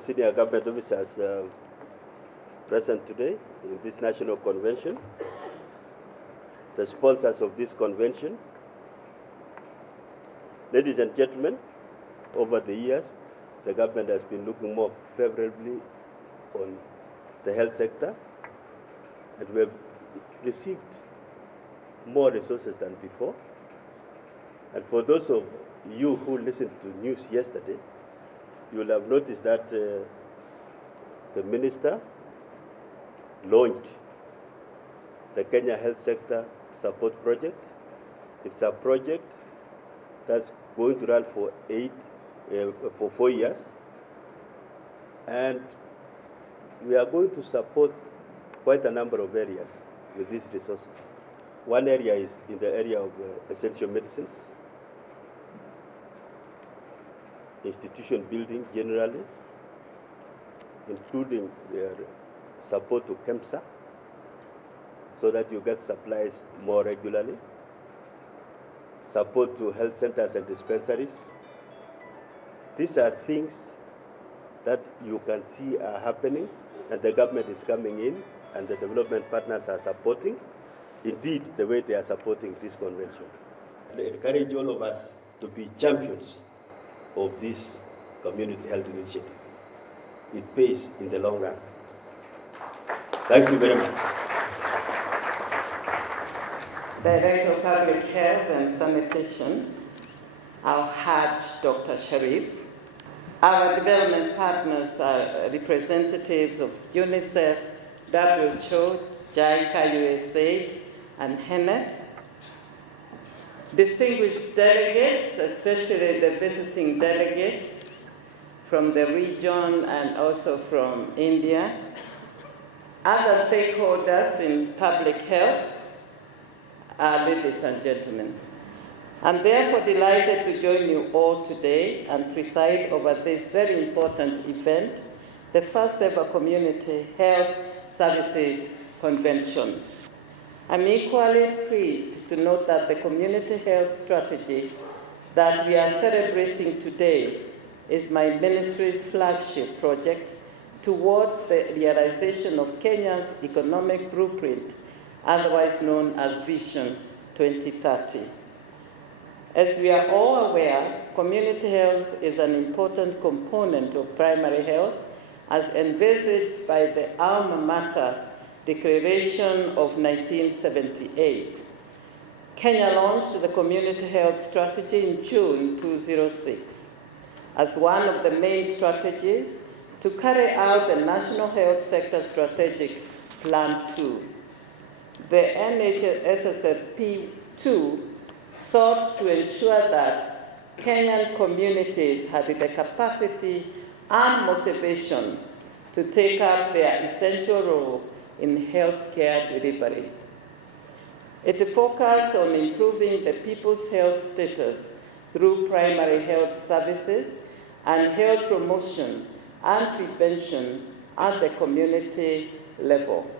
senior government officers present today in this national convention, the sponsors of this convention. Ladies and gentlemen, over the years, the government has been looking more favorably on the health sector, and we have received more resources than before. And for those of you who listened to news yesterday, you will have noticed that the minister launched the Kenya Health Sector Support Project. It's a project that's going to run for 4 years, and we are going to support quite a number of areas with these resources. One area is in the area of essential medicines, institution building generally, including their support to KEMSA, so that you get supplies more regularly, support to health centers and dispensaries. These are things that you can see are happening, and the government is coming in, and the development partners are supporting, indeed, the way they are supporting this convention. They encourage all of us to be champions of this community health initiative. It pays in the long run. Thank you very much. Director of Public Health and Sanitation, our head, Dr. Sharif. Our development partners are representatives of UNICEF, WHO, JICA USAID, and HENET. Distinguished delegates, especially the visiting delegates from the region and also from India, other stakeholders in public health, ladies and gentlemen. I'm therefore delighted to join you all today and preside over this very important event, the first ever Community Health Services Convention. I'm equally pleased to note that the community health strategy that we are celebrating today is my ministry's flagship project towards the realization of Kenya's economic blueprint, otherwise known as Vision 2030. As we are all aware, community health is an important component of primary health as envisaged by the Alma Mater Declaration of 1978. Kenya launched the Community Health Strategy in June 2006 as one of the main strategies to carry out the National Health Sector Strategic Plan 2. The NHSSP2 sought to ensure that Kenyan communities had the capacity and motivation to take up their essential role in healthcare delivery. It focused on improving the people's health status through primary health services and health promotion and prevention at the community level.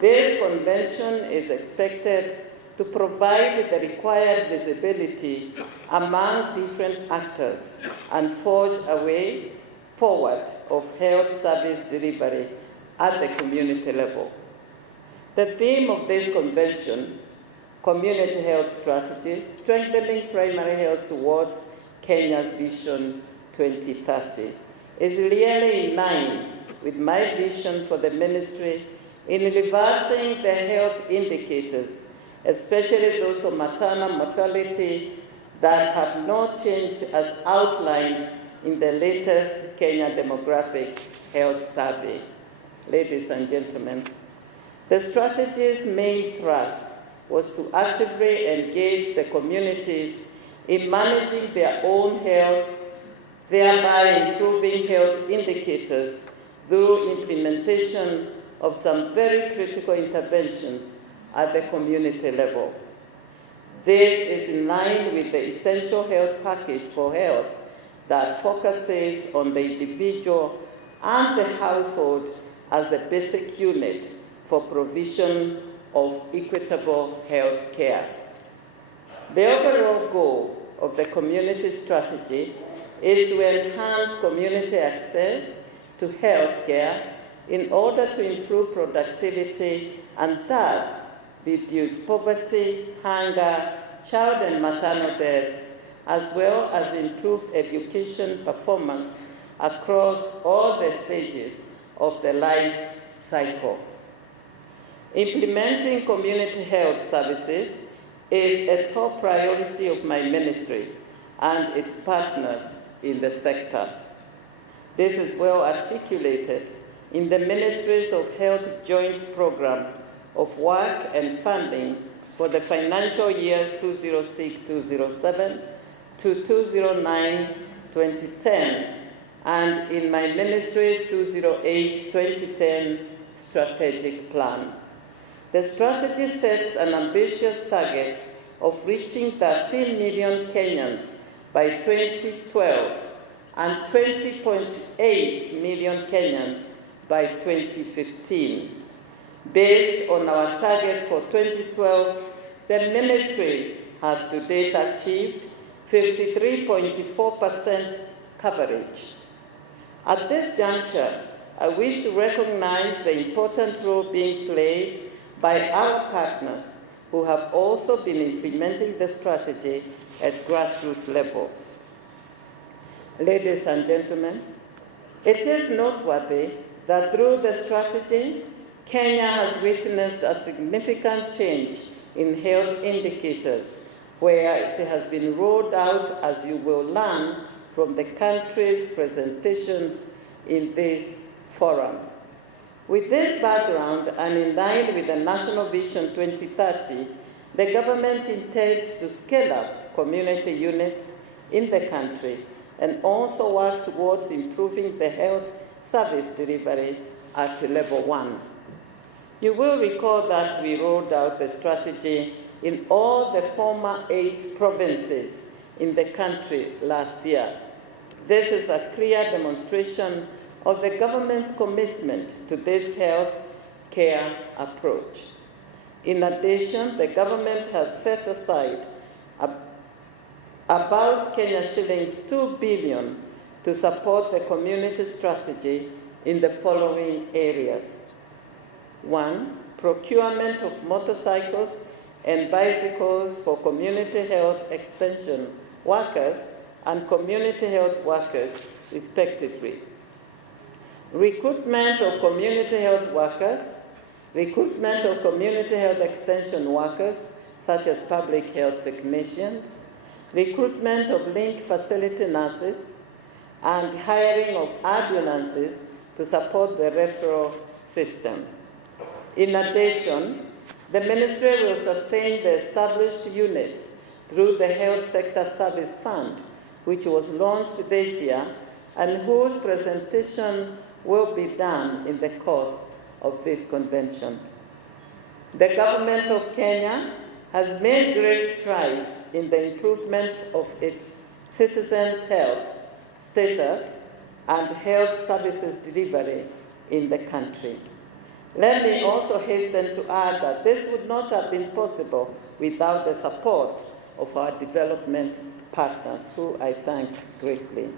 This convention is expected to provide the required visibility among different actors and forge a way forward of health service delivery at the community level. The theme of this convention, Community Health Strategy, Strengthening Primary Health Towards Kenya's Vision 2030, is really in line with my vision for the ministry in reversing the health indicators, especially those of maternal mortality that have not changed as outlined in the latest Kenya Demographic Health Survey. Ladies and gentlemen, the strategy's main thrust was to actively engage the communities in managing their own health, thereby improving health indicators through implementation of some very critical interventions at the community level. This is in line with the essential health package for health that focuses on the individual and the household as the basic unit for provision of equitable health care. The overall goal of the community strategy is to enhance community access to healthcare in order to improve productivity and thus reduce poverty, hunger, child and maternal deaths, as well as improve education performance across all the stages of the life cycle. Implementing community health services is a top priority of my ministry and its partners in the sector. This is well articulated in the Ministries of Health Joint Program of Work and Funding for the financial years 2006-2007 to 2009-2010, and in my ministry's 2008-2010 strategic plan. The strategy sets an ambitious target of reaching 13 million Kenyans by 2012 and 20.8 million Kenyans by 2015. Based on our target for 2012, the ministry has to date achieved 53.4% coverage. At this juncture, I wish to recognize the important role being played by our partners who have also been implementing the strategy at grassroots level. Ladies and gentlemen, it is noteworthy that through the strategy, Kenya has witnessed a significant change in health indicators, where it has been rolled out, as you will learn from the country's presentations in this forum. With this background, and in line with the National Vision 2030, the government intends to scale up community units in the country and also work towards improving the health service delivery at level 1. You will recall that we rolled out the strategy in all the former 8 provinces in the country last year. This is a clear demonstration of the government's commitment to this health care approach. In addition, the government has set aside about Kenya shillings 2 billion to support the community strategy in the following areas. 1, procurement of motorcycles and bicycles for community health extension workers and community health workers, respectively. Recruitment of community health workers, recruitment of community health extension workers, such as public health technicians, recruitment of link facility nurses, and hiring of ambulances to support the referral system. In addition, the ministry will sustain the established units through the Health Sector Service Fund, which was launched this year and whose presentation will be done in the course of this convention. The government of Kenya has made great strides in the improvement of its citizens' health status and health services delivery in the country. Let me also hasten to add that this would not have been possible without the support of our development partners, who I thank greatly.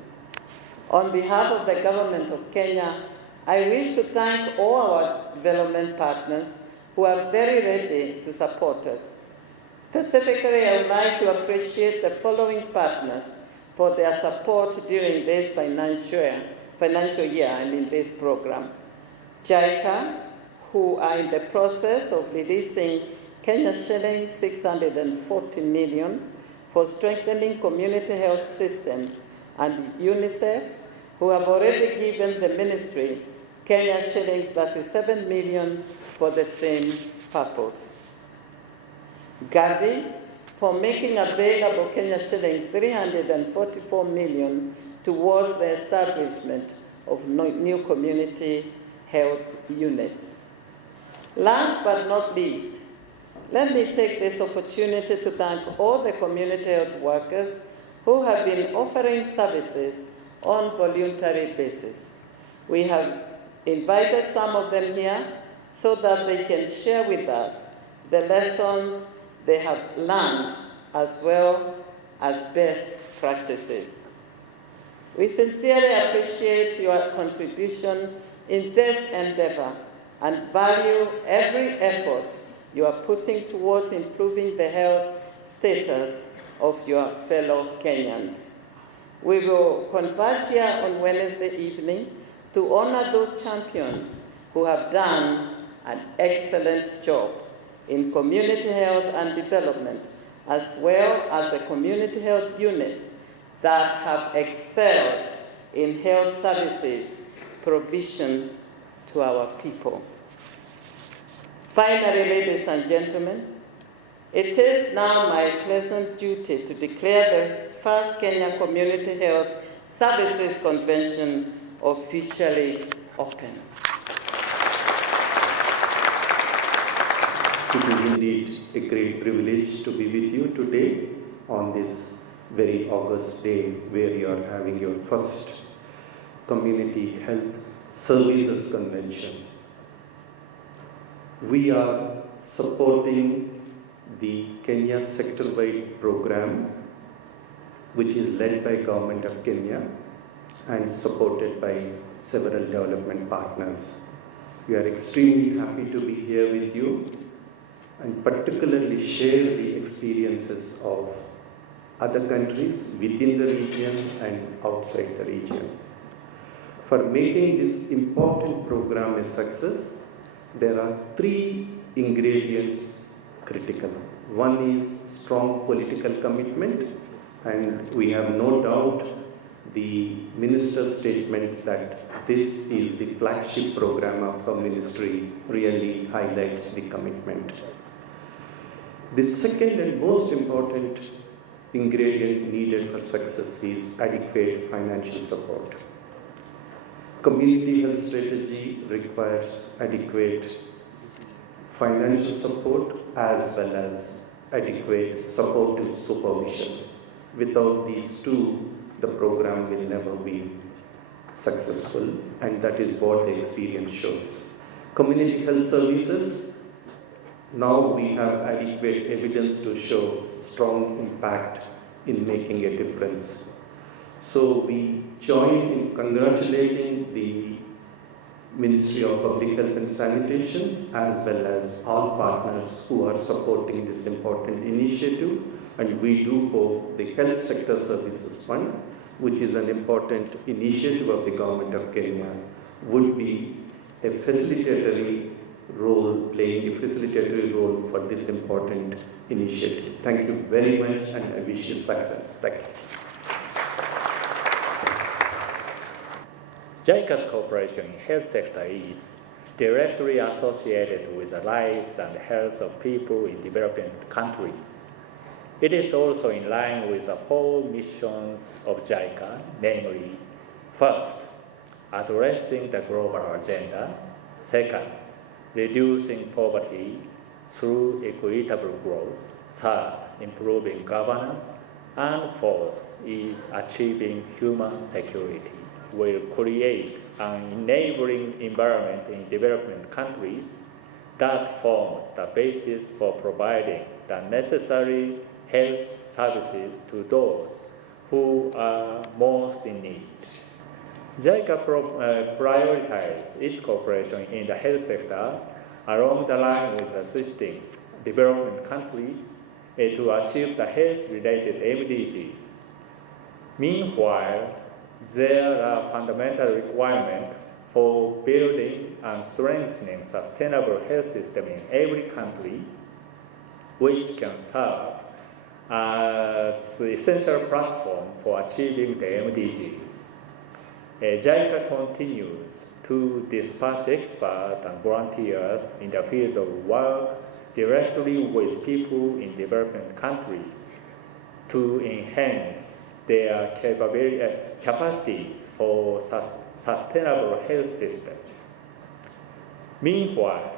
On behalf of the government of Kenya, I wish to thank all our development partners who are very ready to support us. Specifically, I would like to appreciate the following partners for their support during this financial year and in this program. JICA, who are in the process of releasing Kenya shillings 640 million for strengthening community health systems, and UNICEF, who have already given the ministry Kenya shillings 37 million for the same purpose. Gavi, for making available Kenya shillings 344 million towards the establishment of new community health units. Last but not least, let me take this opportunity to thank all the community health workers who have been offering services on voluntary basis. We have invited some of them here so that they can share with us the lessons they have learned as well as best practices. We sincerely appreciate your contribution in this endeavor and value every effort you are putting towards improving the health status of your fellow Kenyans. We will converge here on Wednesday evening to honor those champions who have done an excellent job in community health and development, as well as the community health units that have excelled in health services provision to our people. Finally, ladies and gentlemen, it is now my pleasant duty to declare the first Kenya Community Health Services Convention officially open. It is indeed a great privilege to be with you today on this very august day where you are having your first Community Health Services Convention. We are supporting the Kenya sector-wide program, which is led by Government of Kenya and supported by several development partners. We are extremely happy to be here with you and particularly share the experiences of other countries within the region and outside the region. For making this important program a success, there are three ingredients critical. One is strong political commitment, and we have no doubt the minister's statement that this is the flagship program of her ministry really highlights the commitment. The second and most important ingredient needed for success is adequate financial support. Community health strategy requires adequate financial support as well as adequate supportive supervision. Without these two, the program will never be successful, and that is what the experience shows. Community health services, now we have adequate evidence to show strong impact in making a difference. So we join in congratulating the Ministry of Public Health and Sanitation as well as all partners who are supporting this important initiative, and we do hope the Health Sector Services Fund, which is an important initiative of the Government of Kenya, would be a facilitatory role, playing a facilitatory role for this important initiative. Thank you very much, and I wish you success. Thank you. JICA's cooperation in health sector is directly associated with the lives and health of people in developing countries. It is also in line with the four missions of JICA, namely, first, addressing the global agenda; second, reducing poverty through equitable growth; third, improving governance; and fourth is achieving human security. Will create an enabling environment in developing countries that forms the basis for providing the necessary health services to those who are most in need. JICA prioritizes its cooperation in the health sector along the line with assisting developing countries to achieve the health-related MDGs. Meanwhile, there are fundamental requirements for building and strengthening sustainable health system in every country, which can serve as the essential platform for achieving the MDGs. JICA continues to dispatch experts and volunteers in the field of work directly with people in developing countries to enhance their capacities for sustainable health systems. Meanwhile,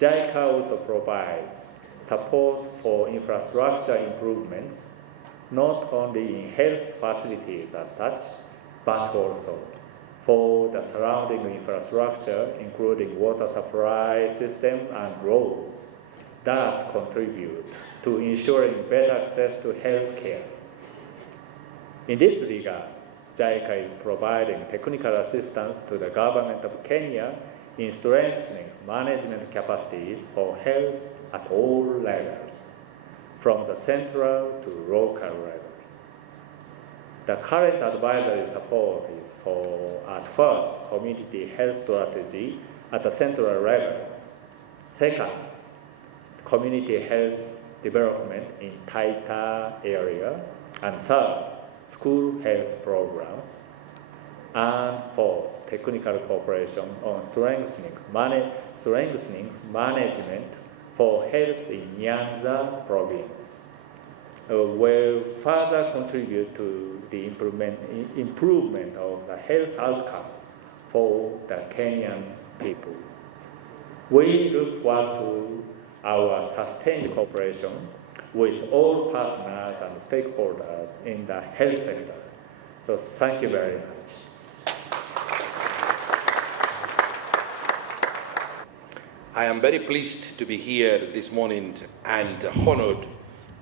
JICA also provides support for infrastructure improvements, not only in health facilities as such, but also for the surrounding infrastructure, including water supply system and roads, that contribute to ensuring better access to health care. In this regard, JICA is providing technical assistance to the government of Kenya in strengthening management capacities for health at all levels, from the central to local levels. The current advisory support is for, at first, community health strategy at the central level. Second, community health development in tighter area. And third, school health programs. And fourth, technical cooperation on strengthening management for health in Nyanza province will further contribute to the improvement of the health outcomes for the Kenyan people. We look forward to our sustained cooperation with all partners and stakeholders in the health sector. So thank you very much. I am very pleased to be here this morning and honored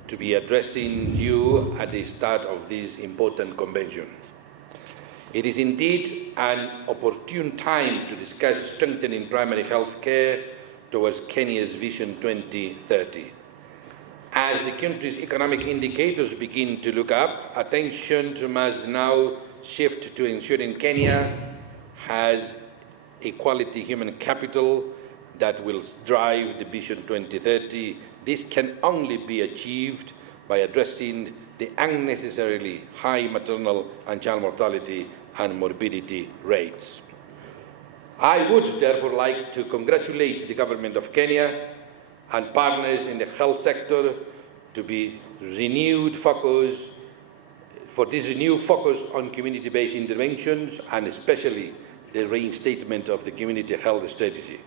to be addressing you at the start of this important convention. It is indeed an opportune time to discuss strengthening primary health care towards Kenya's Vision 2030. As the country's economic indicators begin to look up, attention must now shift to ensuring Kenya has a quality human capital that will drive the Vision 2030. This can only be achieved by addressing the unnecessarily high maternal and child mortality and morbidity rates. I would therefore like to congratulate the government of Kenya and partners in the health sector to be renewed focus on community-based interventions and especially the reinstatement of the community health strategy.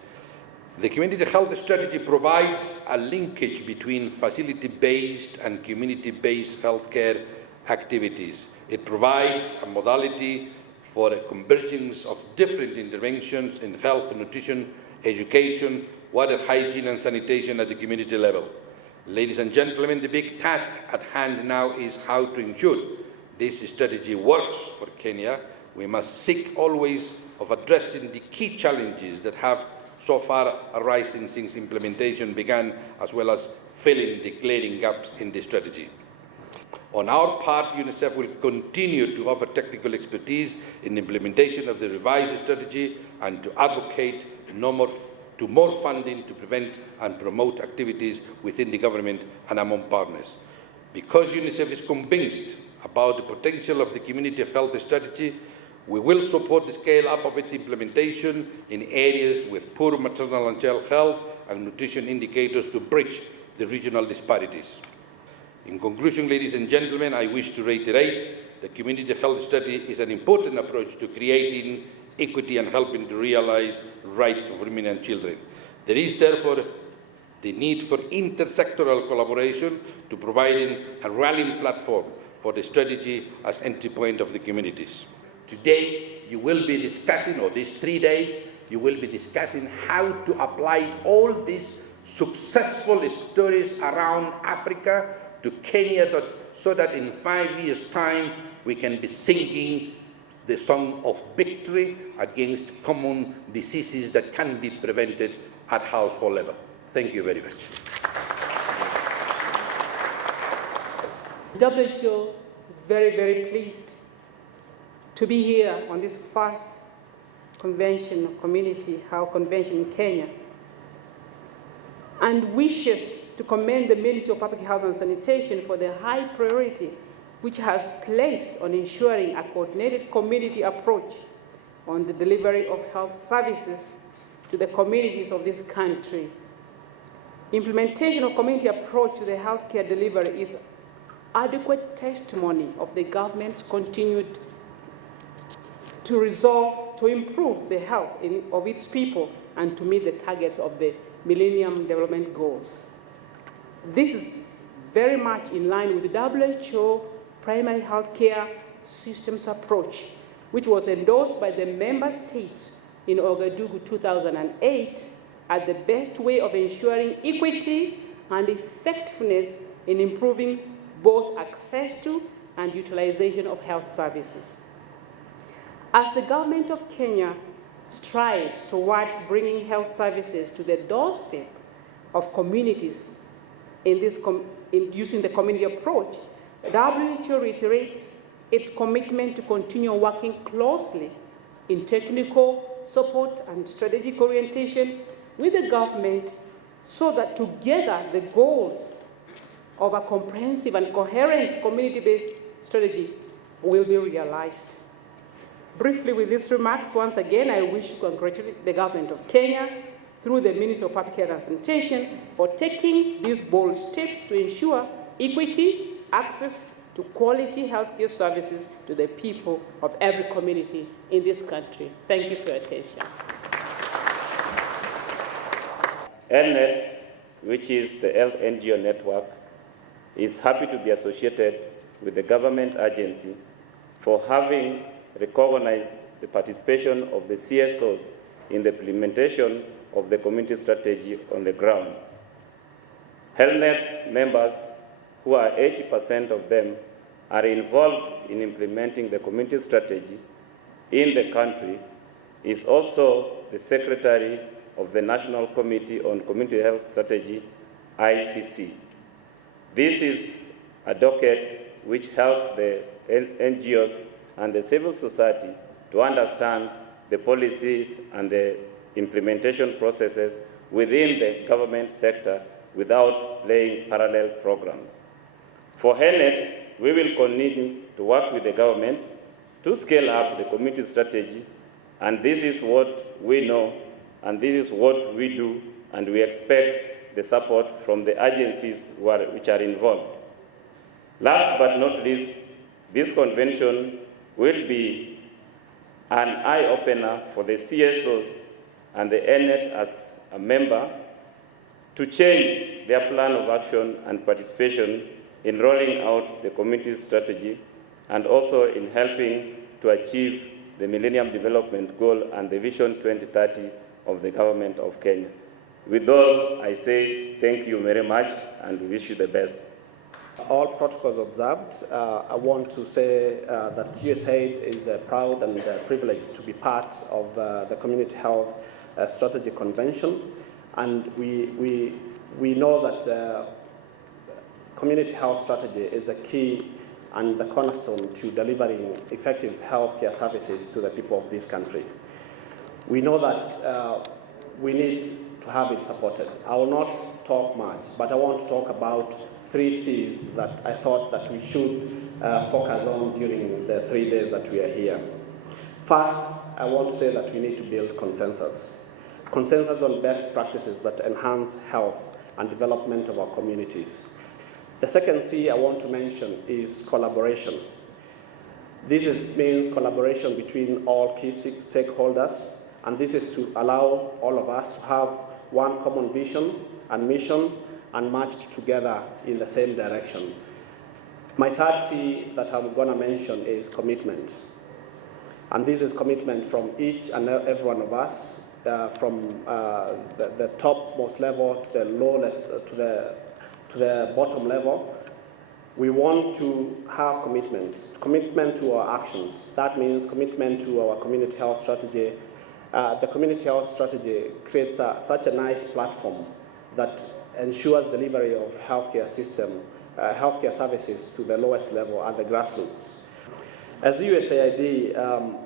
The community health strategy provides a linkage between facility-based and community-based healthcare activities. It provides a modality for a convergence of different interventions in health, nutrition, education, water hygiene and sanitation at the community level. Ladies and gentlemen, the big task at hand now is how to ensure this strategy works for Kenya. We must seek always of addressing the key challenges that have so far arisen since implementation began, as well as filling the glaring gaps in the strategy. On our part, UNICEF will continue to offer technical expertise in the implementation of the revised strategy and to advocate more funding to prevent and promote activities within the government and among partners. Because UNICEF is convinced about the potential of the community health strategy, we will support the scale-up of its implementation in areas with poor maternal and child health and nutrition indicators to bridge the regional disparities. In conclusion, ladies and gentlemen, I wish to reiterate that community health strategy is an important approach to creating equity and helping to realize rights of women and children. There is therefore the need for intersectoral collaboration to providing a rallying platform for the strategy as entry point of the communities. Today, you will be discussing, or these 3 days, you will be discussing how to apply all these successful stories around Africa to Kenya, so that in 5 years' time, we can be singing the song of victory against common diseases that can be prevented at household level. Thank you very much. WHO is very, very pleased to be here on this first convention, community health convention in Kenya, and wishes to commend the Ministry of Public Health and Sanitation for the high priority which has placed on ensuring a coordinated community approach on the delivery of health services to the communities of this country. Implementation of community approach to the healthcare delivery is adequate testimony of the government's continued to resolve to improve the health of its people and to meet the targets of the Millennium Development Goals. This is very much in line with the WHO primary healthcare systems approach, which was endorsed by the member states in Ouagadougou 2008 as the best way of ensuring equity and effectiveness in improving both access to and utilization of health services. As the government of Kenya strives towards bringing health services to the doorstep of communities in using the community approach, WHO reiterates its commitment to continue working closely in technical support and strategic orientation with the government so that together the goals of a comprehensive and coherent community-based strategy will be realized. Briefly, with these remarks, once again, I wish to congratulate the government of Kenya through the Ministry of Public Health and Sanitation for taking these bold steps to ensure equity, access to quality healthcare services to the people of every community in this country. Thank you for your attention. HealthNet, which is the Health NGO network, is happy to be associated with the government agency for having recognized the participation of the CSOs in the implementation of the community strategy on the ground. HealthNet members, who are 80% of them, are involved in implementing the community strategy in the country, is also the secretary of the National Committee on Community Health Strategy, ICC. This is a docket which helps the NGOs and the civil society to understand the policies and the implementation processes within the government sector without laying parallel programs. For HealthNet, we will continue to work with the government to scale up the community strategy, and this is what we know, and this is what we do, and we expect the support from the agencies which are involved. Last but not least, this convention will be an eye-opener for the CSOs and the HealthNet as a member to change their plan of action and participation in rolling out the community strategy and also in helping to achieve the Millennium Development Goal and the Vision 2030 of the Government of Kenya. With those, I say thank you very much and wish you the best. All protocols observed, I want to say that USAID is proud and privileged to be part of the Community Health Strategy Convention, and we know that community health strategy is the key and the cornerstone to delivering effective healthcare services to the people of this country. We know that we need to have it supported. I will not talk much, but I want to talk about 3 C's that I thought that we should focus on during the 3 days that we are here. First, I want to say that we need to build consensus. Consensus on best practices that enhance health and development of our communities. The second C I want to mention is collaboration. This means collaboration between all key stakeholders, and this is to allow all of us to have one common vision and mission and march together in the same direction. My third C that I'm going to mention is commitment. And this is commitment from each and every one of us, from the topmost level to the lowest, to the bottom level. We want to have commitment to our actions. That means commitment to our community health strategy. The community health strategy creates such a nice platform that ensures delivery of healthcare healthcare services to the lowest level at the grassroots. As USAID,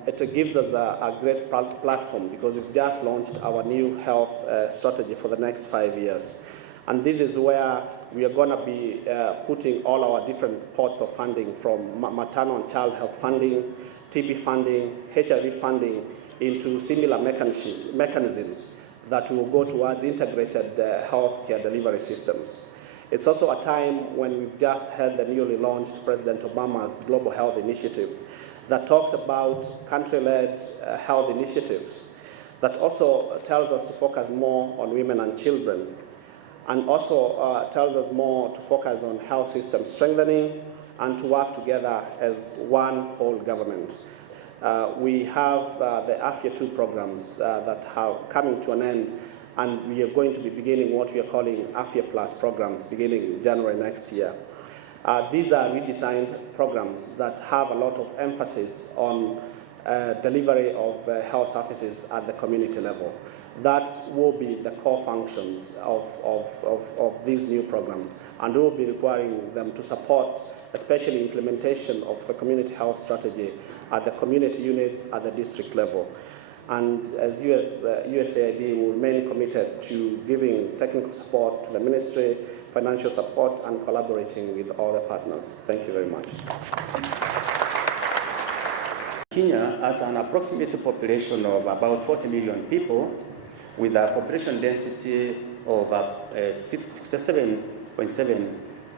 it gives us a great platform because we've just launched our new health strategy for the next 5 years. And this is where we are going to be putting all our different pots of funding, from maternal and child health funding, TB funding, HIV funding, into similar mechanisms that will go towards integrated healthcare delivery systems. It's also a time when we've just had the newly launched President Obama's Global Health Initiative that talks about country-led health initiatives, that also tells us to focus more on women and children, and also tells us more to focus on health system strengthening and to work together as one whole government. We have the AFIA 2 programs that are coming to an end, and we are going to be beginning what we are calling AFIA Plus programs beginning January next year. These are redesigned programs that have a lot of emphasis on delivery of health services at the community level. That will be the core functions of these new programs, and we will be requiring them to support especially implementation of the community health strategy at the community units at the district level. And as USAID will remain committed to giving technical support to the ministry, financial support, and collaborating with all the partners. Thank you very much. Kenya has an approximate population of about 40 million people, with a population density of 67.7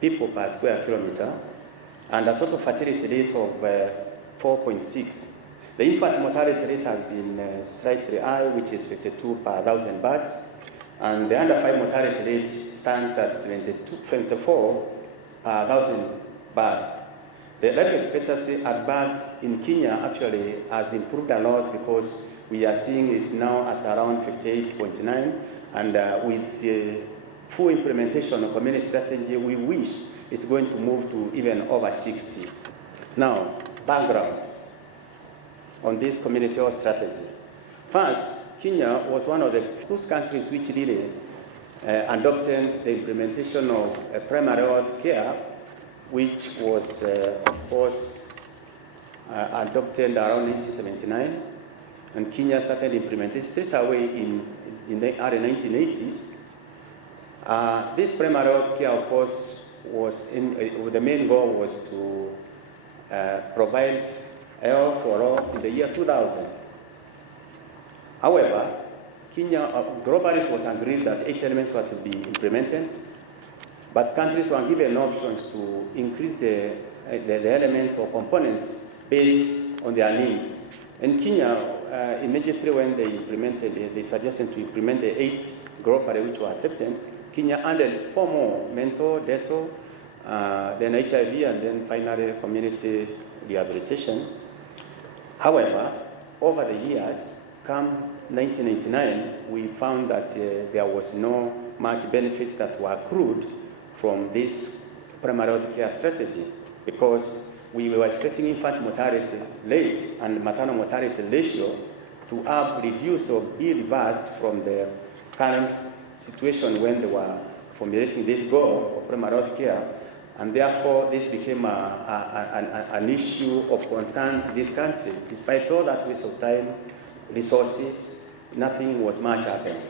people per square kilometer, and a total fertility rate of 4.6. The infant mortality rate has been slightly high, which is 52 per 1,000 births, and the under 5 mortality rate stands at 24 per 1,000 births. The life expectancy at birth in Kenya actually has improved a lot, because we are seeing it's now at around 58.9, and with the full implementation of community strategy, we wish it's going to move to even over 60. Now, background on this community health strategy. First, Kenya was one of the first countries which really adopted the implementation of primary health care, which was, of course, adopted around 1979. And Kenya started implementing straight away in the early 1980s. This primary health care, of course, was the main goal was to provide health for all in the year 2000. However, Kenya, globally it was agreed that 8 elements were to be implemented, but countries were given options to increase the elements or components based on their needs. And Kenya, immediately when they implemented, they suggested to implement the 8 globally which were accepted. Kenya added 4 more: mental, dental, then HIV, and then finally community rehabilitation. However, over the years, come 1999, we found that there was no much benefits that were accrued from this primary health care strategy, because we were expecting infant mortality rate and maternal mortality ratio to have reduced or be reversed from the current situation when they were formulating this goal of primary health care, and therefore this became an issue of concern to this country. Despite all that waste of time, resources, nothing was much happening.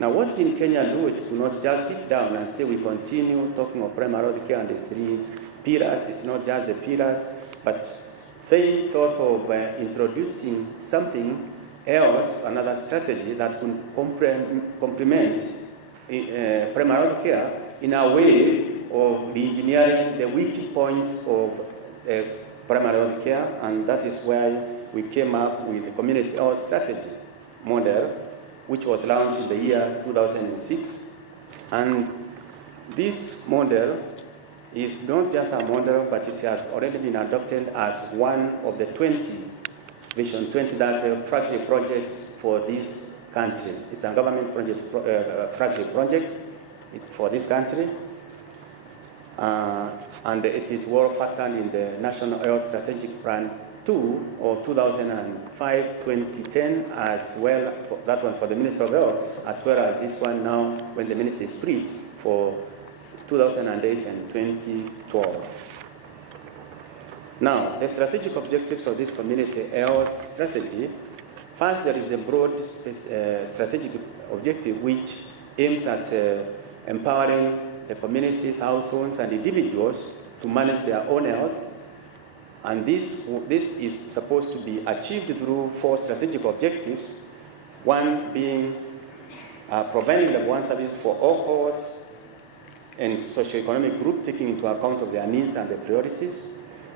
Now, what did Kenya do? It could not just sit down and say we continue talking of primary health care and the 3 pillars. It's not just the pillars, but they thought of introducing something else, another strategy that could complement primary health care in a way of engineering the weak points of primary health care, and that is why we came up with the community health strategy model, which was launched in the year 2006. And this model is not just a model, but it has already been adopted as one of the 20 Vision 20 flagship projects for this country. It's a government project, flagship project for this country, and it is well factored in the National Health Strategic Plan 2 or 2005-2010, as well, that one for the Ministry of Health, as well as this one now when the Ministry is split for 2008 and 2012. Now, the strategic objectives of this community health strategy. First, there is the broad strategic objective which aims at empowering the communities, households, and individuals to manage their own health. And this is supposed to be achieved through 4 strategic objectives. One being providing the one service for all cohorts and socioeconomic group, taking into account of their needs and their priorities.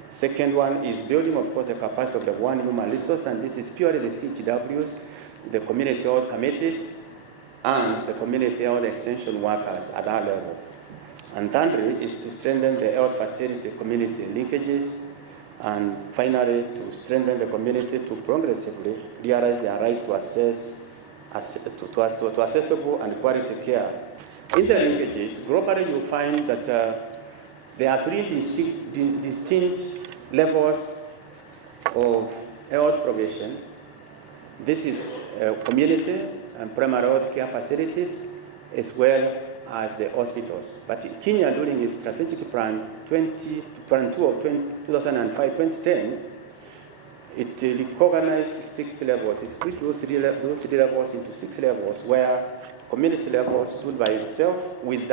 Second one is building, of course, the capacity of the one human resource, and this is purely the CHWs, the community health committees, and the community health extension workers at that level. And thirdly is to strengthen the health facility community linkages, and finally to strengthen the community to progressively realize their right to accessible and quality care. In the linkages, globally you find that there are 3 distinct levels of health provision. This is community and primary health care facilities as well as the hospitals. But Kenya, during its strategic plan 2002 of 2005-2010, it recognized 6 levels. It split those three levels into 6 levels, where community level stood by itself with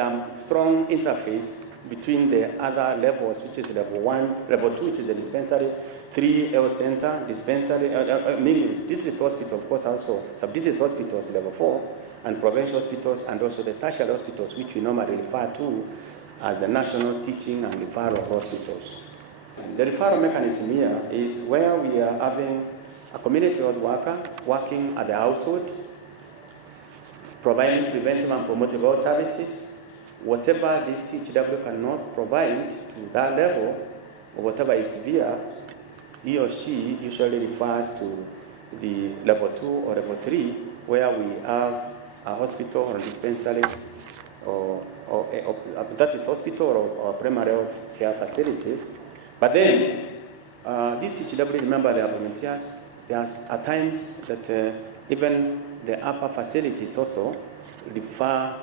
strong interface between the other levels, which is level 1, level 2, which is the dispensary, 3 health center, dispensary, meaning district hospital, of course, also sub-district hospitals, level 4, and provincial hospitals, and also the tertiary hospitals, which we normally refer to as the national teaching and referral hospitals. The referral mechanism here is where we are having a community health worker working at the household, providing preventive and promotive health services. Whatever this CHW cannot provide to that level, or whatever is severe, he or she usually refers to the level 2 or level 3, where we have a hospital or a dispensary, or that is hospital or primary health care facility. But then, this CHW, remember, they are volunteers. There's at times that even the upper facilities also refer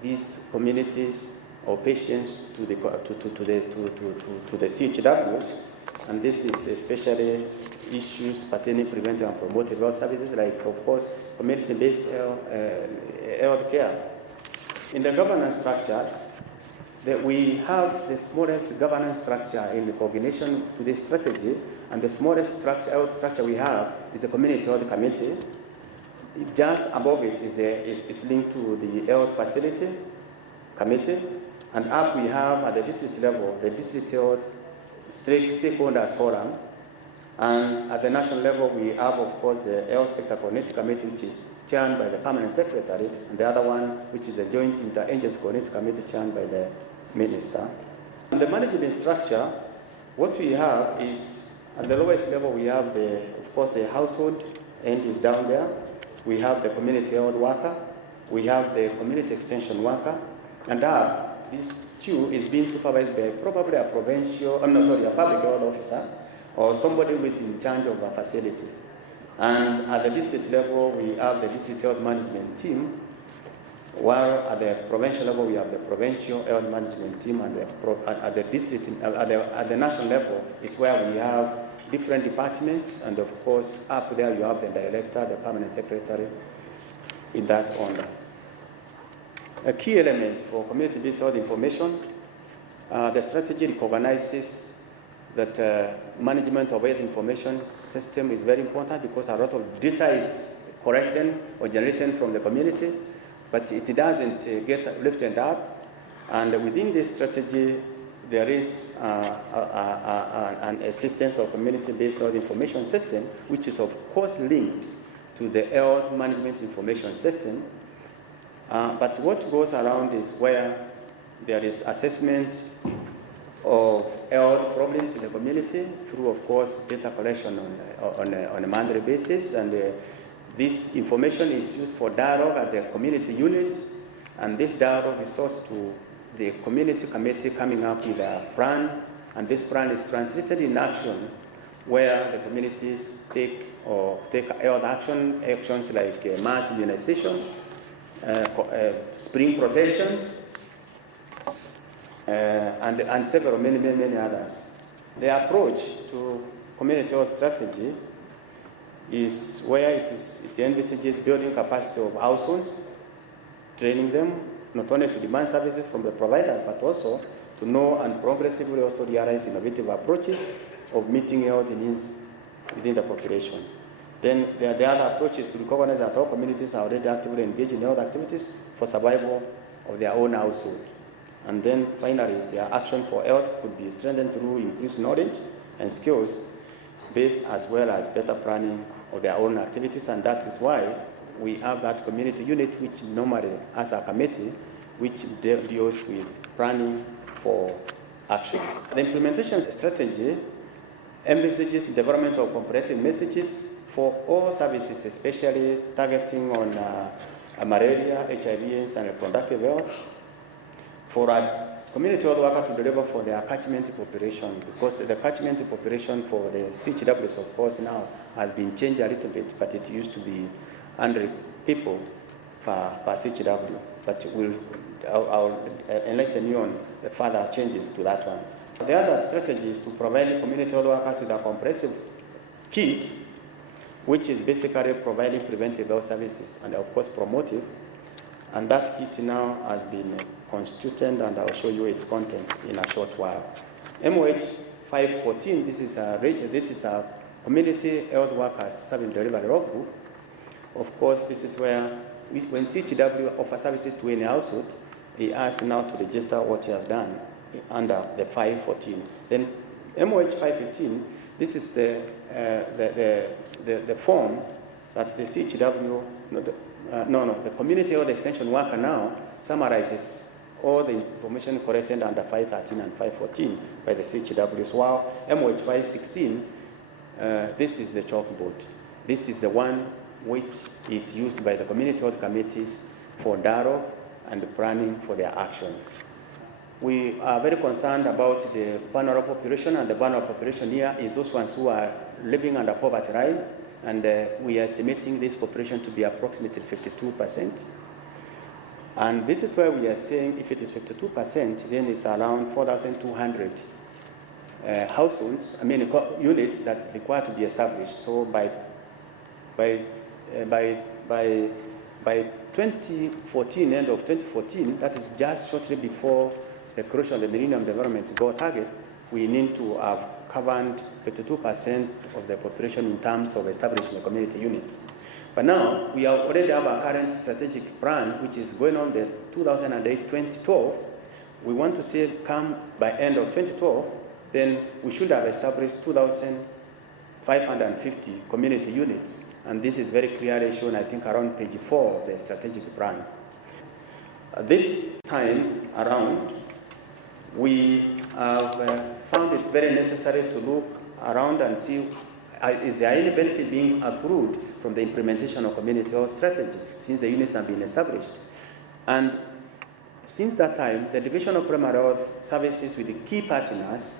these communities or patients to the CHWs, and this is especially issues pertaining preventive and promotive health services, like, of course, community-based health care. In the governance structures, we have the smallest governance structure in the coordination to this strategy, and the smallest health structure we have is the Community Health Committee. Just above it is linked to the Health Facility Committee, and up we have at the district level the District Health Stakeholders Forum, and at the national level we have, of course, the Health Sector Coordinating Committee, which is chaired by the Permanent Secretary, and the other one, which is the Joint Interagency Coordinating Committee, chaired by the Minister. And the management structure, what we have is, at the lowest level we have, of course, the household end is down there. We have the community health worker, we have the community extension worker, and this two is being supervised by probably a public health officer, or somebody who is in charge of a facility. And at the district level, we have the district health management team, while at the provincial level, we have the provincial health management team, and at the national level is where we have different departments, and of course, up there you have the director, the permanent secretary, in that order. A key element for community-based health information, the strategy recognizes that management of health information system is very important, because a lot of data is collected or generated from the community, but it doesn't get lifted up. And within this strategy, there is an assistance of community-based health information system, which is of course linked to the health management information system. But what goes around is where there is assessment of health problems in the community through, of course, data collection on a monthly basis, and this information is used for dialogue at the community unit, and this dialogue is sourced to the community committee coming up with a plan, and this plan is translated in action where the communities take health actions like mass immunization, spring protection, and several many others. The approach to community health strategy is where it envisages building capacity of households, training them not only to demand services from the providers, but also to know and progressively also realize innovative approaches of meeting health needs within the population. Then there are the other approaches to recognize that all communities are already actively engaged in health activities for survival of their own household. And then finally, their action for health could be strengthened through increased knowledge and skills based, as well as better planning of their own activities, and that is why we have that community unit, which normally has a committee which deals with planning for action. The implementation strategy envisages development of comprehensive messages for all services, especially targeting on malaria, HIV/AIDS, and reproductive health. For a community health worker to deliver for their catchment population, because the catchment population for the CHWs, of course, now has been changed a little bit, but it used to be 100 people per CHW. But I'll enlighten you on the further changes to that one. The other strategy is to provide community health workers with a comprehensive kit, which is basically providing preventive health services and, of course, promotive. And that kit now has been constituted, and I'll show you its contents in a short while. MOH 514, this is a community health workers service delivery logbook. Of course, this is where when CHW offers services to any household, he asks now to register what he has done under the 514. Then MOH 515, this is the form that the CHW, the community health extension worker now summarizes all the information collected under 513 and 514 by the CHWs, while MOH 516, this is the chalkboard. This is the one which is used by the community health committees for dialogue and planning for their actions. We are very concerned about the vulnerable population, and the vulnerable population here is those ones who are living under poverty line, and we are estimating this population to be approximately 52%. And this is where we are saying if it is 52%, then it's around 4,200 households, units that require to be established. So by 2014, end of 2014, that is just shortly before the creation of the Millennium Development Goal target, we need to have covered 52% of the population in terms of establishing the community units. But now, we already have a current strategic plan, which is going on the 2008-2012. We want to say come by end of 2012, then we should have established 2,550 community units. And this is very clearly shown, I think, around page 4 of the strategic plan. This time around, we have found it very necessary to look around and see is there any benefit being accrued from the implementation of community health strategy since the units have been established. And since that time, the Division of Primary Health Services with the key partners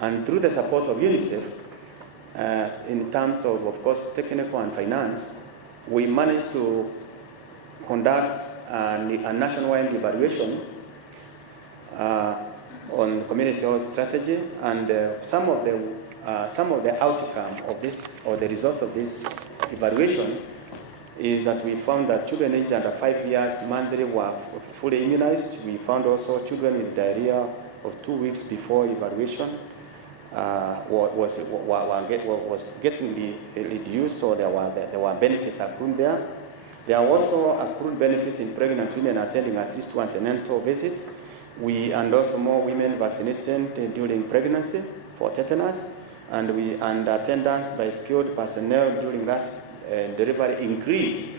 and through the support of UNICEF, in terms of course, technical and finance, we managed to conduct a nationwide evaluation on community health strategy, and some of the outcome of this, or the results of this evaluation, is that we found that children aged under 5 years monthly were fully immunized. We found also children with diarrhea of 2 weeks before evaluation was getting reduced, so there were benefits accrued there. There are also accrued benefits in pregnant women attending at least 2 antenatal visits. And also more women vaccinated during pregnancy for tetanus, and attendance by skilled personnel during that delivery increased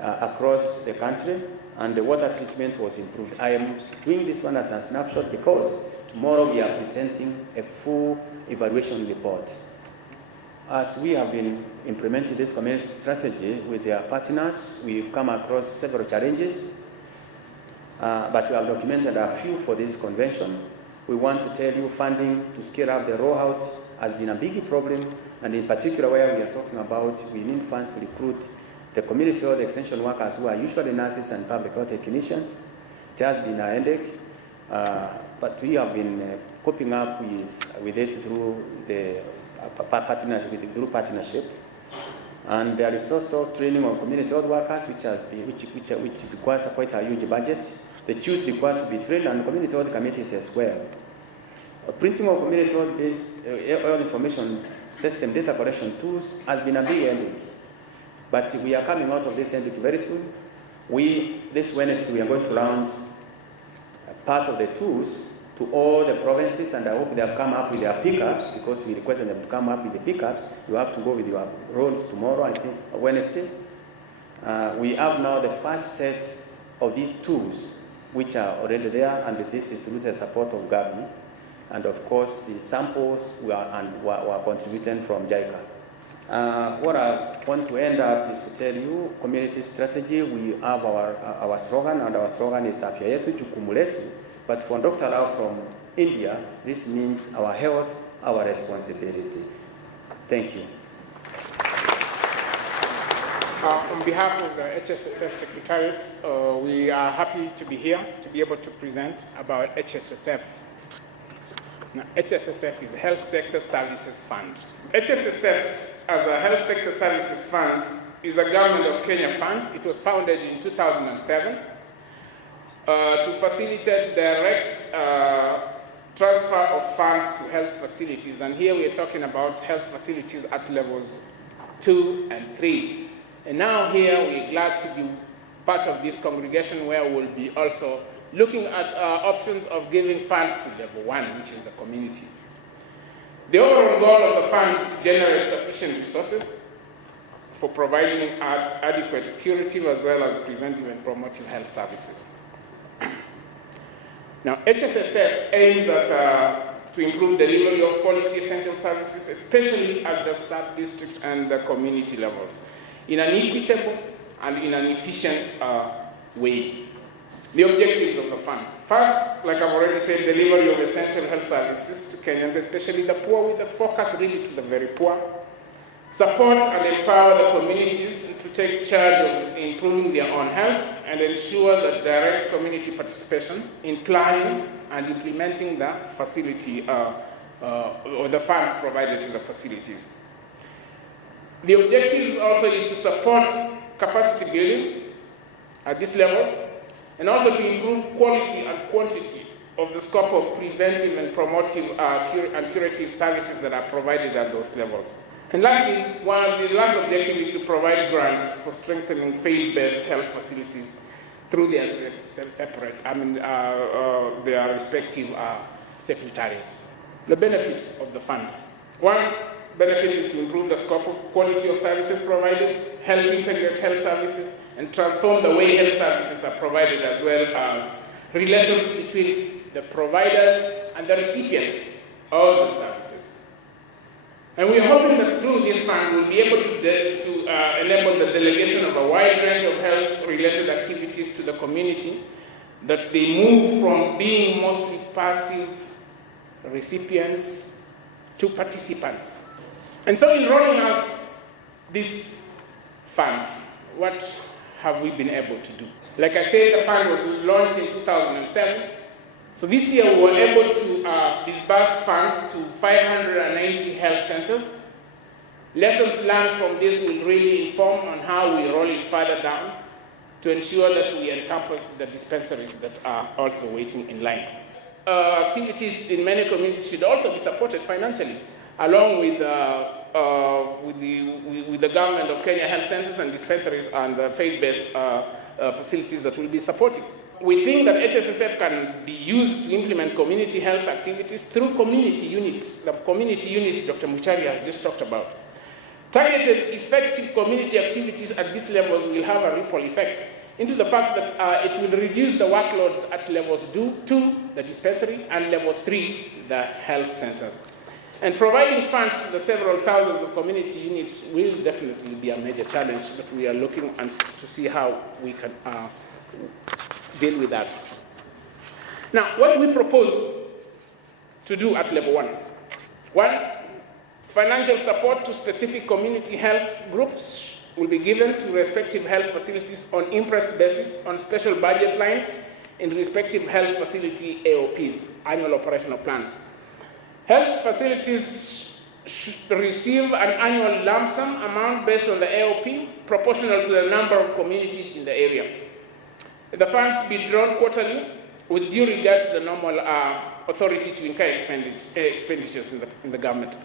across the country, and the water treatment was improved. I am doing this one as a snapshot because tomorrow we are presenting a full evaluation report. As we have been implementing this community strategy with their partners, we've come across several challenges, but we have documented a few for this convention. We want to tell you funding to scale up the rollout has been a big problem, and in particular where we are talking about we need funds to recruit the community health extension workers who are usually nurses and public health technicians. It has been a headache, but we have been coping up with it through the partnership. And there is also training of community health workers, which requires quite a huge budget. The chiefs required to be trained, and community health committees as well. Printing of community health-based health information system data collection tools has been a big headache, but we are coming out of this headache very soon. This Wednesday, we are going to launch part of the tools to all the provinces, and I hope they have come up with their pickups, because we requested them to come up with the pickups. You have to go with your roles tomorrow, I think, Wednesday. We have now the first set of these tools, which are already there, and this is through the support of Gavi. And of course, the samples were contributed from JICA. What I want to end up is to tell you, community strategy, we have our slogan, and our slogan is Afya Yetu Jukumu Letu, But for Dr. Rao from India, this means our health, our responsibility. Thank you. On behalf of the HSSF Secretariat, we are happy to be here to be able to present about HSSF. Now, HSSF is Health Sector Services Fund. HSSF, as a Health Sector Services Fund, is a Government of Kenya fund. It was founded in 2007 to facilitate direct transfer of funds to health facilities. And here we are talking about health facilities at levels 2 and 3. And now here we're glad to be part of this congregation where we'll be also looking at options of giving funds to level 1, which is the community. The overall goal of the fund is to generate sufficient resources for providing adequate curative as well as preventive and promotive health services. Now, HSSF aims at to improve delivery of quality essential services, especially at the sub-district and the community levels, in an equitable and in an efficient way. The objectives of the fund. First, like I've already said, delivery of essential health services to Kenyans, especially the poor, with the focus really to the very poor. Support and empower the communities to take charge of improving their own health and ensure that direct community participation in planning and implementing the facility or the funds provided to the facilities. The objective also is to support capacity building at these levels and also to improve quality and quantity of the scope of preventive and promotive and curative services that are provided at those levels. And lastly, the last objective is to provide grants for strengthening faith-based health facilities through their their respective secretariats. The benefits of the fund. One benefit is to improve the scope of quality of services provided, help integrate health services, and transform the way health services are provided, as well as relations between the providers and the recipients of the services. And we are hoping that through this fund we'll be able to enable the delegation of a wide range of health-related activities to the community, that they move from being mostly passive recipients to participants. And so in rolling out this fund, what have we been able to do? Like I said, the fund was launched in 2007. So this year we were able to disburse funds to 590 health centers. Lessons learned from this will really inform on how we roll it further down to ensure that we encompass the dispensaries that are also waiting in line. Activities in many communities should also be supported financially, along with the government of Kenya health centers and dispensaries and the faith-based facilities that will be supported. We think that HSSF can be used to implement community health activities through community units, the community units Dr. Muchari has just talked about. Targeted, effective community activities at these levels will have a ripple effect into the fact that it will reduce the workloads at levels 2, the dispensary, and level 3, the health centers. And providing funds to the several thousands of community units will definitely be a major challenge, but we are looking to see how we can deal with that. Now, what do we propose to do at level 1? 1, financial support to specific community health groups will be given to respective health facilities on impressed basis on special budget lines in respective health facility AOPs, annual operational plans. Health facilities should receive an annual lump sum amount based on the AOP proportional to the number of communities in the area. The funds be drawn quarterly with due regard to the normal authority to incur expenditures in the government.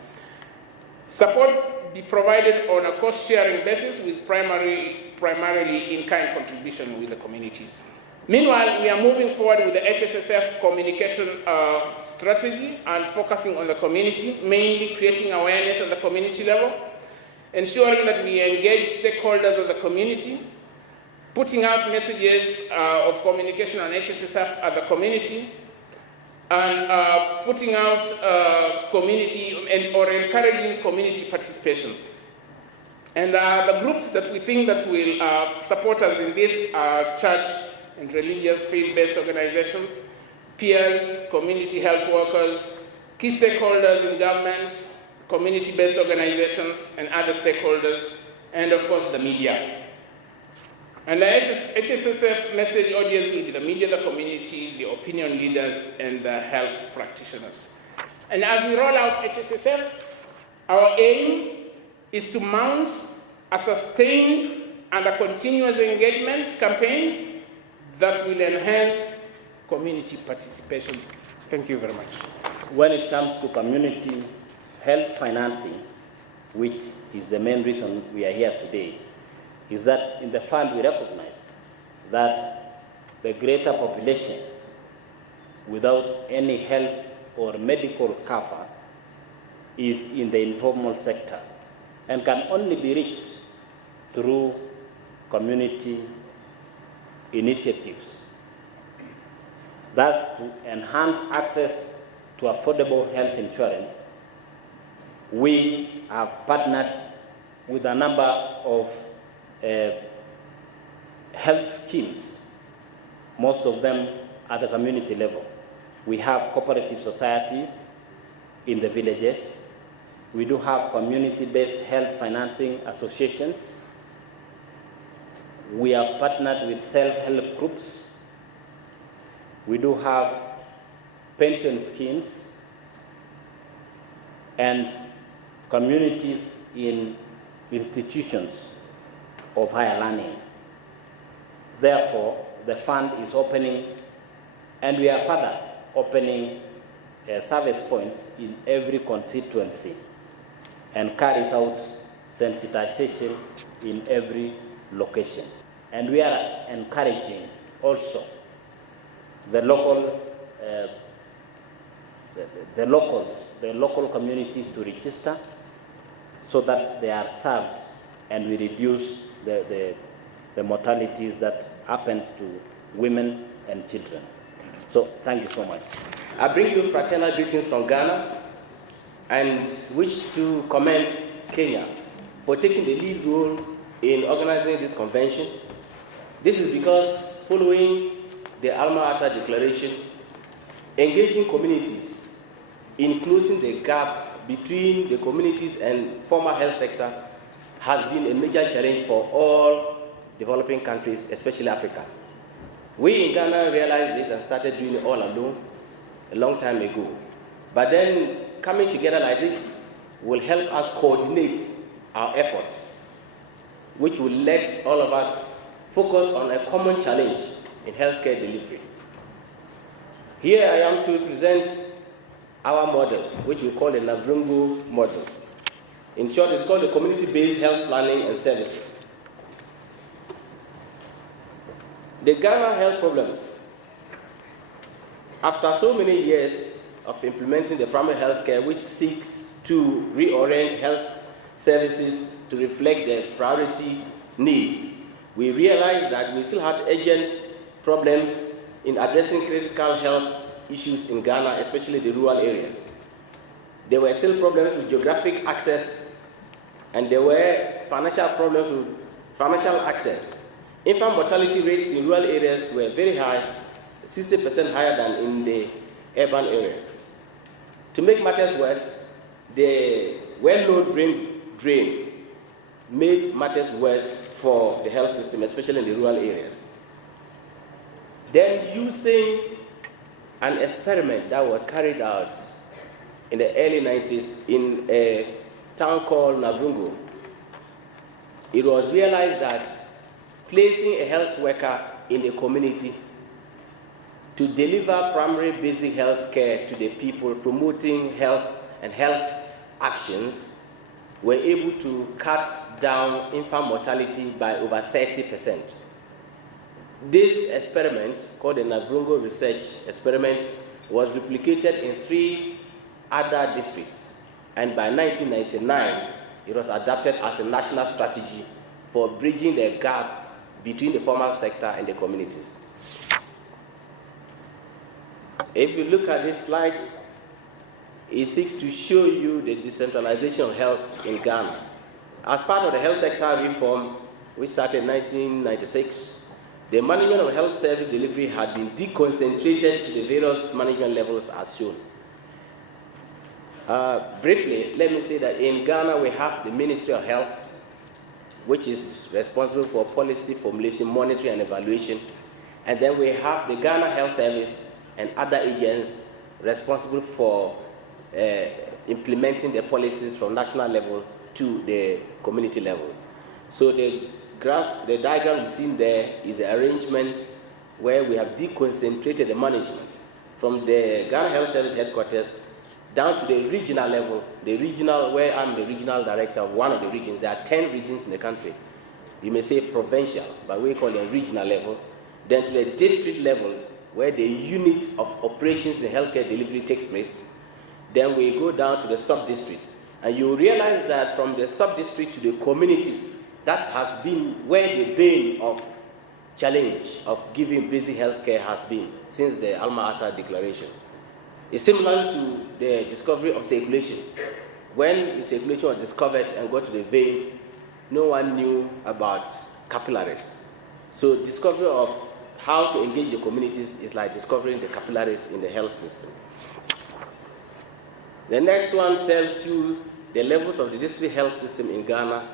Support be provided on a cost-sharing basis with primarily in-kind contribution with the communities. Meanwhile, we are moving forward with the HSSF communication strategy and focusing on the community, mainly creating awareness at the community level, ensuring that we engage stakeholders of the community, putting out messages of communication on HSSF at the community, and putting out or encouraging community participation. And the groups that we think that will support us in this church and religious faith-based organizations, peers, community health workers, key stakeholders in government, community-based organizations, and other stakeholders, and of course the media. And the HSSF message audience will be the media, the community, the opinion leaders, and the health practitioners. And as we roll out HSSF, our aim is to mount a sustained and a continuous engagement campaign that will enhance community participation. Thank you very much. When it comes to community health financing, which is the main reason we are here today, is that in the fund we recognize that the greater population without any health or medical cover is in the informal sector and can only be reached through community initiatives. Thus, to enhance access to affordable health insurance, we have partnered with a number of health schemes, most of them at the community level. We have cooperative societies in the villages. We do have community-based health financing associations. We have partnered with self-help groups. We do have pension schemes and communities in institutions of higher learning. Therefore, the fund is opening, and we are further opening service points in every constituency and carries out sensitization in every location. And we are encouraging also the local local communities to register so that they are served and we reduce the mortalities that happens to women and children. So thank you so much. I bring you fraternal greetings from Ghana and wish to commend Kenya for taking the lead role in organizing this convention. This is because following the Alma Ata Declaration, engaging communities in closing the gap between the communities and formal health sector has been a major challenge for all developing countries, especially Africa. We in Ghana realized this and started doing it all alone a long time ago. But then coming together like this will help us coordinate our efforts, which will let all of us focus on a common challenge in healthcare delivery. Here I am to present our model, which we call the Navrungu model. In short, it's called the Community-Based Health Planning and Services. The Ghana health problems. After so many years of implementing the primary health care, which seeks to reorient health services to reflect their priority needs, we realized that we still had urgent problems in addressing critical health issues in Ghana, especially the rural areas. There were still problems with geographic access, and there were financial problems with financial access. Infant mortality rates in rural areas were very high, 60% higher than in the urban areas. To make matters worse, the well-known brain drain made matters worse for the health system, especially in the rural areas. Then, using an experiment that was carried out in the early 90s in a town called Navrungu, it was realized that placing a health worker in the community to deliver primary basic health care to the people, promoting health and health actions, were able to cut down infant mortality by over 30%. This experiment, called the Navrungu Research Experiment, was replicated in 3 other districts, and by 1999, it was adopted as a national strategy for bridging the gap between the formal sector and the communities. If you look at this slide, it seeks to show you the decentralization of health in Ghana. As part of the health sector reform, which started in 1996, the management of health service delivery had been deconcentrated to the various management levels as shown. Briefly, let me say that in Ghana we have the Ministry of Health, which is responsible for policy formulation, monitoring, and evaluation. And then we have the Ghana Health Service and other agents responsible for implementing the policies from national level to the community level. So the diagram you've seen there is the arrangement where we have deconcentrated the management from the Ghana Health Service headquarters down to the regional level, where I'm the regional director of one of the regions. There are 10 regions in the country. You may say provincial, but we call it regional level. Then to the district level, where the unit of operations in healthcare delivery takes place. Then we go down to the sub-district. And you realize that from the sub-district to the communities, that has been where the bane of challenge of giving basic healthcare has been since the Alma Ata Declaration. It's similar to the discovery of circulation. When circulation was discovered and got to the veins, no one knew about capillaries. So discovery of how to engage the communities is like discovering the capillaries in the health system. The next one tells you the levels of the district health system in Ghana,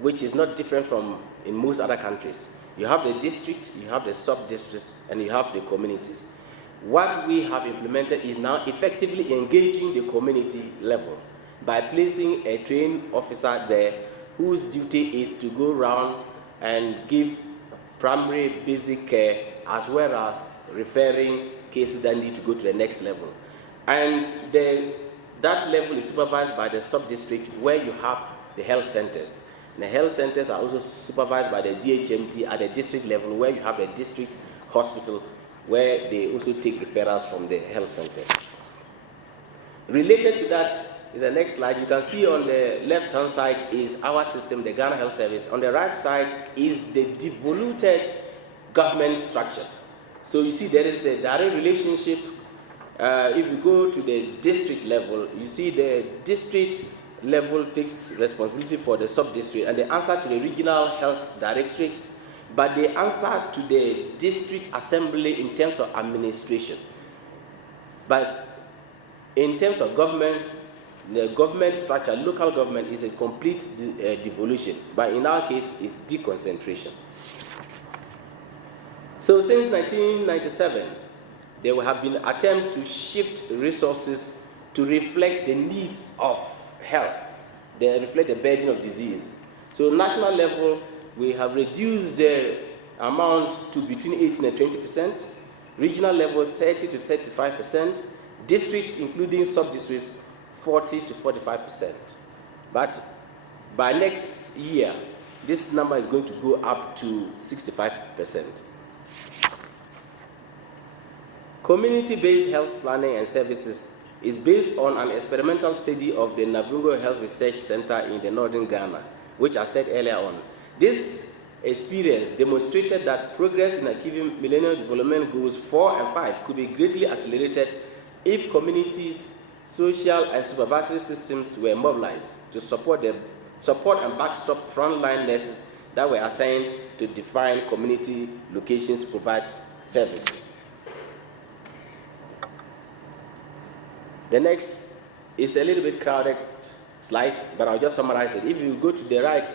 which is not different from in most other countries. You have the district, you have the sub-districts, and you have the communities. What we have implemented is now effectively engaging the community level by placing a trained officer there whose duty is to go around and give primary basic care as well as referring cases that need to go to the next level. And that level is supervised by the sub-district where you have the health centers. And the health centers are also supervised by the DHMT at the district level where you have a district hospital where they also take referrals from the health centers. Related to that is the next slide. You can see on the left-hand side is our system, the Ghana Health Service. On the right side is the devoluted government structures. So you see there is a direct relationship. If you go to the district level, you see the district level takes responsibility for the sub-district and the answer to the regional health directorate, but they answer to the district assembly in terms of administration. But in terms of governments, the government structure, local government is a complete devolution, but in our case, it's deconcentration. So since 1997, there have been attempts to shift resources to reflect the needs of health. They reflect the burden of disease. So national level, we have reduced the amount to between 18 and 20%, regional level 30 to 35%, districts including sub-districts 40 to 45%. But by next year, this number is going to go up to 65%. Community-based health planning and services is based on an experimental study of the Nabungo Health Research Center in the northern Ghana, which I said earlier on. This experience demonstrated that progress in achieving Millennium Development Goals 4 and 5 could be greatly accelerated if communities, social and supervisory systems were mobilized to support and backstop frontline nurses that were assigned to define community locations to provide services. The next is a little bit crowded slide, but I'll just summarize it. If you go to the right,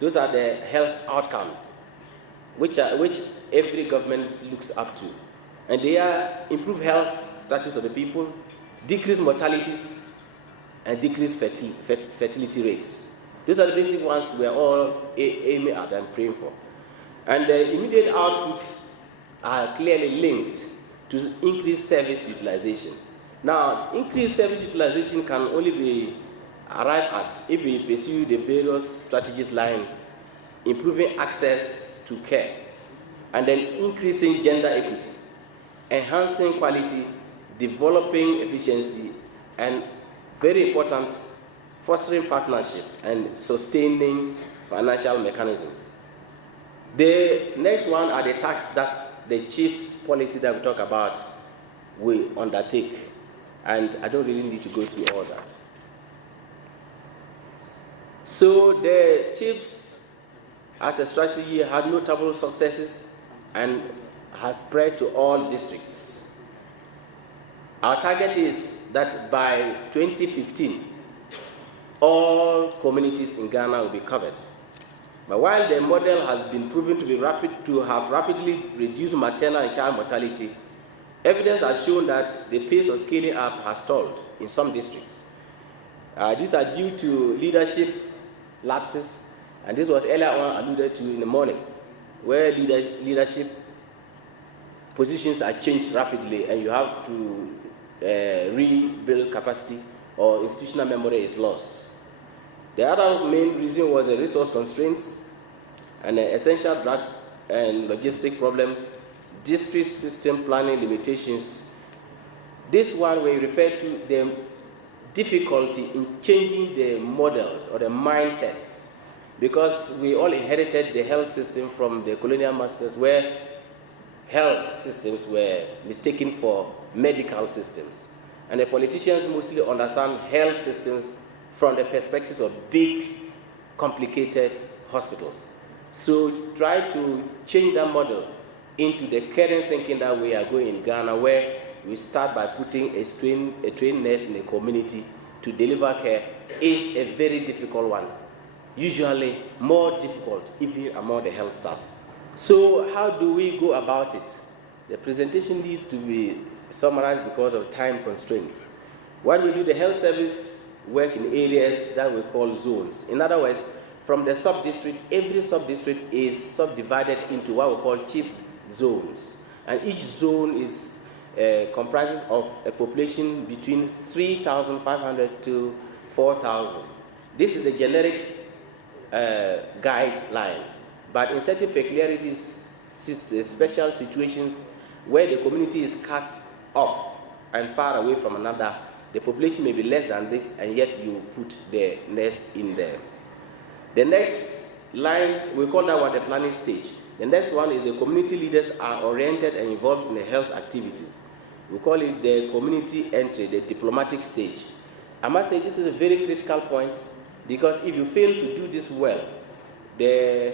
those are the health outcomes, which every government looks up to. And they are improved health status of the people, decreased mortalities, and decreased fertility rates. Those are the basic ones we're all aiming at and praying for. And the immediate outputs are clearly linked to increased service utilization. Now, increased service utilization can only be arrived at if we pursue the various strategies like improving access to care, and then increasing gender equity, enhancing quality, developing efficiency, and very important, fostering partnership and sustaining financial mechanisms. The next one are the tasks that the chief's policy that we talk about will undertake. And I don't really need to go through all that. So the chiefs, as a strategy, had notable successes and has spread to all districts. Our target is that by 2015, all communities in Ghana will be covered. But while the model has been proven to have rapidly reduced maternal and child mortality, evidence has shown that the pace of scaling up has stalled in some districts. These are due to leadership lapses, and this was earlier on alluded to in the morning, where leadership positions are changed rapidly and you have to rebuild capacity or institutional memory is lost. The other main reason was the resource constraints and essential drug and logistic problems, district system planning limitations. This one we refer to the difficulty in changing the models or the mindsets, because we all inherited the health system from the colonial masters, where health systems were mistaken for medical systems. And the politicians mostly understand health systems from the perspective of big, complicated hospitals. So try to change that model into the current thinking that we are going in Ghana, where we start by putting a trained nurse in the community to deliver care, is a very difficult one. Usually more difficult even among the health staff. So how do we go about it? The presentation needs to be summarized because of time constraints. What we do, the health service work in areas that we call zones. In other words, from the sub-district, every sub-district is subdivided into what we call chiefs zones. And each zone is comprises of a population between 3,500 to 4,000. This is a generic guideline, but in certain peculiarities, special situations where the community is cut off and far away from another, the population may be less than this, and yet you put the nurse in there. The next line, we call that one the planning stage. The next one is the community leaders are oriented and involved in the health activities. We call it the community entry, the diplomatic stage. I must say this is a very critical point, because if you fail to do this well, the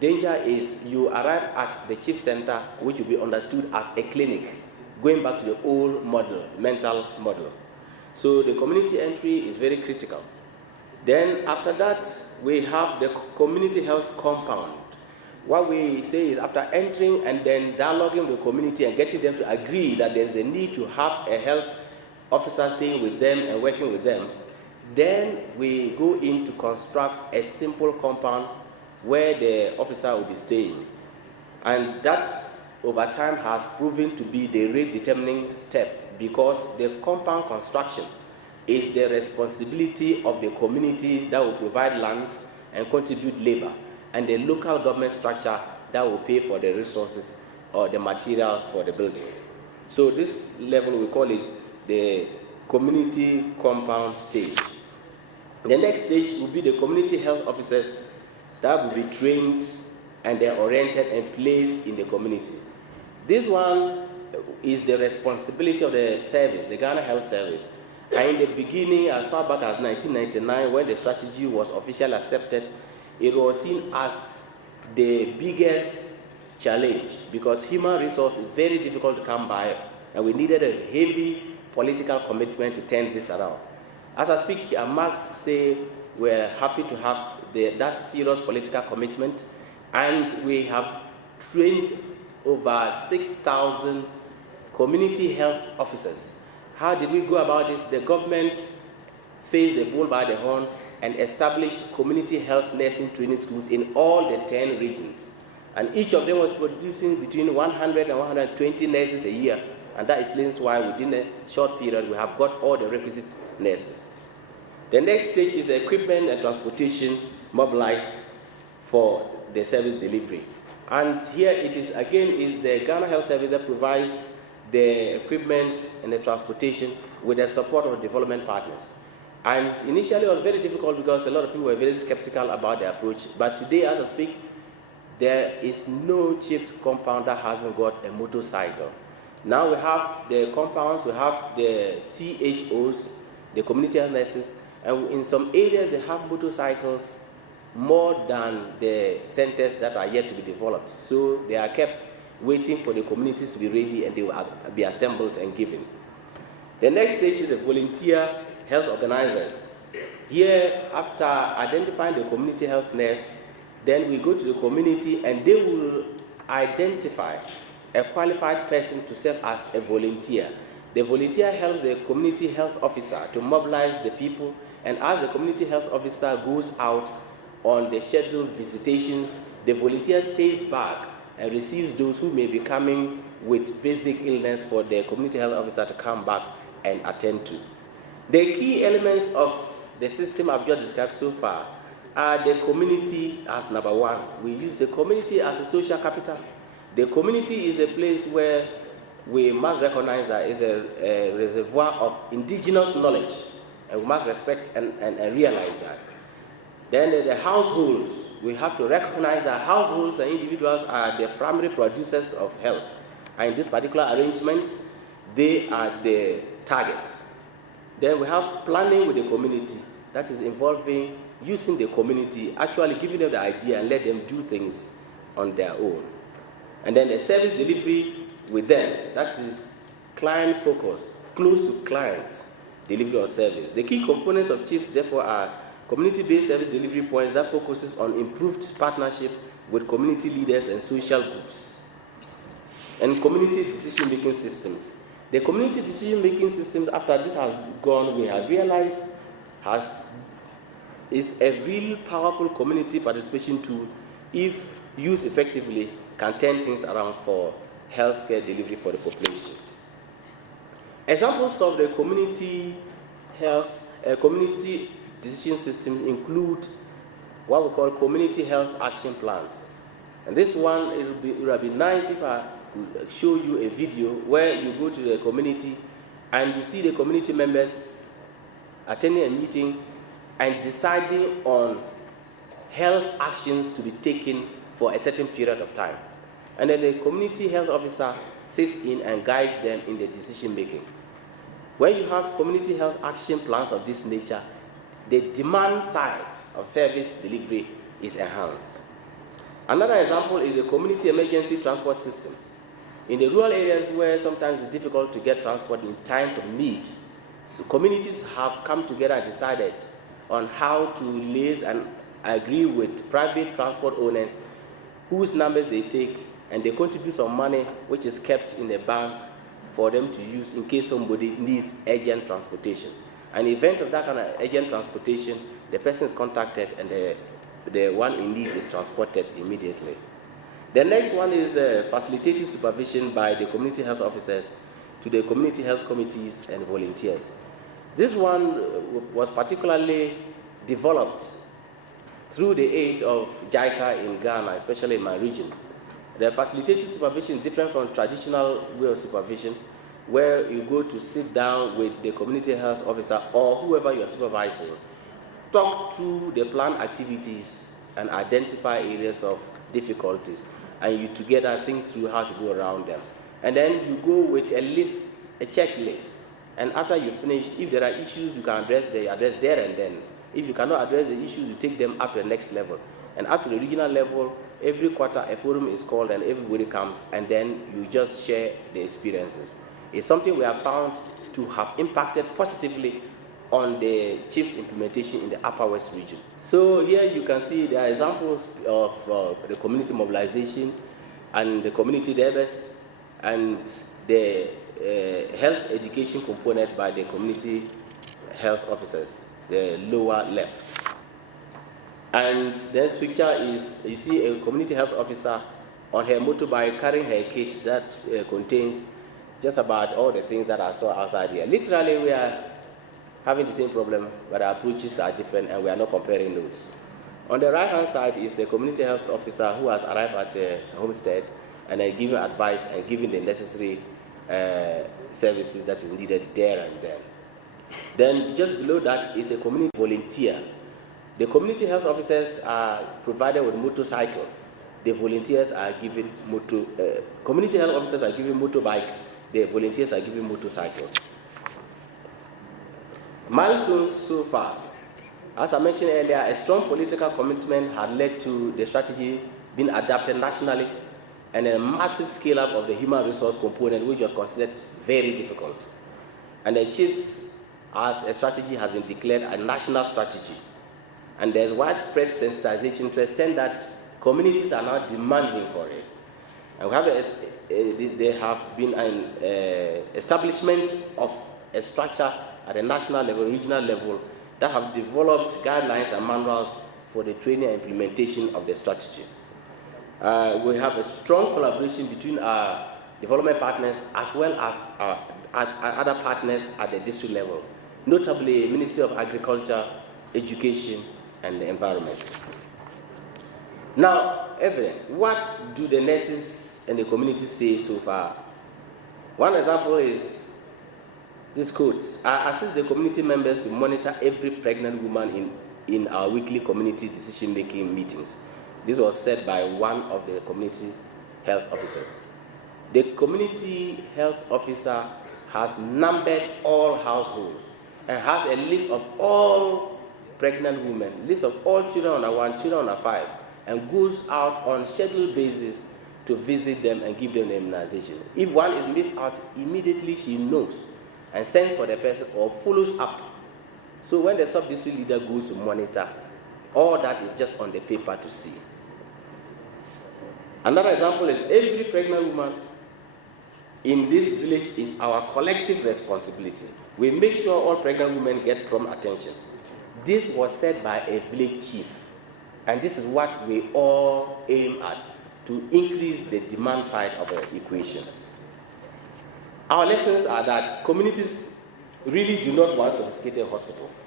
danger is you arrive at the chief center, which will be understood as a clinic, going back to the old model, mental model. So the community entry is very critical. Then after that, we have the community health compound. What we say is, after entering and then dialoguing with the community and getting them to agree that there's a need to have a health officer staying with them and working with them, then we go in to construct a simple compound where the officer will be staying. And that, over time, has proven to be the rate determining step, because the compound construction is the responsibility of the community that will provide land and contribute labor, and the local government structure that will pay for the resources or the material for the building. So this level, we call it the community compound stage. The next stage will be the community health officers that will be trained and they're oriented and placed in the community. This one is the responsibility of the service, the Ghana Health Service. And in the beginning, as far back as 1999, when the strategy was officially accepted, it was seen as the biggest challenge, because human resource is very difficult to come by, and we needed a heavy political commitment to turn this around. As I speak, I must say we're happy to have that serious political commitment, and we have trained over 6,000 community health officers. How did we go about this? The government faced the bull by the horn and established community health nursing training schools in all the 10 regions. And each of them was producing between 100 and 120 nurses a year. And that explains why within a short period we have got all the requisite nurses. The next stage is equipment and transportation mobilized for the service delivery. And here it is, again, is the Ghana Health Service that provides the equipment and the transportation with the support of development partners. And initially it was very difficult because a lot of people were very skeptical about the approach. But today, as I speak, there is no chief's compound that hasn't got a motorcycle. Now we have the compounds, we have the CHOs, the community health nurses, and in some areas they have motorcycles more than the centers that are yet to be developed. So they are kept waiting for the communities to be ready and they will be assembled and given. The next stage is the volunteer health organizers. Here, after identifying the community health nurse, then we go to the community and they will identify a qualified person to serve as a volunteer. The volunteer helps the community health officer to mobilize the people, and as the community health officer goes out on the scheduled visitations, the volunteer stays back and receives those who may be coming with basic illness for the community health officer to come back and attend to. The key elements of the system I've just described so far are the community as number one. We use the community as a social capital. The community is a place where we must recognize that it's a reservoir of indigenous knowledge, and we must respect and realize that. Then the households, we have to recognize that households and individuals are the primary producers of health. And in this particular arrangement, they are the target. Then we have planning with the community, that is involving using the community, actually giving them the idea and let them do things on their own. And then the service delivery with them, that is client focus, close to client delivery of service. The key components of CHIPS, therefore, are community-based service delivery points that focuses on improved partnership with community leaders and social groups, and community decision-making systems. The community decision-making systems, after this has gone, we have realized is a real powerful community participation tool if used effectively, can turn things around for healthcare delivery for the populations. Examples of the community health, community decision systems include what we call community health action plans. And this one, it would be nice if I could show you a video where you go to the community and you see the community members attending a meeting and deciding on health actions to be taken for a certain period of time. And then the community health officer sits in and guides them in the decision making. When you have community health action plans of this nature, the demand side of service delivery is enhanced. Another example is the community emergency transport systems. In the rural areas where sometimes it's difficult to get transport in times of need, so communities have come together and decided on how to liaise and agree with private transport owners whose numbers they take, and they contribute some money which is kept in the bank for them to use in case somebody needs urgent transportation. An event of that kind of urgent transportation, the person is contacted and the one in need is transported immediately. The next one is facilitative supervision by the community health officers to the community health committees and volunteers. This one was particularly developed through the aid of JICA in Ghana, especially in my region. The facilitative supervision is different from traditional way of supervision, where you go to sit down with the community health officer or whoever you are supervising, talk through the planned activities and identify areas of difficulties, and you together think through how to go around them. And then you go with a list, a checklist, and after you've finished, if there are issues you can address, they address there and then. If you cannot address the issues, you take them up to the next level. And up to the regional level, every quarter a forum is called and everybody comes, and then you just share the experiences. It's something we have found to have impacted positively on the CHIPS implementation in the Upper West region. So here you can see there are examples of the community mobilization and the community endeavors and the health education component by the community health officers, the lower left. And this picture is, you see a community health officer on her motorbike carrying her kit that contains just about all the things that I saw outside here. Literally, we are having the same problem, but our approaches are different and we are not comparing notes. On the right-hand side is the community health officer who has arrived at a homestead and giving advice and giving the necessary services that is needed there and then. Then just below that is a community volunteer. The community health officers are provided with motorcycles. The volunteers are given community health officers are given motorbikes. The volunteers are given motorcycles. Milestones so far. As I mentioned earlier, a strong political commitment had led to the strategy being adapted nationally and a massive scale-up of the human resource component, which was considered very difficult. And the CHIPS as a strategy has been declared a national strategy. And there's widespread sensitization to the extent that communities are now demanding for it. And we have there have been an establishment of a structure at a national level, regional level, that have developed guidelines and manuals for the training and implementation of the strategy. We have a strong collaboration between our development partners as well as our other partners at the district level, notably Ministry of Agriculture, Education, and the Environment. Now, evidence. What do the nurses and the community say so far? One example is this quote: I assist the community members to monitor every pregnant woman in our weekly community decision-making meetings. This was said by one of the community health officers. The community health officer has numbered all households and has a list of all pregnant women, list of all children under 1, children under 5, and goes out on scheduled basis to visit them and give them the immunization. If one is missed out, immediately she knows and sends for the person or follows up. So when the sub-district leader goes to monitor, all that is just on the paper to see. Another example is every pregnant woman in this village is our collective responsibility. We make sure all pregnant women get prompt attention. This was said by a village chief, and this is what we all aim at, to increase the demand side of the equation. Our lessons are that communities really do not want sophisticated hospitals.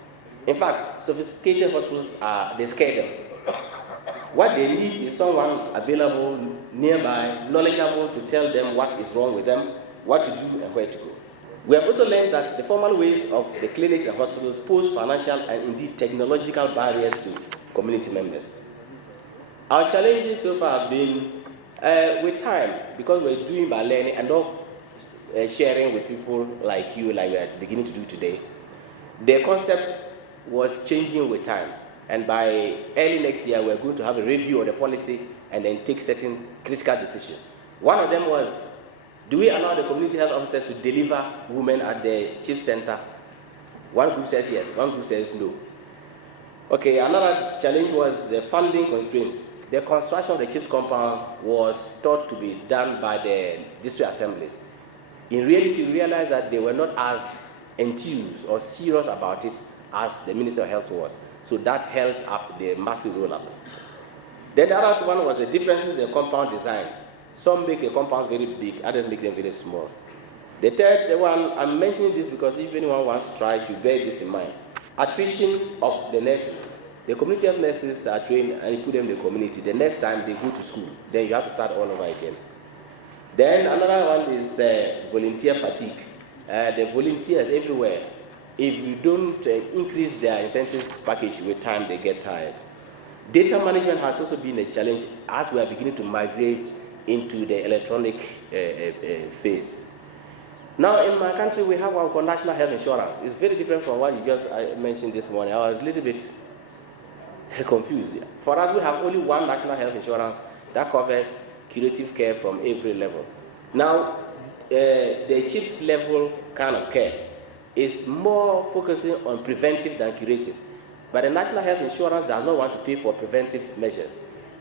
In fact, sophisticated hospitals they scare them. What they need is someone available, nearby, knowledgeable to tell them what is wrong with them, what to do and where to go. We have also learned that the formal ways of the clinics and hospitals pose financial and indeed technological barriers to community members. Our challenges so far have been with time, because we're doing by learning and not sharing with people like you, like we are beginning to do today. The concept was changing with time. And by early next year, we're going to have a review of the policy and then take certain critical decisions. One of them was, do we allow the community health officers to deliver women at the CHIPS center? One group says yes, one group says no. Okay, another challenge was the funding constraints. The construction of the CHIPS compound was thought to be done by the district assemblies. In reality, we realized that they were not as enthused or serious about it as the Ministry of Health was. So that held up the massive roll-up. Then the other one was the differences in the compound designs. Some make the compound very big, others make them very small. The third one, I'm mentioning this because if anyone wants to try to bear this in mind. Attrition of the nurses. The community of nurses are trained and you put them in the community. The next time they go to school, then you have to start all over again. Then another one is volunteer fatigue. The volunteers everywhere, if you don't increase their incentive package with time, they get tired. Data management has also been a challenge as we are beginning to migrate into the electronic phase. Now, in my country, we have our national health insurance. It's very different from what you just mentioned this morning. I was a little bit confused. For us, we have only one national health insurance that covers curative care from every level. Now, the CHIPS level kind of care is more focusing on preventive than curative. But the National Health Insurance does not want to pay for preventive measures.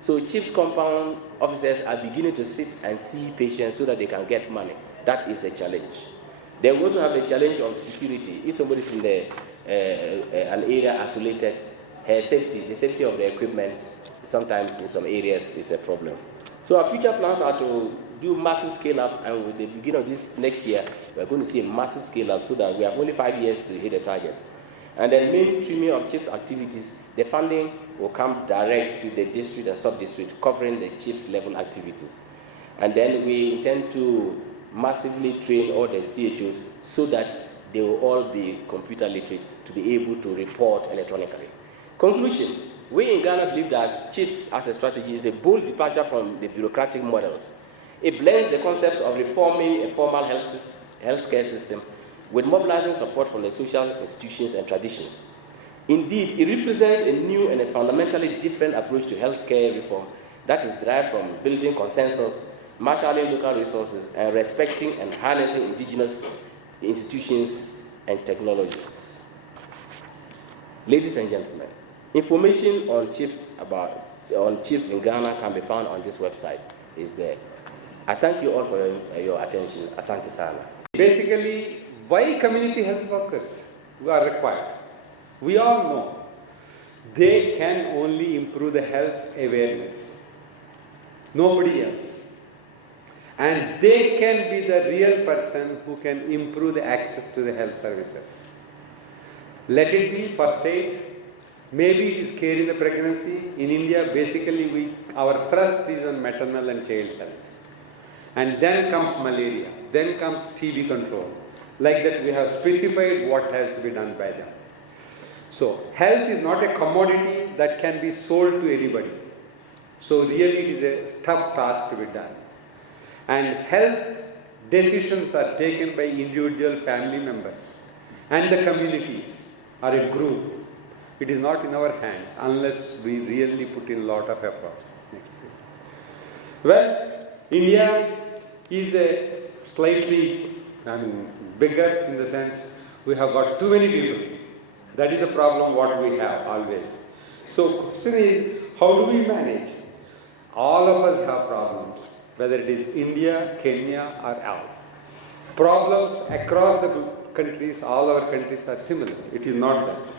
So CHIPS compound officers are beginning to sit and see patients so that they can get money. That is a challenge. They also have a challenge of security. If somebody is in an area isolated, the safety of the equipment, sometimes in some areas is a problem. So our future plans are to do massive scale up, and with the beginning of this next year, we're going to see a massive scale up so that we have only 5 years to hit the target. And then mainstreaming of CHIPS activities, the funding will come direct to the district and sub-district, covering the CHIPS level activities. And then we intend to massively train all the CHOs so that they will all be computer literate to be able to report electronically. Conclusion, we in Ghana believe that CHIPS as a strategy is a bold departure from the bureaucratic models. It blends the concepts of reforming a formal healthcare system with mobilizing support from the social institutions and traditions. Indeed, it represents a new and a fundamentally different approach to healthcare reform that is derived from building consensus marshalling local resources, and respecting and harnessing indigenous institutions and technologies. Ladies and gentlemen, information on chips in Ghana can be found on this website. Is there. I thank you all for your attention. Asante Sana. Basically, why community health workers are required? We all know they can only improve the health awareness. Nobody else. And they can be the real person who can improve the access to the health services. Let it be first aid. Maybe it is care in the pregnancy. In India, basically, our thrust is on maternal and child health. And then comes malaria, then comes TB control. Like that, we have specified what has to be done by them. So, health is not a commodity that can be sold to anybody. So, really, it is a tough task to be done. And health decisions are taken by individual family members and the communities or a group. It is not in our hands unless we really put in a lot of efforts. Well, India is a slightly bigger in the sense we have got too many people. That is the problem what we have always. So question is, how do we manage? All of us have problems, whether it is India, Kenya or all. Problems across the countries, all our countries are similar. It is not that.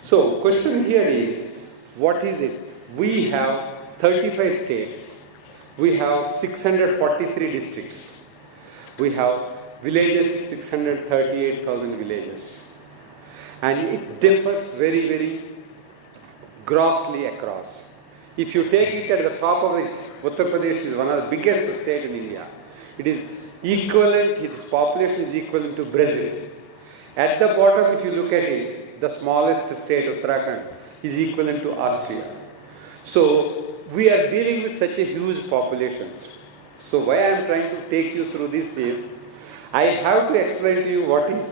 So question here is, what is it? We have 35 states. We have 643 districts. We have villages, 638,000 villages. And it differs very, very grossly across. If you take it at the top of it, Uttar Pradesh is one of the biggest states in India. It is equivalent, its population is equivalent to Brazil. At the bottom, if you look at it, the smallest state, Uttarakhand, is equivalent to Austria. So, we are dealing with such a huge populations. So, why I am trying to take you through this is, I have to explain to you what is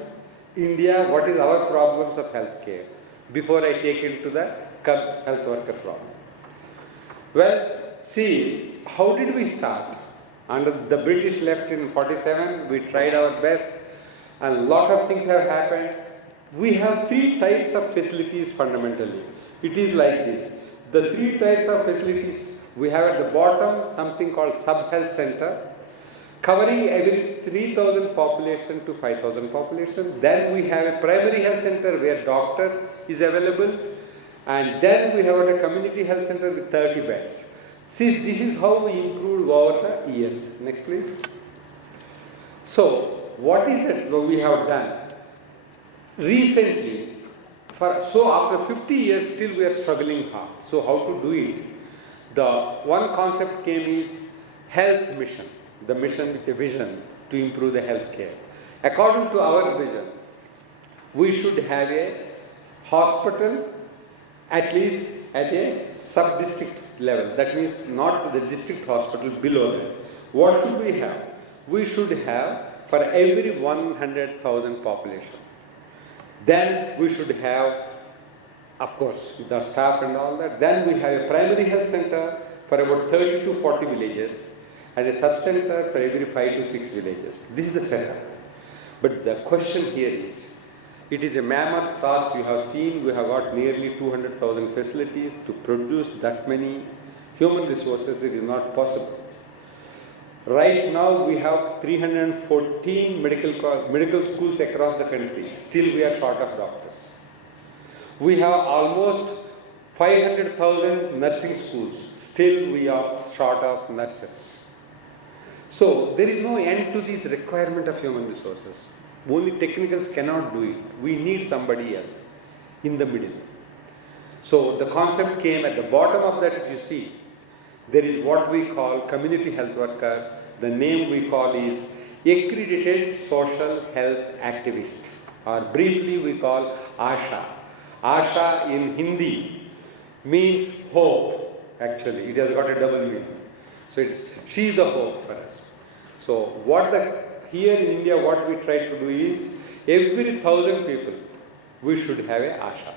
India, what is our problems of healthcare, before I take into the health worker problem. Well, see, how did we start? Under the British left in 47, we tried our best, and a lot of things have happened. We have three types of facilities fundamentally. It is like this. The three types of facilities, we have at the bottom something called sub-health center, covering every 3,000 population to 5,000 population. Then we have a primary health center where doctor is available. And then we have a community health center with 30 beds. See, this is how we improved over the years. Next, please. So, what is it we have done? Recently, so after 50 years, still we are struggling hard. So, how to do it? The one concept came is health mission. The mission with a vision to improve the health care. According to our vision, we should have a hospital at least at a sub-district level. That means not the district hospital below that. What should we have? We should have for every 100,000 population. Then we should have, of course, the staff and all that. Then we have a primary health center for about 30 to 40 villages and a sub-center for every 5 to 6 villages. This is the setup. But the question here is, it is a mammoth task. You have seen we have got nearly 200,000 facilities. To produce that many human resources, it is not possible. Right now we have 314 medical schools across the country. Still we are short of doctors. We have almost 500,000 nursing schools. Still we are short of nurses. So there is no end to this requirement of human resources. Only technicals cannot do it. We need somebody else in the middle. So the concept came at the bottom of that, you see, there is what we call community health worker. The name we call is accredited social health activist, or briefly we call ASHA. ASHA in Hindi means hope, actually. It has got a double meaning. So she is the hope for us. So here in India, what we try to do is, every 1,000 people, we should have a ASHA.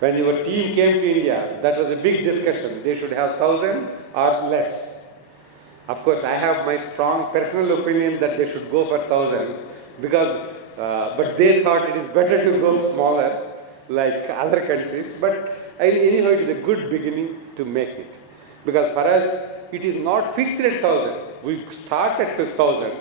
When your team came to India, that was a big discussion. They should have 1,000 or less. Of course, I have my strong personal opinion that they should go for 1,000 because, but they thought it is better to go smaller like other countries. But anyhow, it is a good beginning to make it. Because for us, it is not fixed at 1,000. We start at 5,000,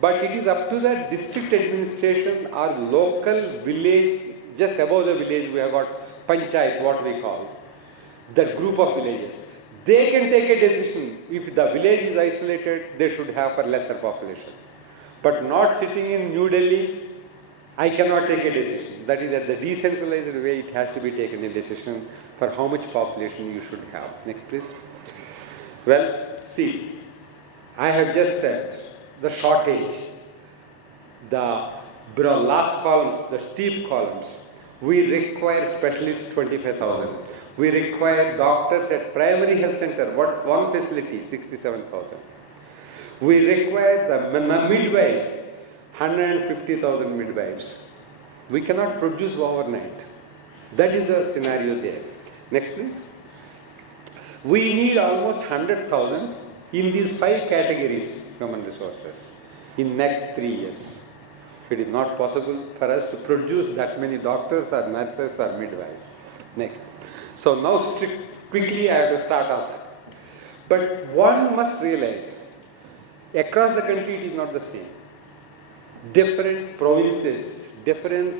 but it is up to the district administration or local village, just above the village we have got panchayat, what we call, that group of villages. They can take a decision. If the village is isolated, they should have for lesser population. But not sitting in New Delhi, I cannot take a decision. That is at the decentralized way, it has to be taken a decision for how much population you should have. Next please. Well, see, I have just said the shortage, the last columns, the steep columns, we require specialists 25,000. We require doctors at primary health center, one facility, 67,000. We require the midwife, 150,000 midwives. We cannot produce overnight. That is the scenario there. Next please. We need almost 100,000 in these 5 categories human resources in next 3 years. It is not possible for us to produce that many doctors or nurses or midwives. Next. So now quickly I have to start off. But one must realize, across the country it is not the same. Different provinces, different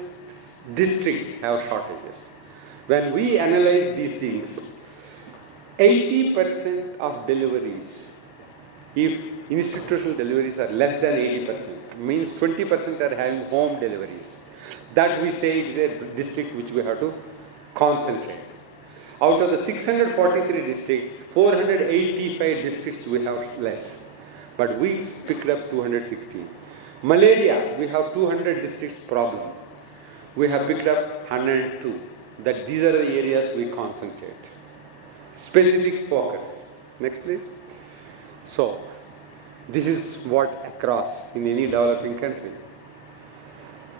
districts have shortages. When we analyze these things, 80% of deliveries, if institutional deliveries are less than 80%, means 20% are having home deliveries. That we say is a district which we have to concentrate. Out of the 643 districts, 485 districts we have less, but we picked up 216. Malaria, we have 200 districts problem. We have picked up 102. That these are the areas we concentrate. Specific focus. Next please. So, this is what across in any developing country.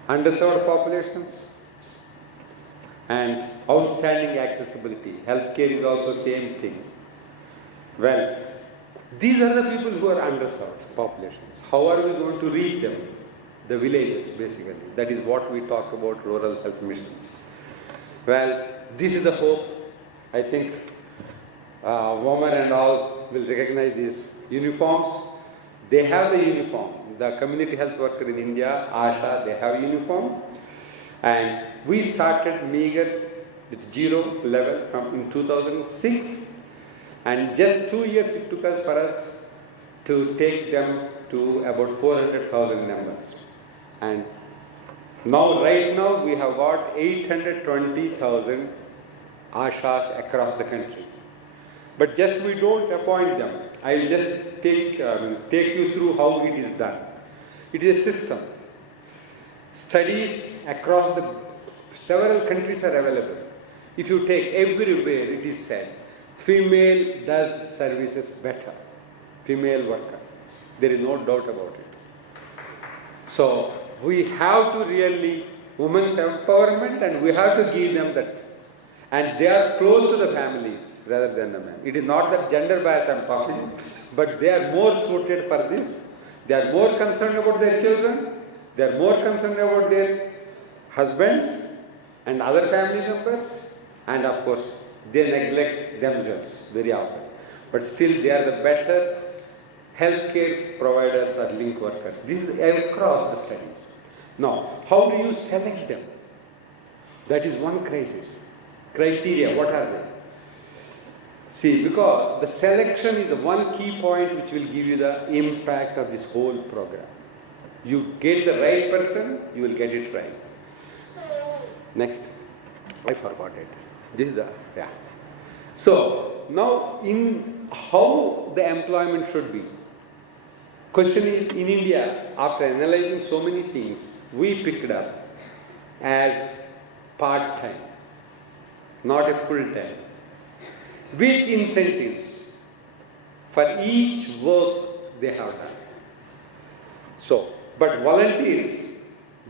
Underserved populations and outstanding accessibility. Healthcare is also same thing. Well, these are the people who are underserved populations. How are we going to reach them? The villages basically. That is what we talk about rural health mission. Well, this is the hope. I think women and all will recognize these uniforms. They have the uniform. The community health worker in India, ASHA, they have uniform. And we started meager with 0 level from in 2006. And just 2 years it took us for us to take them to about 400,000 members. And now, right now, we have got 820,000 ASHAs across the country. But just we don't appoint them. I will just take you through how it is done. It is a system. Studies across the several countries are available. If you take everywhere, it is said, female does services better. Female worker. There is no doubt about it. So, we have to really, women's empowerment, and we have to give them that. And they are close to the families rather than the men. It is not that gender bias I am talking, but they are more suited for this. They are more concerned about their children. They are more concerned about their husbands and other family members. And of course, they neglect themselves very often. But still, they are the better healthcare providers or link workers. This is across the studies. Now, how do you select them? That is one crisis. Criteria, what are they? See, because the selection is the one key point which will give you the impact of this whole program. You get the right person, you will get it right. Next. I forgot it. This is the, yeah. So, now in how the employment should be. Question is, in India, after analyzing so many things, we picked up as part-time, not a full-time, with incentives for each work they have done. So, but volunteers,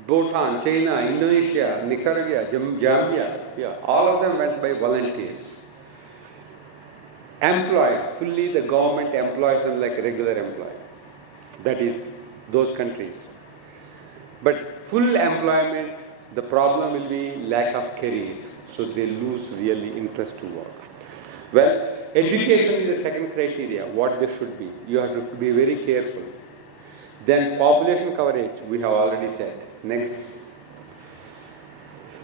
Bhutan, China, Indonesia, Nicaragua, Zambia, yeah, all of them went by volunteers. employed fully, the government employs them like a regular employee. That is those countries. But full employment, the problem will be lack of career. So they lose really interest to work. Well, education is the second criteria, what they should be. You have to be very careful. Then population coverage, we have already said. Next.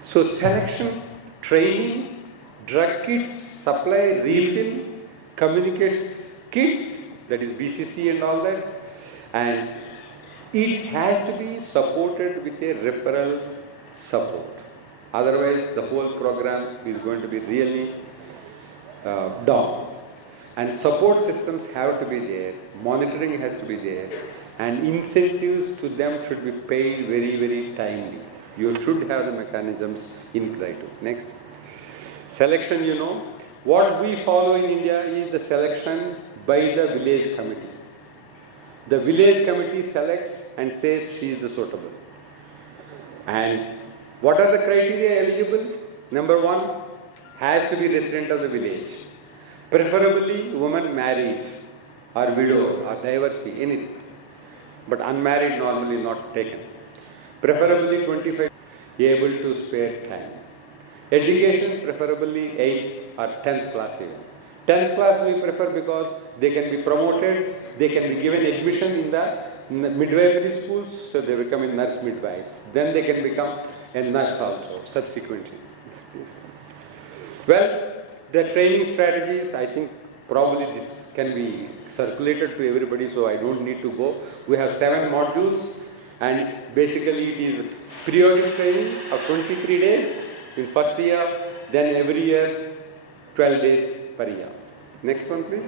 So selection, training, drug kits, supply, refill, communication kits, that is BCC and all that. And it has to be supported with a referral support. Otherwise, the whole program is going to be really down. And support systems have to be there, monitoring has to be there, and incentives to them should be paid very, very timely. You should have the mechanisms in play too. Next. Selection, you know, what we follow in India is the selection by the village committee. The village committee selects and says she is the suitable. And what are the criteria eligible? Number one, has to be resident of the village. Preferably woman married or widow or divorcee, anything. But unmarried normally not taken. Preferably 25, able to spare time. Education preferably 8th or 10th class even. 10th class we prefer because they can be promoted, they can be given admission in the midwifery schools, so they become a nurse midwife. Then they can become a nurse also, subsequently. Well, the training strategies, I think probably this can be circulated to everybody, so I don't need to go. We have 7 modules, and basically it is periodic training of 23 days in first year, then every year 12 days per year. Next one, please.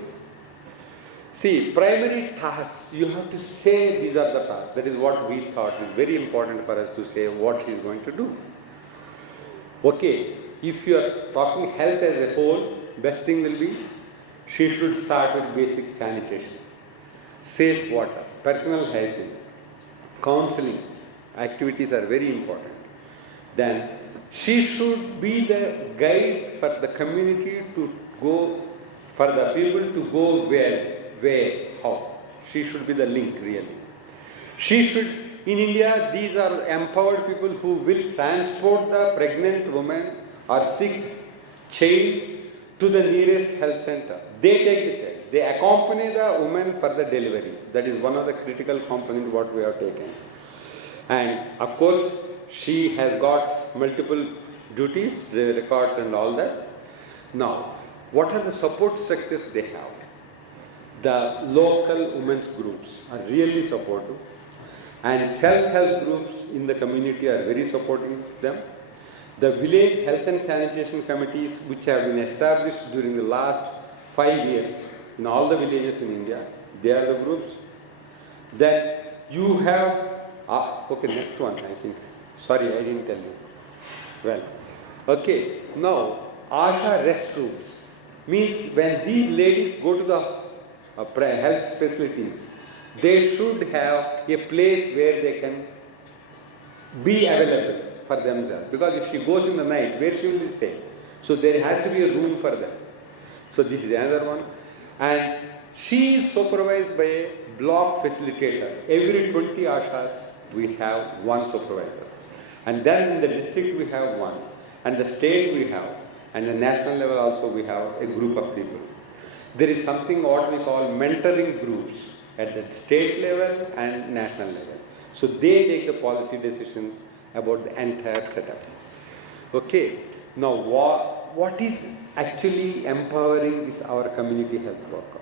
See, primary tasks, you have to say these are the tasks. That is what we thought is very important for us to say what she is going to do. Okay, if you are talking health as a whole, best thing will be she should start with basic sanitation, safe water, personal hygiene, counseling activities are very important. Then she should be the guide for the community to go, for the people to go where, how. She should be the link really. She should, in India, these are empowered people who will transport the pregnant woman or sick child to the nearest health center. They take the child. They accompany the woman for the delivery. That is one of the critical components what we have taken. And of course, she has got multiple duties, the records and all that. Now, what are the support structures they have? The local women's groups are really supportive, and self-help groups in the community are very supportive of them. The village health and sanitation committees, which have been established during the last 5 years in all the villages in India, they are the groups. Then you have, okay, next one, I think. Sorry, I didn't tell you. Well, okay, now Asha restrooms means when these ladies go to the health facilities, they should have a place where they can be available for themselves. Because if she goes in the night, where she will stay? So there has to be a room for them. So this is another one. And she is supervised by a block facilitator. Every 20 Ashas, we have one supervisor. And then in the district we have one. And the state we have. And the national level also we have a group of people. There is something what we call mentoring groups at the state level and national level. So they take the policy decisions about the entire setup. Okay, now what is actually empowering this our community health worker?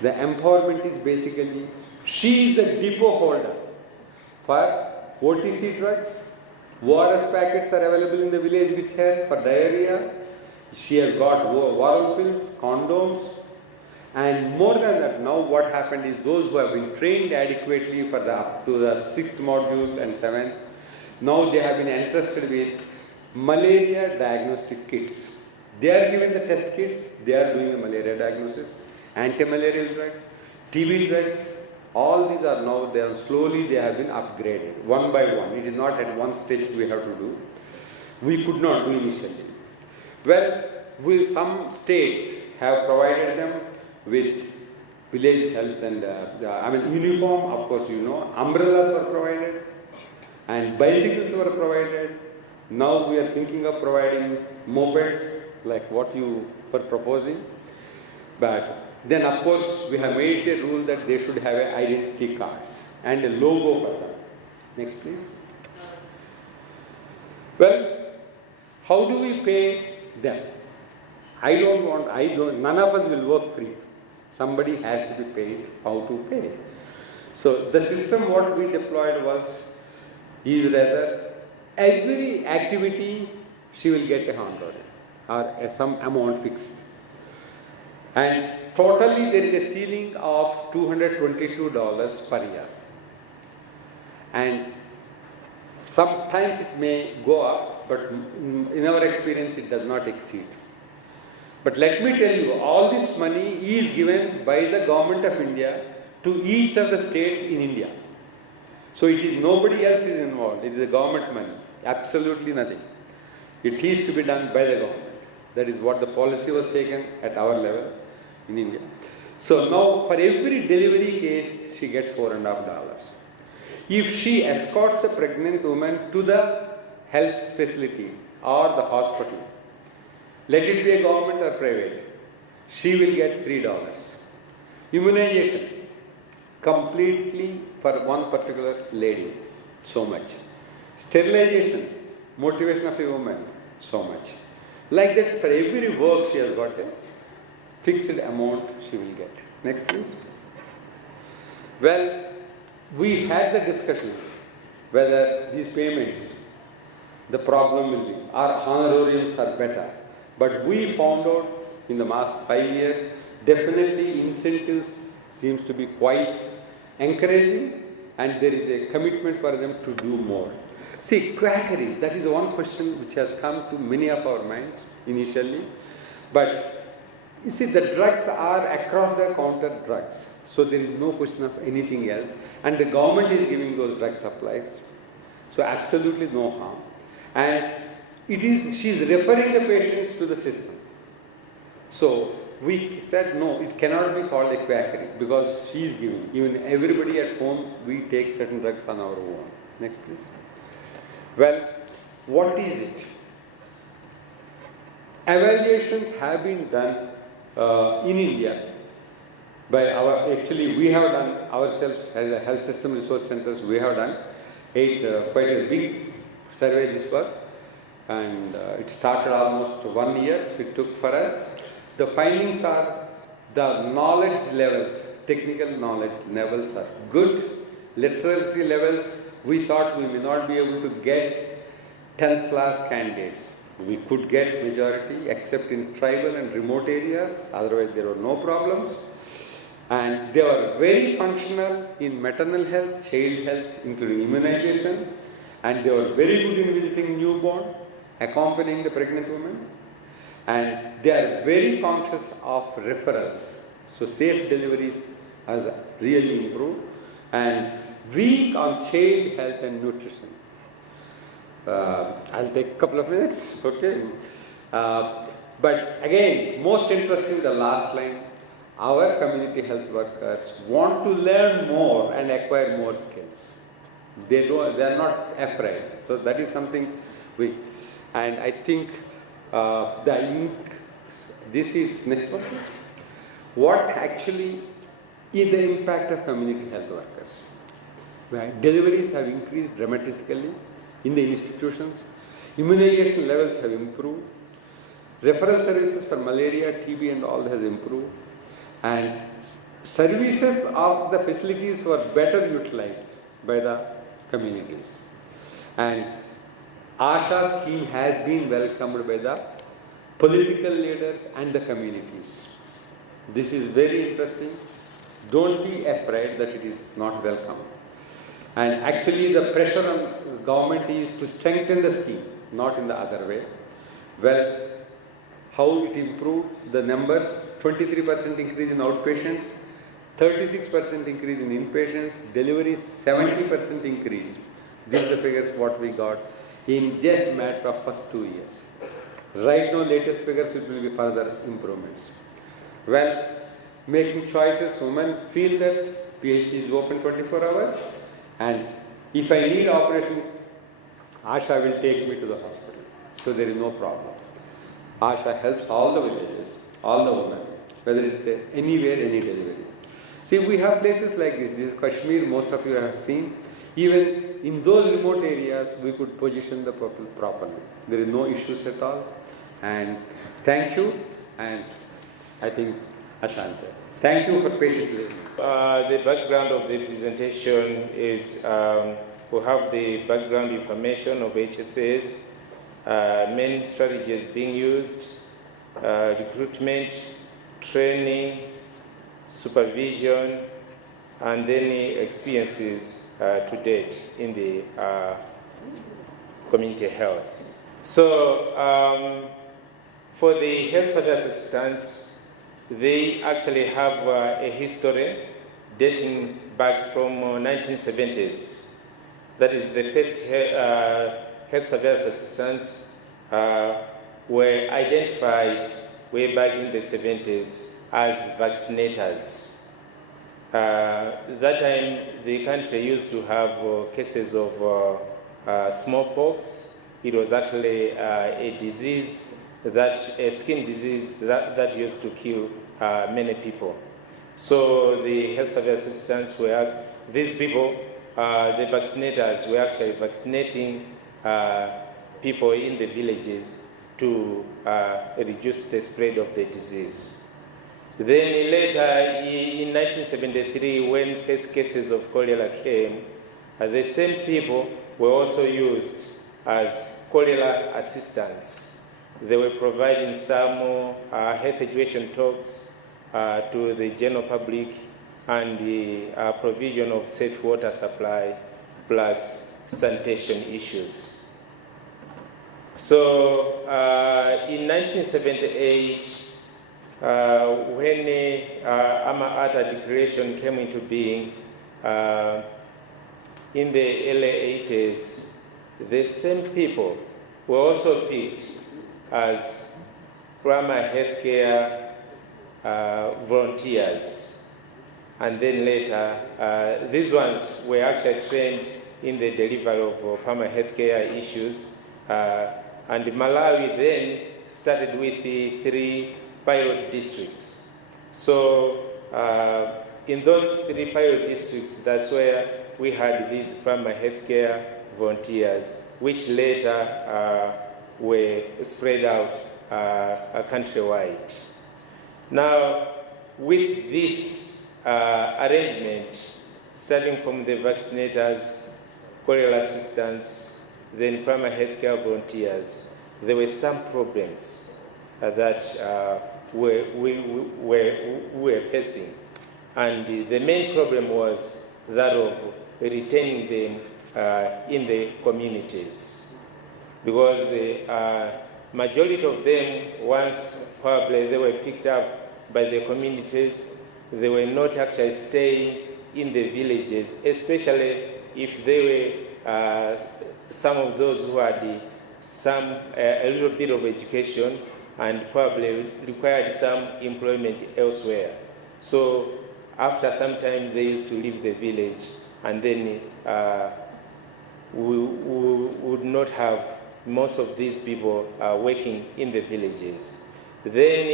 The empowerment is basically, she is the depot holder for OTC drugs. ORS packets are available in the village with her for diarrhea. She has got oral pills, condoms, and more than that, now what happened is those who have been trained adequately for up to the 6th module and 7th, now they have been entrusted with malaria diagnostic kits. They are given the test kits, they are doing the malaria diagnosis, anti-malarial drugs, TB drugs, all these are now, they are slowly they have been upgraded, one by one. It is not at one stage we have to do. We could not do initially. Well, some states have provided them with village health and uniform, of course you know, umbrellas were provided and bicycles were provided. Now we are thinking of providing mopeds like what you were proposing. But then of course we have made a rule that they should have identity cards and a logo for them. Next please. Well, how do we pay them? None of us will work free. Somebody has to be paid. How to pay? So the system what we deployed is rather every activity she will get a honorarium or some amount fixed. And totally there is a ceiling of $222 per year. And sometimes it may go up, but in our experience it does not exceed. But let me tell you, all this money is given by the government of India to each of the states in India. So it is nobody else is involved, it is the government money, absolutely nothing. It is to be done by the government. That is what the policy was taken at our level in India. So now for every delivery case, she gets $4.50. If she escorts the pregnant woman to the health facility or the hospital, let it be a government or private, she will get $3. Immunization, completely for one particular lady, so much. Sterilization, motivation of a woman, so much. Like that, for every work she has got a fixed amount she will get. Next please. Well, we had the discussions whether these payments, the problem will be, our honorariums are better. But we found out in the last 5 years, definitely incentives seems to be quite encouraging and there is a commitment for them to do more. See, quackery, that is one question which has come to many of our minds initially. But you see, the drugs are across the counter drugs. So there is no question of anything else. And the government is giving those drug supplies. So absolutely no harm. And she is referring the patients to the system. So we said no, it cannot be called a quackery because she is giving. Even everybody at home, we take certain drugs on our own. Next please. Well, what is it? Evaluations have been done in India by actually we have done ourselves as a health system resource centers, we have done. It's quite a big survey this was. And it started almost 1 year it took for us. The findings are the knowledge levels, technical knowledge levels are good. Literacy levels, we thought we may not be able to get 10th class candidates. We could get majority except in tribal and remote areas, otherwise there were no problems. And they were very functional in maternal health, child health, including immunization. And they were very good in visiting newborn, accompanying the pregnant woman, and they are very conscious of referrals. So safe deliveries has really improved, and weak on child health and nutrition. I'll take a couple of minutes, okay? But again, most interesting, the last line, our community health workers want to learn more and acquire more skills. They are not afraid. So that is something and I think this is next one. What actually is the impact of community health workers? Right. Deliveries have increased dramatically in the institutions. Immunization levels have improved. Referral services for malaria, TB and all has improved. And services of the facilities were better utilized by the communities. And ASHA scheme has been welcomed by the political leaders and the communities. This is very interesting. Don't be afraid that it is not welcome. And actually the pressure on government is to strengthen the scheme, not in the other way. Well, how it improved the numbers, 23% increase in outpatients, 36% increase in inpatients, deliveries 70% increase. These are the figures what we got in just a matter of first 2 years. Right now, latest figures it will be further improvements. Well, making choices, women feel that PHC is open 24 hours, and if I need operation, Asha will take me to the hospital. So there is no problem. Asha helps all the villages, all the women, whether it's anywhere, any delivery. See, we have places like this. This is Kashmir, most of you have seen. Even in those remote areas, we could position the people properly. There is no issues at all. And thank you, and I think Asante. Thank you for patiently listening. The background of the presentation is we have the background information of HSAs, main strategies being used, recruitment, training, supervision, and any experiences to date in the community health. So for the health service assistants, they actually have a history dating back from 1970s. That is, the first health service assistants were identified way back in the 70s as vaccinators. That time, the country used to have cases of smallpox. It was actually a disease, a skin disease that used to kill many people. So the health service assistants were, these people, the vaccinators were actually vaccinating people in the villages to reduce the spread of the disease. Then later, in 1973, when first cases of cholera came, the same people were also used as cholera assistants. They were providing some health education talks to the general public and the provision of safe water supply plus sanitation issues. So in 1978, when the Ama-Ata Declaration came into being, in the early 80s, the same people were also picked as primary healthcare volunteers. And then later, these ones were actually trained in the delivery of primary healthcare issues. And Malawi then started with the 3 pilot districts. So in those 3 pilot districts, that's where we had these primary healthcare volunteers, which later were spread out countrywide. Now, with this arrangement, starting from the vaccinators, cholera assistants, then primary healthcare volunteers, there were some problems that we were facing. And the main problem was that of retaining them in the communities. Because the majority of them, once probably they were picked up by the communities, they were not actually staying in the villages, especially if they were some of those who had a little bit of education and probably required some employment elsewhere. So after some time, they used to leave the village, and then we would not have most of these people working in the villages. Then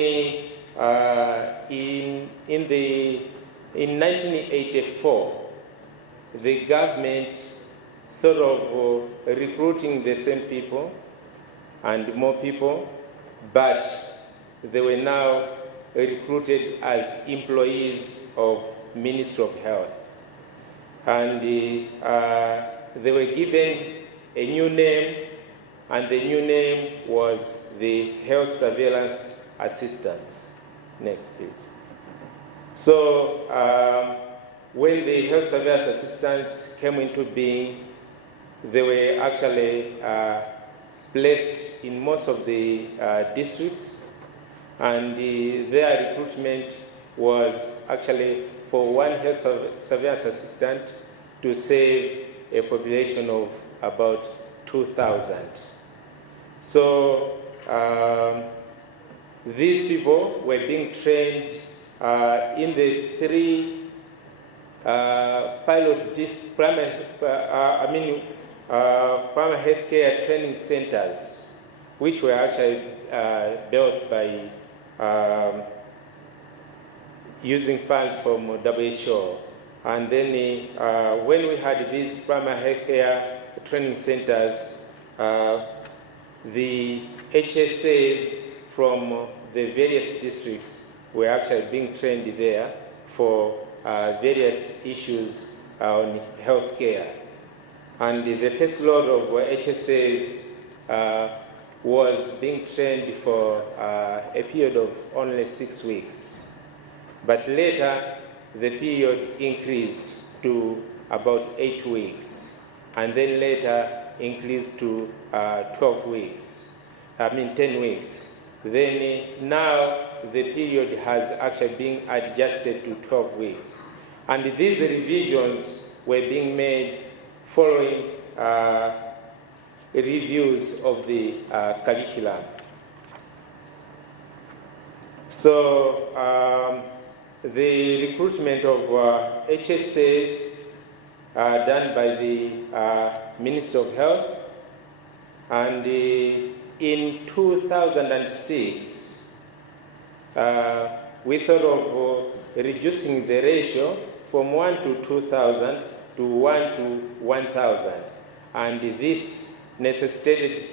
in 1984, the government thought of recruiting the same people and more people, but they were now recruited as employees of Ministry of Health. And they were given a new name, and the new name was the Health Surveillance Assistants. Next, please. So when the Health Surveillance Assistants came into being, they were actually placed in most of the districts, and their recruitment was actually for one health surveillance assistant to save a population of about 2,000. So these people were being trained in the 3 pilot primary healthcare training centers, which were actually built by using funds from WHO. And then when we had these primary healthcare training centers, the HSAs from the various districts were actually being trained there for various issues on healthcare. And the first lot of HSAs was being trained for a period of only 6 weeks. But later, the period increased to about 8 weeks, and then later increased to 10 weeks. Then now the period has actually been adjusted to 12 weeks. And these revisions were being made following reviews of the curriculum. So the recruitment of HSAs done by the Ministry of Health, and in 2006, we thought of reducing the ratio from 1 to 2,000 to 1 to 1,000. And this necessitated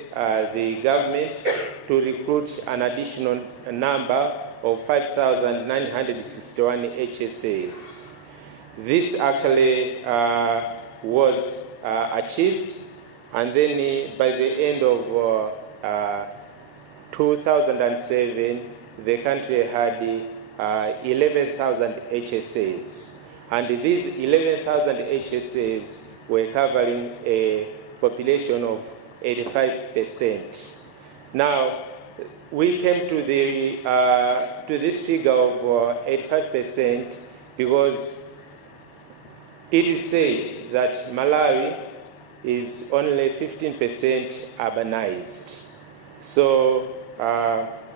the government to recruit an additional number of 5,961 HSAs. This actually was achieved, and then by the end of 2007, the country had 11,000 HSAs. And these 11,000 HSAs were covering a population of 85%. Now, we came to this figure of 85% because it is said that Malawi is only 15% urbanized. So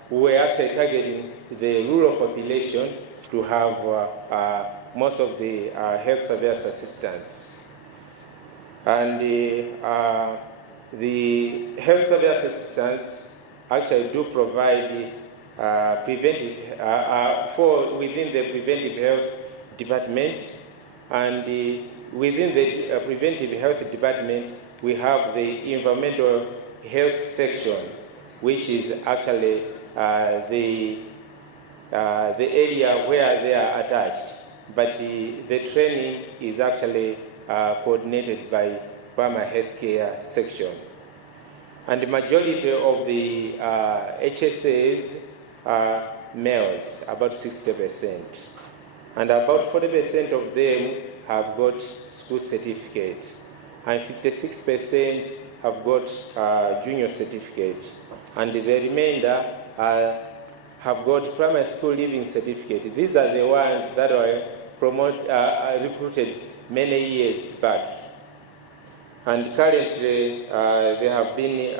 we're actually targeting the rural population to have most of the health service assistance. And the health service assistance actually do provide preventive, within the preventive health department, and within the preventive health department, we have the environmental health section, which is actually the area where they are attached. But the training is actually coordinated by primary healthcare section. And the majority of the HSAs are males, about 60%. And about 40% of them have got school certificate. And 56% have got junior certificate. And the remainder have got primary school leaving certificate. These are the ones that were recruited many years back. And currently, they have been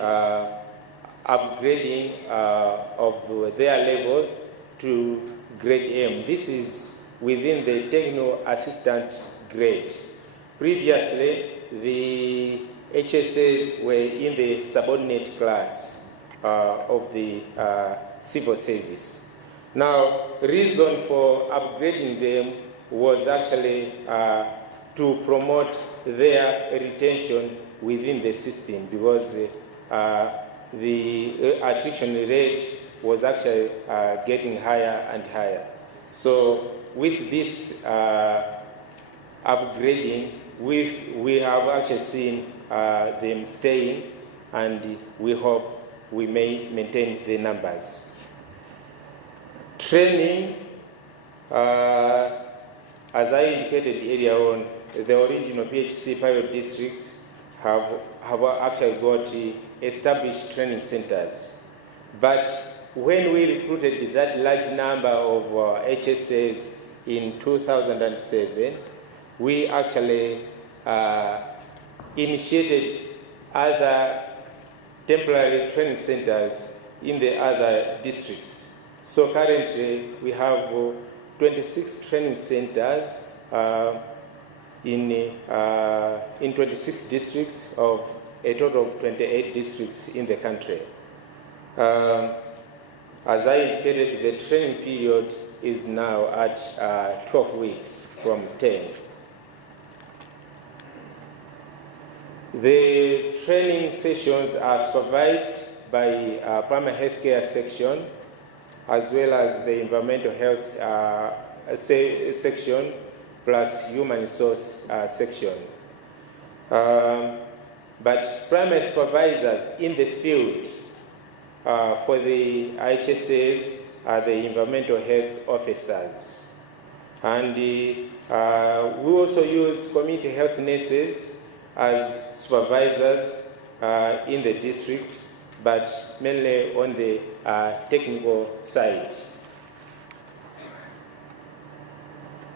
upgrading of their levels to grade M. This is within the technical assistant grade. Previously, the HSAs were in the subordinate class of the civil service. Now, reason for upgrading them was actually to promote their retention within the system, because the attrition rate was actually getting higher and higher. So with this upgrading, we have actually seen them staying, and we hope we may maintain the numbers. Training, as I indicated earlier on, the original PHC pilot districts have actually got established training centers. But when we recruited that large number of HSAs in 2007, we actually initiated other temporary training centers in the other districts. So currently we have 26 training centers in 26 districts of a total of 28 districts in the country. As I indicated, the training period is now at 12 weeks from 10. The training sessions are supervised by primary health care section as well as the environmental health section plus human resource section. But primary supervisors in the field for the IHSAs are the environmental health officers. And we also use community health nurses as supervisors in the district, but mainly on the technical side.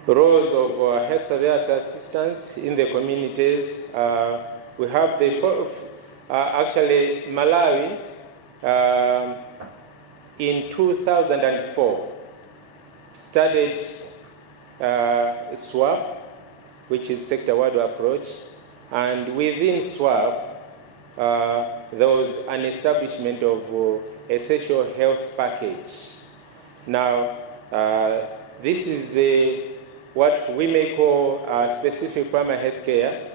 Roles of health surveillance assistants in the communities. We have the, actually Malawi in 2004 started SWAP, which is sector-wide approach, and within SWAP there was an establishment of a social health package. Now, this is what we may call specific primary health care,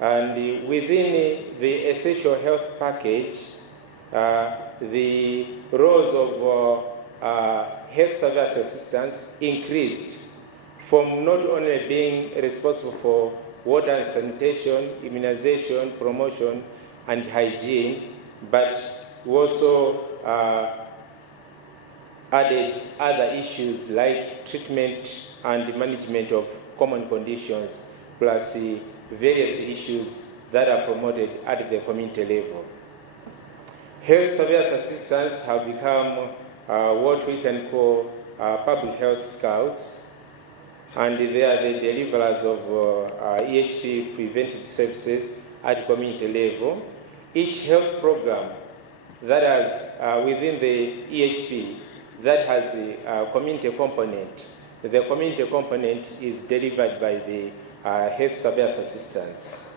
and within the essential health package, the roles of health service assistants increased from not only being responsible for water and sanitation, immunization, promotion, and hygiene, but we also added other issues like treatment and management of common conditions, plus various issues that are promoted at the community level. Health surveillance assistants have become what we can call public health scouts, and they are the deliverers of EHP preventive services at community level. Each health program that has within the EHP that has a community component, the community component is delivered by the health surveillance assistants.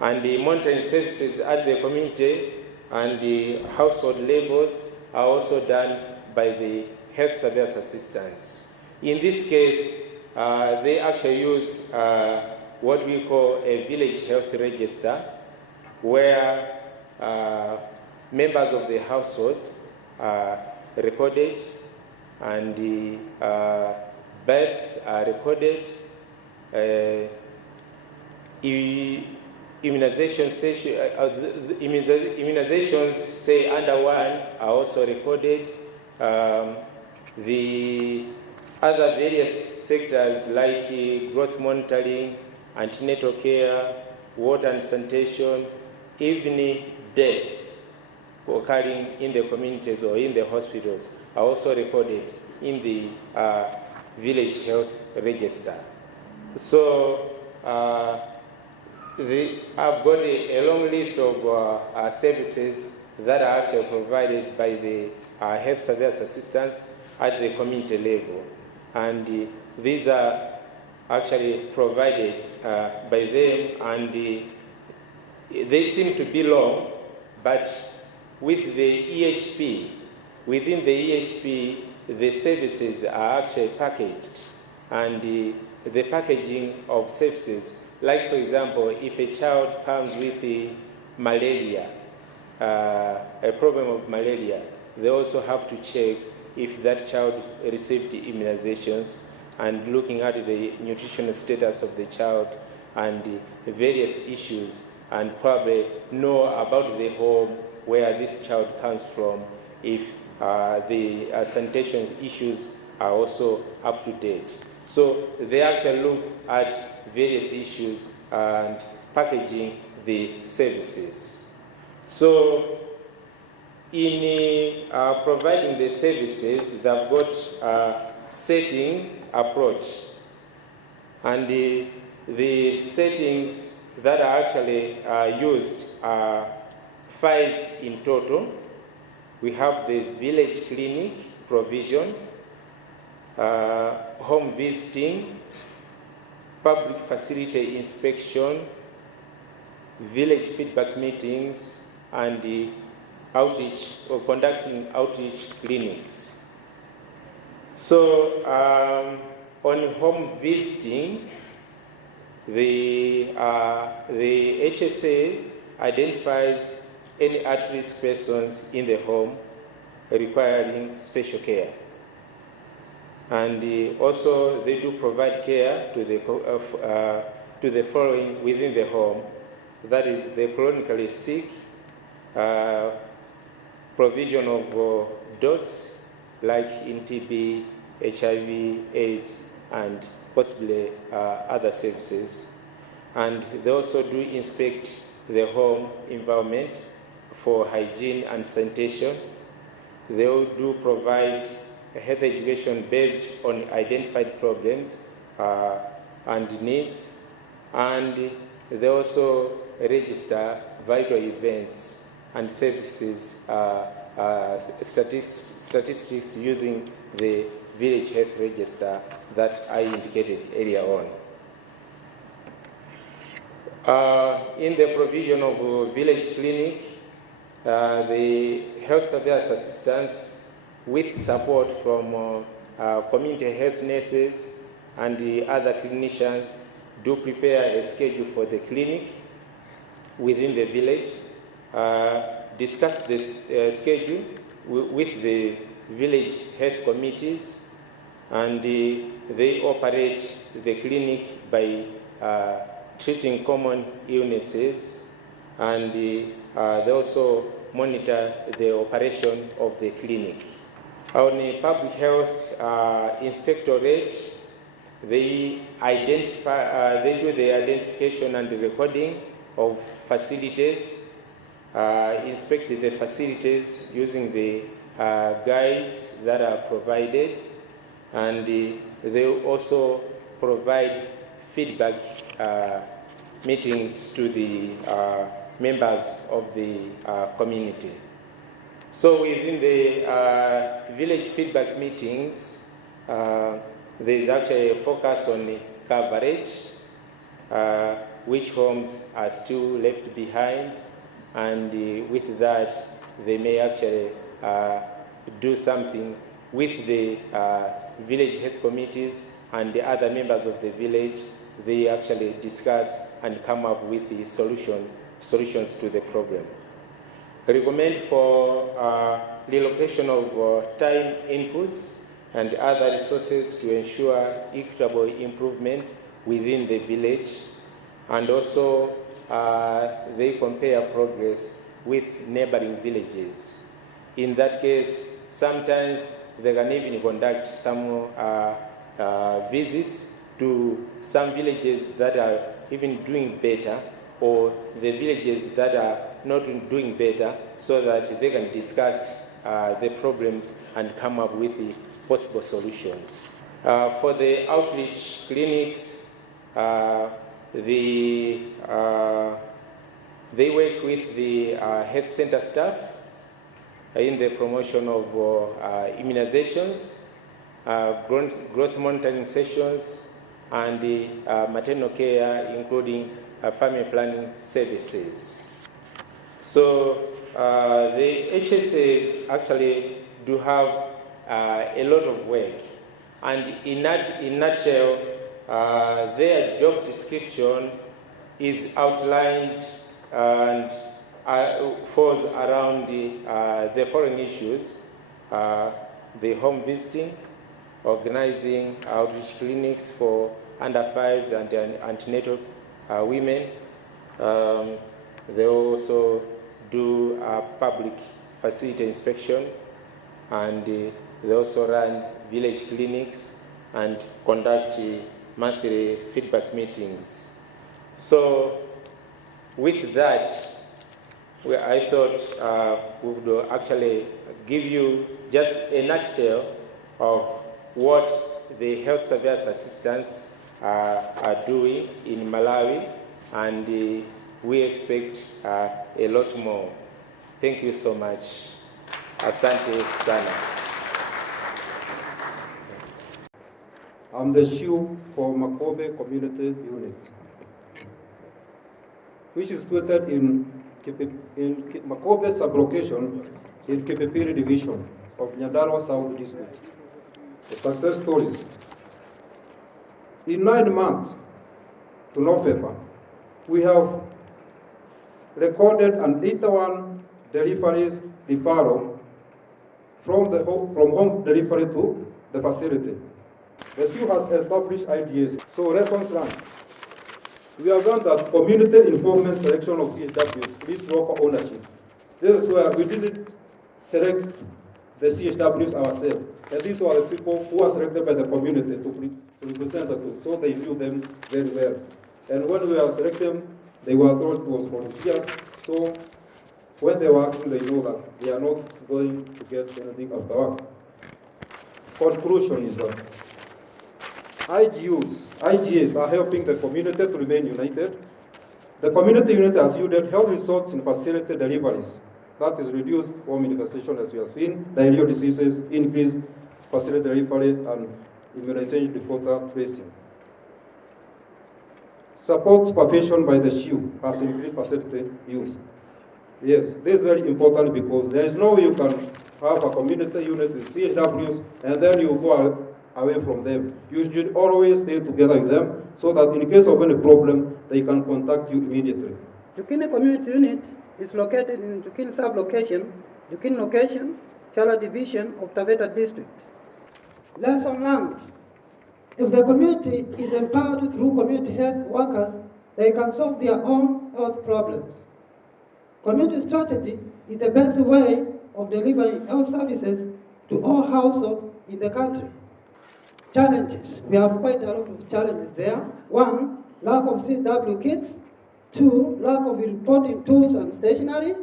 And the monitoring services at the community and the household levels are also done by the health surveillance assistants. In this case, they actually use what we call a village health register, where members of the household are recorded and the births are recorded, immunizations, say under 1, are also recorded. The other various sectors like growth monitoring, antenatal care, water and sanitation, even deaths occurring in the communities or in the hospitals are also recorded in the village health register. So I've got a long list of services that are actually provided by the health surveillance assistants at the community level. And these are actually provided by them, and they seem to be long, but with the EHP, within the EHP, the services are actually packaged, and the packaging of services, like for example, if a child comes with malaria, a problem of malaria, they also have to check if that child received the immunizations and looking at the nutritional status of the child and the various issues, and probably know about the home where this child comes from, if the sanitation issues are also up to date. So they actually look at various issues and packaging the services. So in providing the services, they've got a setting approach, and the settings that are actually used are 5 in total. We have the village clinic, provision, home visiting, public facility inspection, village feedback meetings, and the outreach or conducting outreach clinics. So on home visiting, the HSA identifies any at-risk persons in the home requiring special care. And also they do provide care to the following within the home, that is the chronically sick, provision of doses like in TB, HIV, AIDS, and possibly other services. And they also do inspect the home environment for hygiene and sanitation. They do provide health education based on identified problems and needs. And they also register vital events and services statistics using the village health register that I indicated earlier on. In the provision of a village clinic, the health surveillance assistants with support from community health nurses and the other clinicians do prepare a schedule for the clinic within the village, discuss this schedule with the village health committees, and they operate the clinic by treating common illnesses, and they also monitor the operation of the clinic. On the public health inspectorate, they do the identification and the recording of facilities, inspect the facilities using the guides that are provided, and they also provide feedback meetings to the members of the community. So within the village feedback meetings, there is actually a focus on the coverage, which homes are still left behind, and with that, they may actually do something with the village health committees and the other members of the village. They actually discuss and come up with the solutions to the problem. Recommend for relocation of time inputs and other resources to ensure equitable improvement within the village. And also, they compare progress with neighboring villages. In that case, sometimes they can even conduct some visits to some villages that are even doing better, or the villages that are not doing better, so that they can discuss the problems and come up with the possible solutions. For the outreach clinics, they work with the health center staff in the promotion of immunizations, growth monitoring sessions, and the maternal care, including family planning services. So the HSAs actually do have a lot of work, and in nutshell, their job description is outlined and falls around the following issues: the home visiting, organizing outreach clinics for under 5s and antenatal women. They also do public facility inspection, and they also run village clinics and conduct monthly feedback meetings. So with that, I thought we would actually give you just a nutshell of what the health surveillance assistants are doing in Malawi, and we expect a lot more. Thank you so much. Asante sana. I'm the SHIU for Makobe Community Unit, which is situated in Makobe sublocation in Kipipiri Division of Nyandarua South District. The success stories. In 9 months to November, we have recorded an 81 deliveries referral from home delivery to the facility. The SHIU has established IDAs, so lessons learned. We have learned that community involvement selection of CHWs needs local ownership. This is where we didn't select the CHWs ourselves. And these are the people who are selected by the community to represent the group, so they knew them very well. And when we are selecting them, they were told it was volunteers, so when they were acting, they know that they are not going to get anything after work. Conclusion is that IGAs are helping the community to remain united. The community unit has yielded health results in facility deliveries. That is reduced home infestation, as we have seen, diarrheal diseases, increased facility delivery, and immunization before tracing. Support supervision by the SHIU has increased facility use. Yes, this is very important because there is no way you can have a community unit with CHWs and then you go away from them. You should always stay together with them so that in case of any problem, they can contact you immediately. Jukini Community Unit is located in Jukini Sub-Location, Jukini Location, Chala Division of Taveta District. Lesson learned. If the community is empowered through community health workers, they can solve their own health problems. Community strategy is the best way of delivering health services to all households in the country. Challenges. We have quite a lot of challenges there. 1, lack of CW kits. 2, lack of reporting tools and stationery.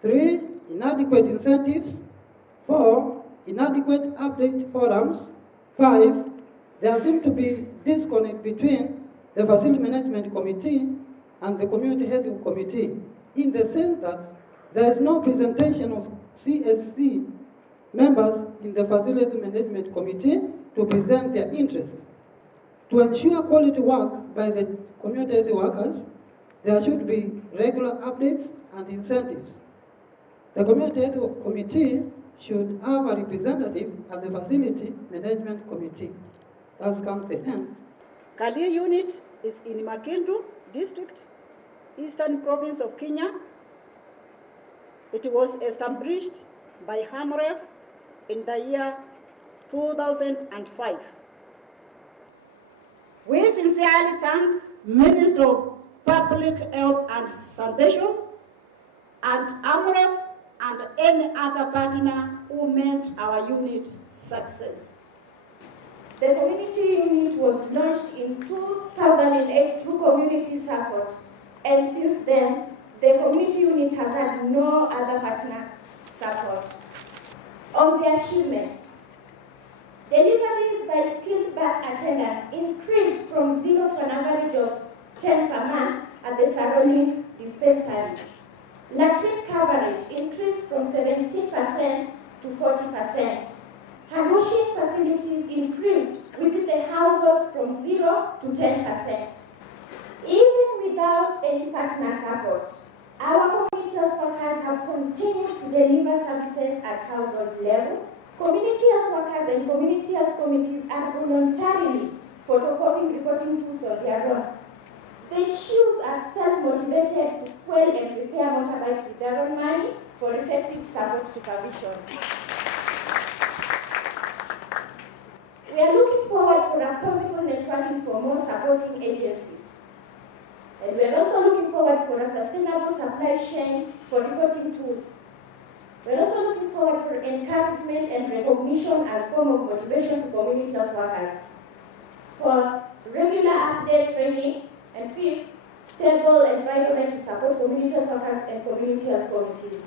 3, inadequate incentives. 4, inadequate update forums. 5, there seems to be disconnect between the Facility Management Committee and the Community Health Committee, in the sense that there is no presentation of CSC members in the Facility Management Committee to present their interests. To ensure quality work by the community health workers, there should be regular updates and incentives. The Community Health Committee should have a representative at the Facility Management Committee. That comes the end. Kalia unit is in Makindu District, Eastern Province of Kenya. It was established by HAMREF in the year 2005. We sincerely thank Minister of Public Health and Sanitation and HAMREF and any other partner who made our unit success. The community unit was launched in 2008 through community support, and since then, the community unit has had no other partner support. On the achievements, deliveries by skilled birth attendants increased from 0 to an average of 10 per month at the Saroni dispensary. Latrine coverage increased from 17% to 40%. Hand washing facilities increased within the household from 0 to 10%. Even without any partner support, our community health workers have continued to deliver services at household level. Community health workers and community health committees are voluntarily photocopying reporting tools on their own. They are self-motivated to fuel and repair motorbikes with their own money for effective support supervision. We are looking forward for a possible networking for more supporting agencies. And we are also looking forward for a sustainable supply chain for reporting tools. We are also looking forward for encouragement and recognition as form of motivation to community health workers, for regular update training, and 5th, stable environment to support community health workers and community health committees.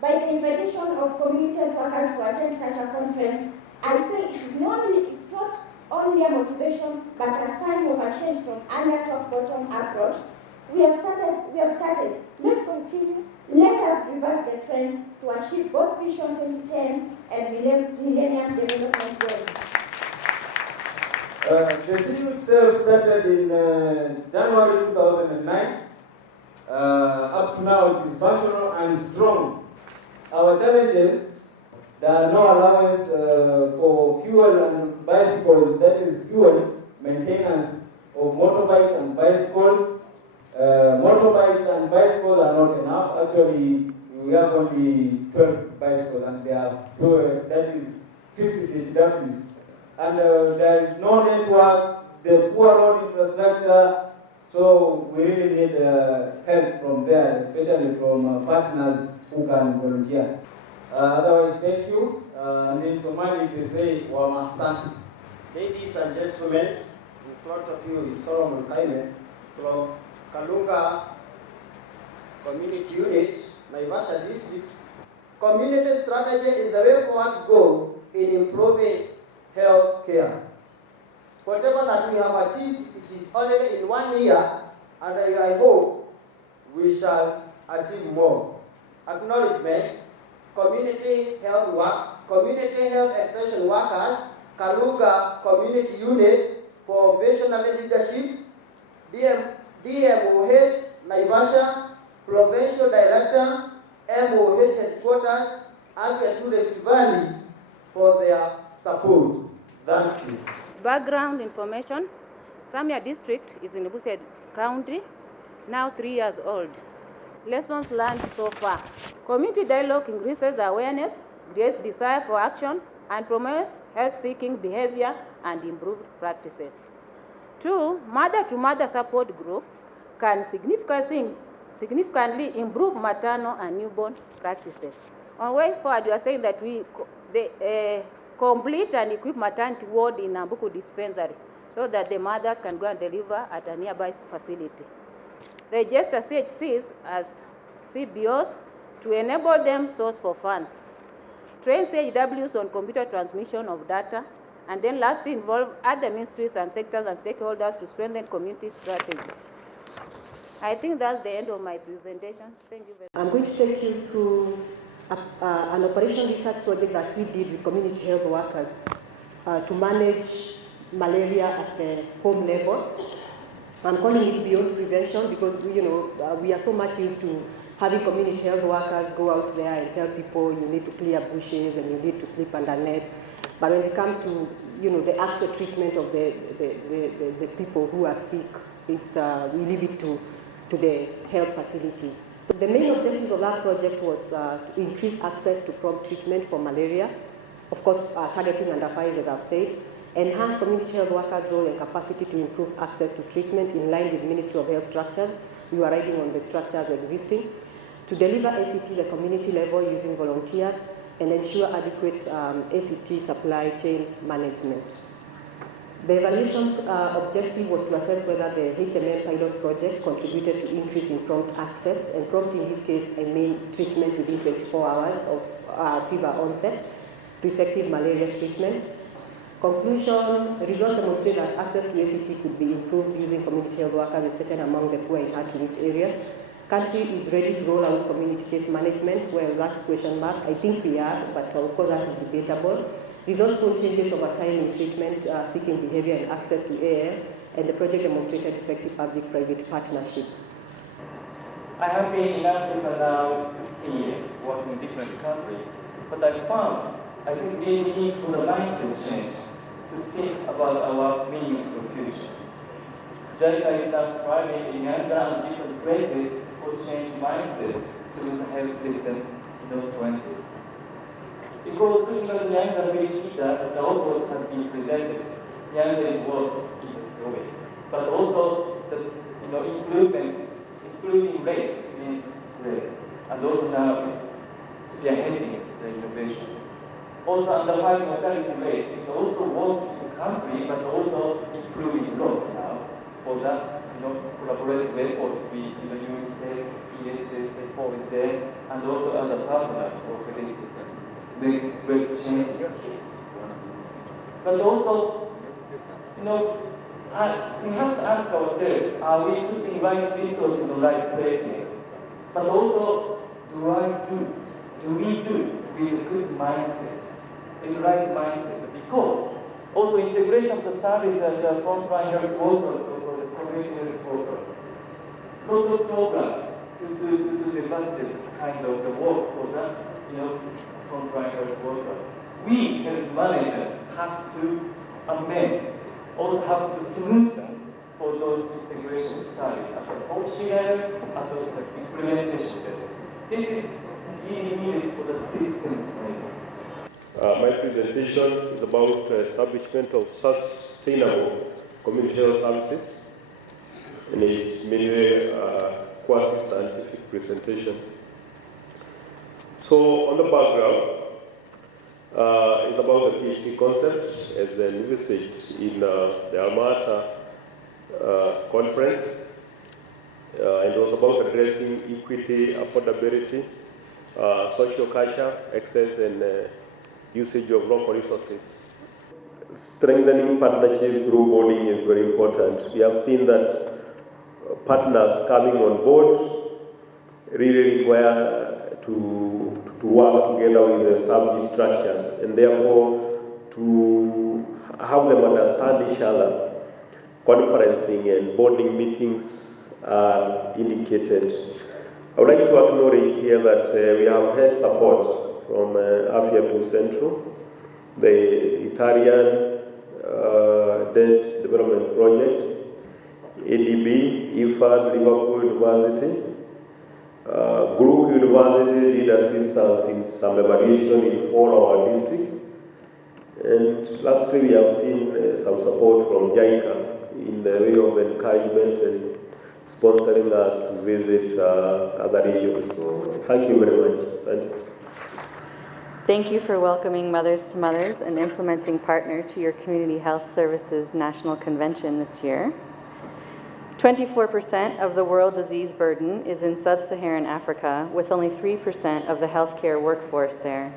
By the invitation of community health workers to attend such a conference, I say it's not only a motivation, but a sign of a change from earlier top-bottom approach. We have started. Let's continue. Let us reverse the trends to achieve both Vision 2010 and Millennium Development Goals. The CU itself started in January 2009. Up to now, it is functional and strong. Our challenges: there are no allowance for fuel and bicycles, that is fuel maintenance of motorbikes and bicycles. Motorbikes and bicycles are not enough. Actually, we have only 12 bicycles and they are 12, that is 50 CHWs. And there is no network, the poor road infrastructure, so we really need help from there, especially from partners who can volunteer. Otherwise, thank you. And in Somali, they say, Wama Santi. Ladies and gentlemen, in front of you is Solomon Kaime from Kalunga Community Unit, Naivasha District. Community strategy is the way forward to go in improving health care. Whatever that we have achieved, it is only in 1 year, and I hope we shall achieve more. Acknowledgement: community health work, community health extension workers, Kalunga Community Unit for visionary leadership, DMOH Naivasha, Provincial Director, MOH Headquarters, Afya to Rift Valley for their support. Thank you. Background information: Samia District is in Busia County, now 3 years old. Lessons learned so far: community dialogue increases awareness, creates desire for action, and promotes health-seeking behavior and improved practices. 2, mother-to-mother support group can significantly improve maternal and newborn practices. On way forward, we are saying that we complete and equip maternity ward in Nambuku dispensary so that the mothers can go and deliver at a nearby facility. Register CHCs as CBOs to enable them source for funds. Train CHWs on computer transmission of data, and then lastly involve other ministries and sectors and stakeholders to strengthen community strategy. I think that's the end of my presentation. Thank you very much. I'm going to take you through an operation research project that we did with community health workers to manage malaria at the home level. I'm calling it beyond prevention because we are so much used to having community health workers go out there and tell people you need to clear bushes and you need to sleep under net. But when it comes to the actual treatment of the people who are sick, we leave it to the health facilities. So the main objectives of that project was to increase access to prompt treatment for malaria, of course targeting under 5, as I've said, enhance community health workers' role and capacity to improve access to treatment in line with Ministry of Health structures. We were riding on the structures existing, to deliver ACT at the community level using volunteers, and ensure adequate ACT supply chain management. The evaluation objective was to assess whether the HMM pilot project contributed to increase in prompt access, and prompt in this case I mean treatment within 24 hours of fever onset, to effective malaria treatment. Conclusion: results demonstrate that access to ACT could be improved using community health workers, especially among the poor and hard-to-reach areas. Country is ready to roll out community case management. Well, that's question mark. I think we are, but of course that is debatable. Results show changes over time in treatment, seeking behavior and access to AR, and the project demonstrated effective public-private partnership. I have been in Africa now 16 years, working in different countries, but I think we need to the mindset change to think about our meaningful future. JICA is now striving in Uganda and different places for change mindset through the health system in those countries. Because looking at Uganda which the opposite has been presented, Uganda is worse in the way. But also the improving rate is great. And also now is spearheading the innovation. Also underlying mortality rate is also worse in the country, but also improving a lot now for that collaborative effort with UNICEF, EHS, FOID, and also other partners of the system. Make great changes. But also, we have to ask ourselves, are we putting right resources in the right places? But also, do we do with a good mindset, a right mindset? Because Also, integration of the service as a frontline health workers or the community health workers. Lot of programs to demonstrate kind of the work for the frontline health workers. We health managers have to amend, also have to smoothen for those integration services at the policy level, at the implementation level. This is really needed for the systems reason. My presentation is about establishment of sustainable community health services, and it's mainly quasi-scientific presentation. So on the background, it's about the PhD concept as envisaged in the Alma-Ata conference. And it was about addressing equity, affordability, social culture, access, and usage of local resources. Strengthening partnerships through boarding is very important. We have seen that partners coming on board really require to work together with established structures, and therefore to have them understand each other. Conferencing and boarding meetings are indicated. I would like to acknowledge here that we have had support from AFIA2 Central, the Italian Debt Development Project, ADB, IFAD, Liverpool University. Group University did assist us in some evaluation in 4 of our districts. And lastly, we have seen some support from JICA in the way of encouragement and sponsoring us to visit other regions. So thank you very much. Thank you. Thank you for welcoming Mothers to Mothers, an implementing partner to your Community Health Services National Convention this year. 24% of the world disease burden is in sub-Saharan Africa, with only 3% of the healthcare workforce there.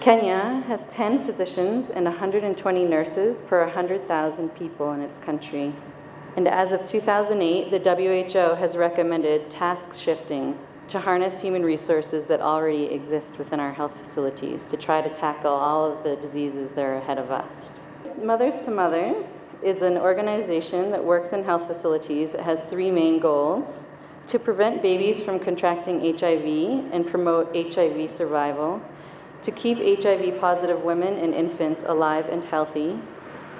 Kenya has 10 physicians and 120 nurses per 100,000 people in its country. And as of 2008, the WHO has recommended task shifting to harness human resources that already exist within our health facilities to try to tackle all of the diseases that are ahead of us. Mothers to Mothers is an organization that works in health facilities that has 3 main goals: to prevent babies from contracting HIV and promote HIV survival, to keep HIV-positive women and infants alive and healthy,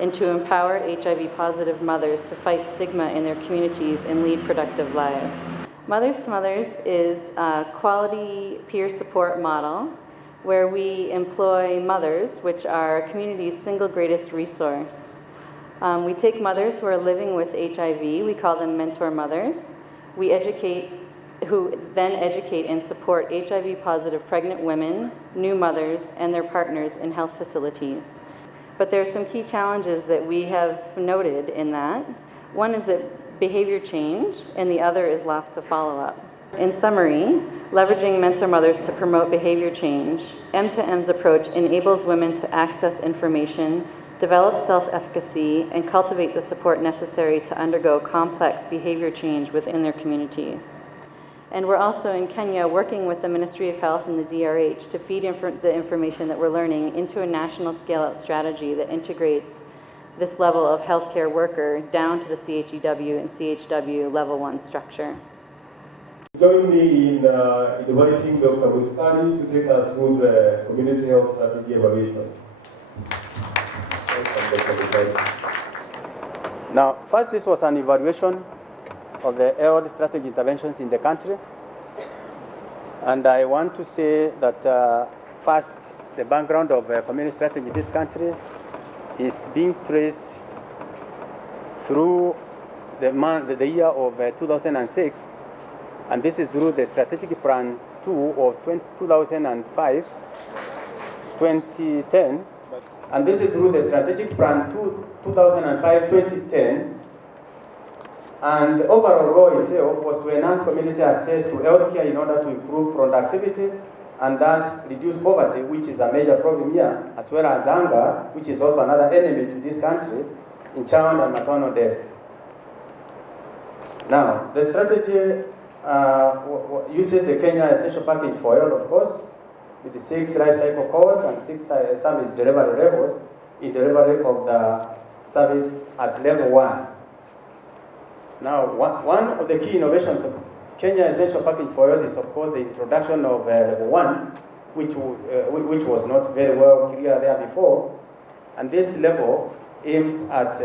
and to empower HIV-positive mothers to fight stigma in their communities and lead productive lives. Mothers to Mothers is a quality peer support model where we employ mothers, which are our community's single greatest resource. We take mothers who are living with HIV, we call them mentor mothers. We educate, who then educate and support HIV-positive pregnant women, new mothers, and their partners in health facilities. But there are some key challenges that we have noted in that. One is that behavior change, and the other is loss to follow-up. In summary, leveraging mentor mothers to promote behavior change, M2M's approach enables women to access information, develop self-efficacy, and cultivate the support necessary to undergo complex behavior change within their communities. And we're also in Kenya working with the Ministry of Health and the DRH to feed the information that we're learning into a national scale-up strategy that integrates this level of healthcare worker down to the CHEW and CHW level 1 structure. Join me in inviting Dr. Mutkari to take us through the community health strategy evaluation. Now, first, this was an evaluation of the health strategy interventions in the country. And I want to say that first, the background of community strategy in this country is being traced through the year of 2006, and this is through the Strategic Plan 2 of 2005-2010, and this is through the Strategic Plan 2005-2010. And the overall goal itself was to enhance community access to healthcare in order to improve productivity and thus reduce poverty, which is a major problem here, as well as hunger, which is also another enemy to this country, in child and maternal deaths. Now, the strategy uses the Kenya Essential Package for Health, of course, with the 6 life cycle codes and 6 service delivery levels, in delivery of the service at level 1. Now, one of the key innovations of Kenya Essential Package for Health is, of course, the introduction of level 1, which was not very well clear there before. And this level aims at,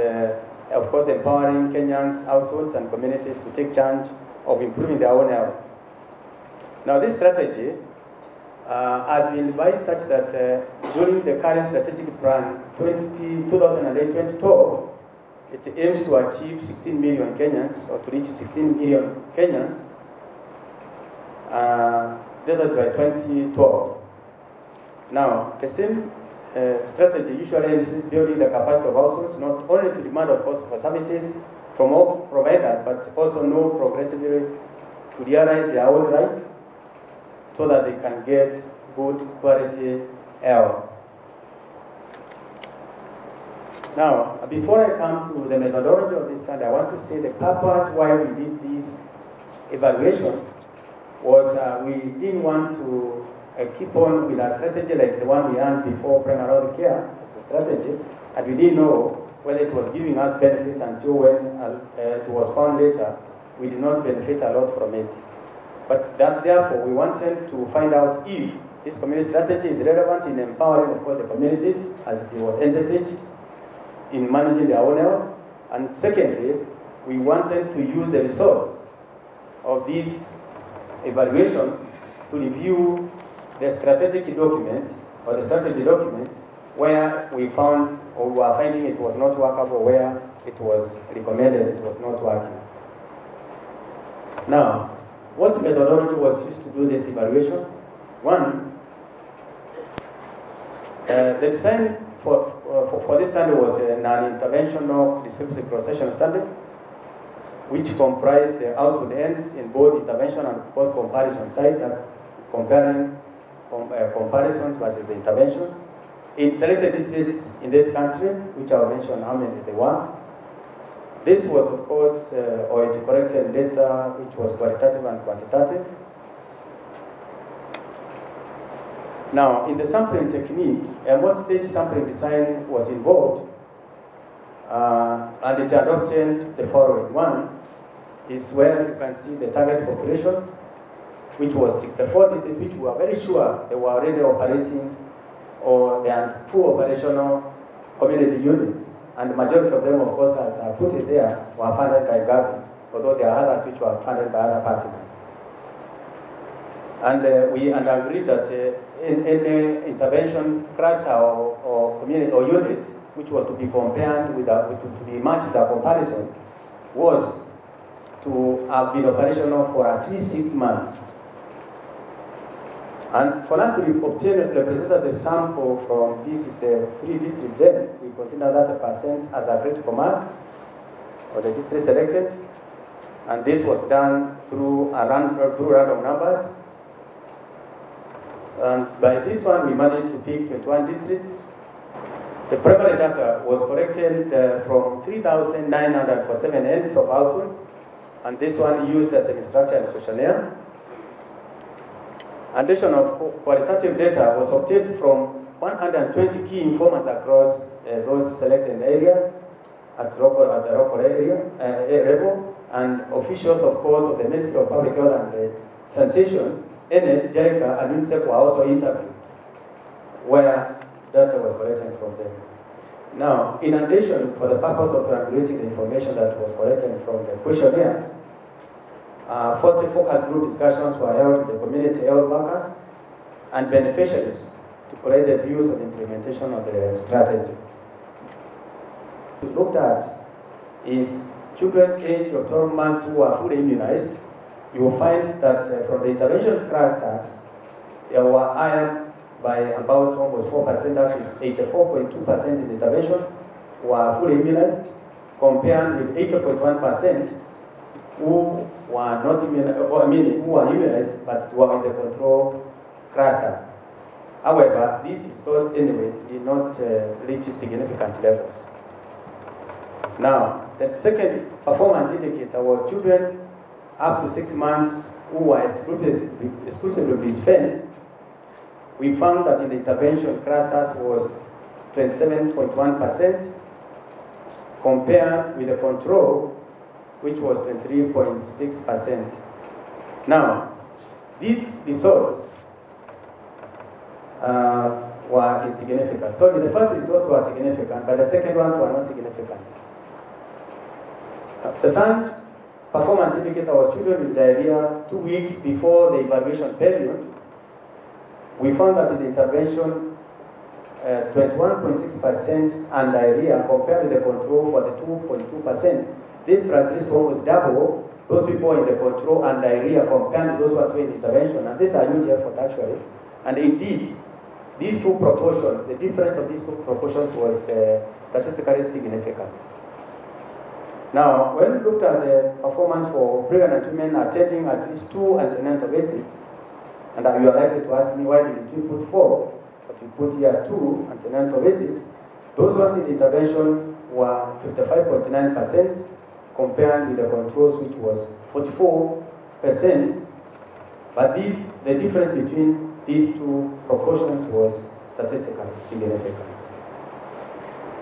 of course, empowering Kenyans, households, and communities to take charge of improving their own health. Now, this strategy has been devised such that during the current strategic plan 2008-2012, it aims to achieve 16 million Kenyans, or to reach 16 million Kenyans, that was by 2012. Now, the same strategy usually aims building the capacity of households, not only to demand, of course, for services from all providers, but also know progressively to realize their own rights so that they can get good quality health. Now, before I come to the methodology of this study, I want to say the purpose why we did this evaluation was we didn't want to keep on with a strategy like the one we had before primary health care as a strategy, and we didn't know whether it was giving us benefits until when it was found later we did not benefit a lot from it. But therefore, we wanted to find out if this community strategy is relevant in empowering, of course, the communities, as it was envisaged, in managing their own health. And secondly, we wanted to use the results of this evaluation to review the strategic document, or the strategy document, where we found, or we were finding it was not workable, where it was recommended it was not working. Now, what methodology was used to do this evaluation? One, the design for this study was a non-interventional distributed procession study, which comprised the household ends in both intervention and, of course, comparison sites, comparing comparisons versus the interventions. In selected districts in this country, which I mentioned how many there were, this was, of course, or it collected data which was qualitative and quantitative. Now, in the sampling technique, multi-stage sampling design was involved, and it adopted the following. One is where you can see the target population, which was 64 districts, which we were very sure they were already operating, or they are two operational community units. And the majority of them, of course, as I put it there, were funded by Gavi, although there are others which were funded by other partners. And we agreed that in any intervention cluster or community or unit which was to be compared with, to be matched with a comparison, was to have been operational for at least 6 months. And for us to obtain a representative sample from these 3 districts, then we consider that % as a critical mass of the district selected. And this was done through random numbers. And by this one, we managed to pick 21 districts. The primary data was collected from 3,947 ends of households, and this one used as an structured questionnaire. Additional qualitative data was obtained from 120 key informants across those selected areas at the local area level, and officials, of course, of the Ministry of Public Health and Sanitation, ENED, JICA, and UNICEF were also interviewed, where data was collected from them. Now, in addition, for the purpose of triangulating the information that was collected from the questionnaires, 40 focus group discussions were held with the community health workers and beneficiaries to collect the views on the implementation of the strategy. What we looked at is children aged to 12 months who are fully immunized. You will find that from the intervention clusters, they were higher by about almost 4%, that is 84.2% in the intervention who are fully immunized, compared with 80.1% who were not immunized, who were immunized but were in the control cluster. However, these results anyway did not reach significant levels. Now, the second performance indicator was children up to 6 months who were exclusively breastfed. We found that in the intervention clusters was 27.1%, compared with the control, which was 23.6%. Now, these results were insignificant. So the first results were significant, but the second ones were not significant. The third performance indicator was children with diarrhea 2 weeks before the evaluation period. We found that in the intervention, 21.6% and diarrhea compared with the control for the 2.2%. This translates to almost double those people in the control and diarrhea compared to those who are in intervention. And these are huge effort actually. And indeed, these two proportions, the difference of these two proportions was statistically significant. Now, when we looked at the performance for pregnant women attending at least 2 antenatal visits, and you are likely to ask me, why did you put 4, but you put here 2 antenatal visits, those ones in intervention were 55.9% compared with the controls, which was 44%, but the difference between these two proportions was statistically significant.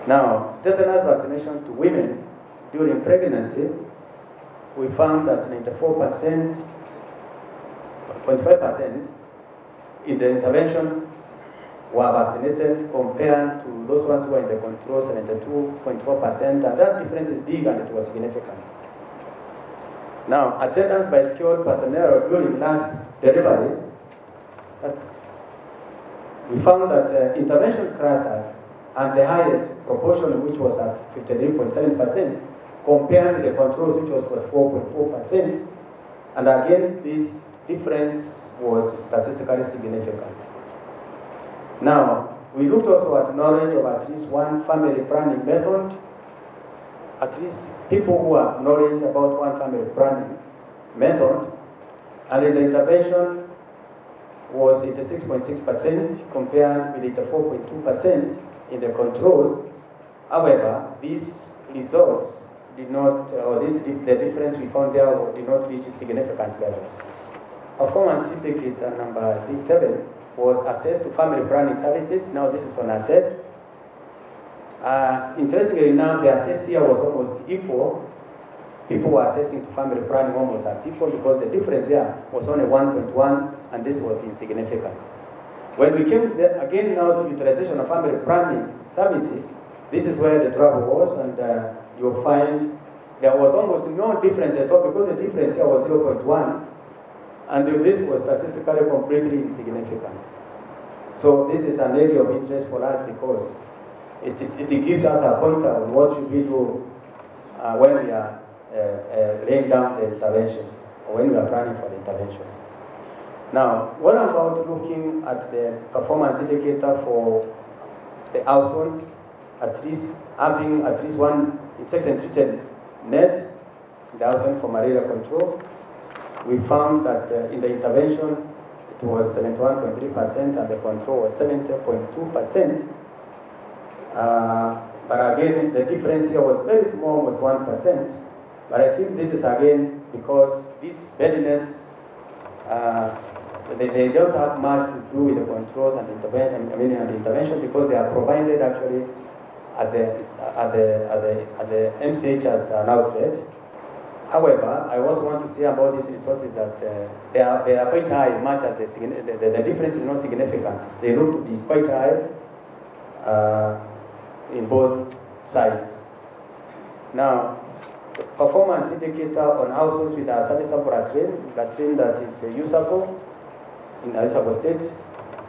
Now, tetanus vaccination to women during pregnancy, we found that 94.5% in the intervention were vaccinated compared to those ones who were in the control, 72.4%, and that difference is big and it was significant. Now, attendance by skilled personnel during last delivery, we found that intervention clusters had the highest proportion, which was at 53.7%, compared with the controls, which was 4.4%. And again, this difference was statistically significant. Now, we looked also at knowledge of at least one family planning method, at least people who have knowledge about one family planning method, and in the intervention was 86.6% compared with 84.2% in the controls. However, these results did not, the difference we found there did not reach significant levels. Performance indicator number 7 was access to family planning services. Now this is on access. Interestingly enough, the access here was almost equal. People were accessing to family planning almost as equal because the difference there was only 1.1 and this was insignificant. When we came again now to utilization of family planning services, this is where the trouble was, and you'll find there was almost no difference at all because the difference here was 0.1 and this was statistically completely insignificant. So this is an area of interest for us because it gives us a pointer on what should we do when we are laying down the interventions or when we are planning for the interventions. Now, what about looking at the performance indicator for the households, at least having at least one insect treated net in the household for malaria control? We found that in the intervention it was 71.3% and the control was 70.2%. But again, the difference here was very small, was 1%. But I think this is again because these bed nets, they don't have much to do with the controls and intervention because they are provided actually at the MCH as an outlet. However, I also want to say about these resources that they are quite high, much as the difference is not significant. They look to be quite high in both sides. Now, the performance indicator on households with a serviceable latrine that is usable in Aisabo State.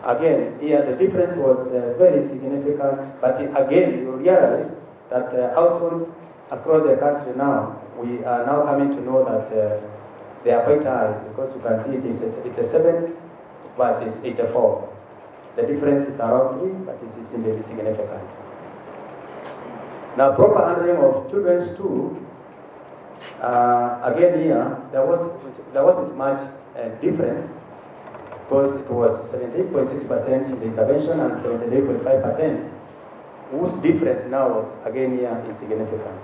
Again, here the difference was very significant, but again, you realize that households across the country now, we are now coming to know that they are quite high because you can see it is 87 versus 84. The difference is around 3, but it is significant. Now, proper handling of children's stool. Again here, there wasn't much difference because it was 78.6% in the intervention and 78.5%, whose difference now was again here insignificant.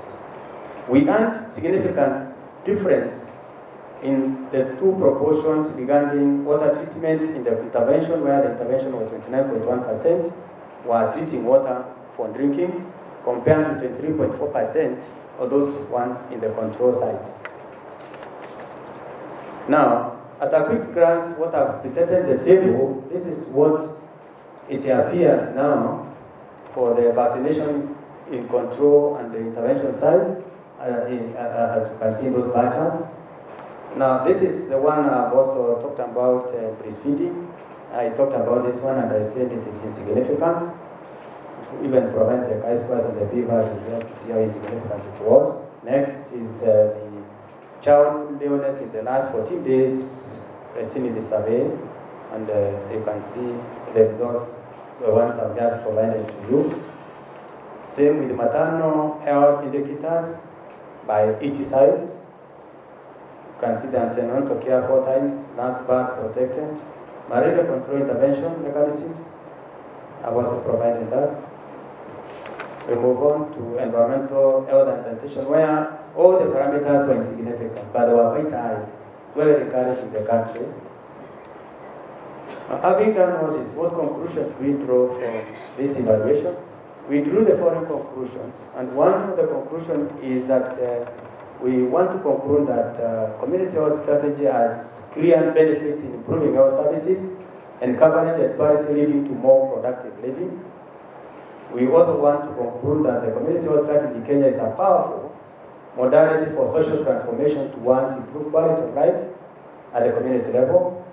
We had significant difference in the two proportions regarding water treatment in the intervention, where the intervention was 29.1%, were treating water for drinking, compared to 23.4% of those ones in the control sites. Now, at a quick glance, what I've presented the table, this is what it appears now for the vaccination in control and the intervention sites, as you can see in those bar charts. Now, this is the one I've also talked about, breastfeeding. I talked about this one and I said it is insignificant. Even prevent the Chi-Squares and the beaver to see how insignificant it was. Next is the child illness in the last 14 days, seen in the survey, and you can see the results, the ones I've just provided to you. Same with maternal health indicators by each site. You can see the antenatal care 4 times, last birth protected. Malaria control intervention mechanisms, I've also provided that. We move on to environmental health and sanitation, where all the parameters were insignificant, but they were quite high, very encouraged in the country. Having done all this, what conclusions we draw from this evaluation? We drew the following conclusions, and one of the conclusions is that we want to conclude that community health strategy has clear benefits in improving health services and coverage and quality, leading to more productive living. We also want to conclude that the community health strategy in Kenya is a powerful modality for social transformation towards improved quality of life at the community level.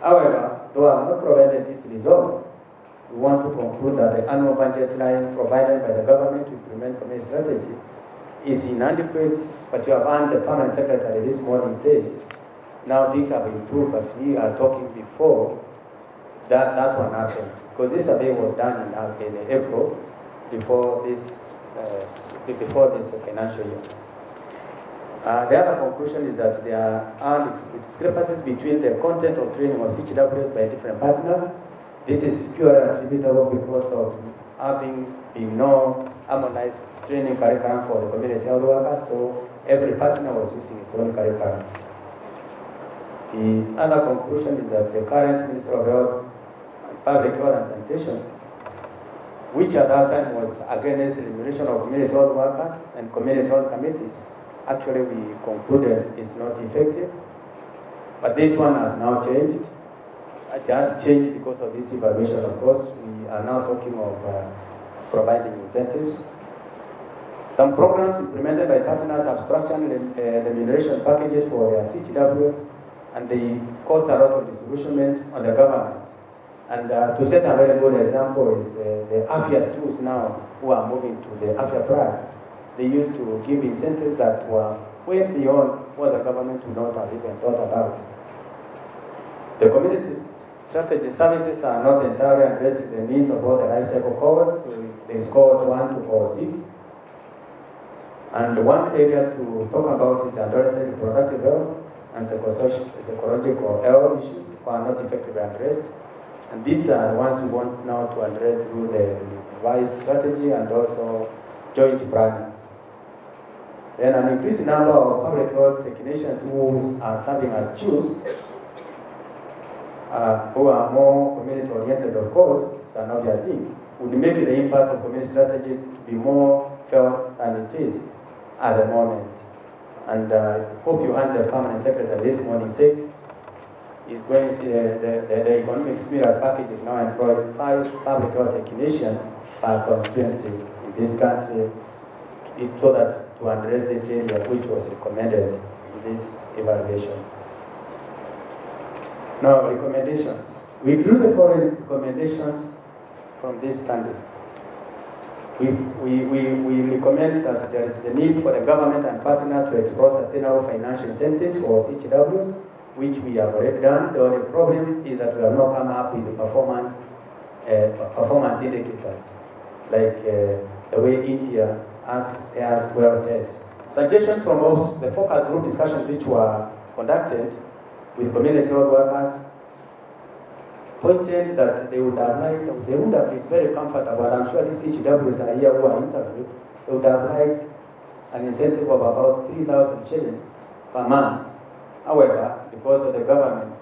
However, though I have not provided this result, we want to conclude that the annual budget line provided by the government to implement community strategy is inadequate, but you have heard the permanent secretary this morning say, now things have improved, but we are talking before that one happened. Because this survey was done in April, before this financial year. The other conclusion is that there are discrepancies between the content of training of CHWs by different partners. This is purely attributable because of having been no harmonized training curriculum for the community health workers, so every partner was using its own curriculum. The other conclusion is that the current Minister of Health, Public Health and Sanitation, which at that time was against the remuneration of community health workers and community health committees, actually we concluded is not effective. But this one has now changed. It has changed because of this evaluation, of course. We are now talking of providing incentives. Some programs implemented by partners have structured remuneration packages for their CHWs, and they cost a lot of disillusionment on the government. And to set a very good example is the AFIA schools now who are moving to the AFIA Plus. They used to give incentives that were way beyond what the government would not have even thought about. The community strategy services are not entirely addressing the needs of all the life cycle cohorts. So they scored 1 to 4, 6. And one area to talk about is the adolescent reproductive health and psychological health issues who are not effectively addressed. And these are the ones we want now to address through the revised strategy and also joint planning. Then an increasing number of public health technicians who are serving as CHUs, who are more community-oriented, of course, it's an obvious thing, would make the impact of community strategy to be more felt than it is at the moment. And I hope you heard the permanent secretary this morning say is going the economic stimulus package is now employed 5 public health technicians per constituency in this country, so that to address this area which was recommended in this evaluation. Now, recommendations. We drew the following recommendations from this study. We recommend that there is the need for the government and partners to explore sustainable financial incentives for CHWs, which we have already done. The only problem is that we have not come up with the performance indicators, like the way India has well said. Suggestions from us, the focus group discussions which were conducted with community health workers pointed that they would have been very comfortable, and I'm sure these CHWs are here who are interviewed, they would have liked an incentive of about 3,000 shillings per month. However, because of the government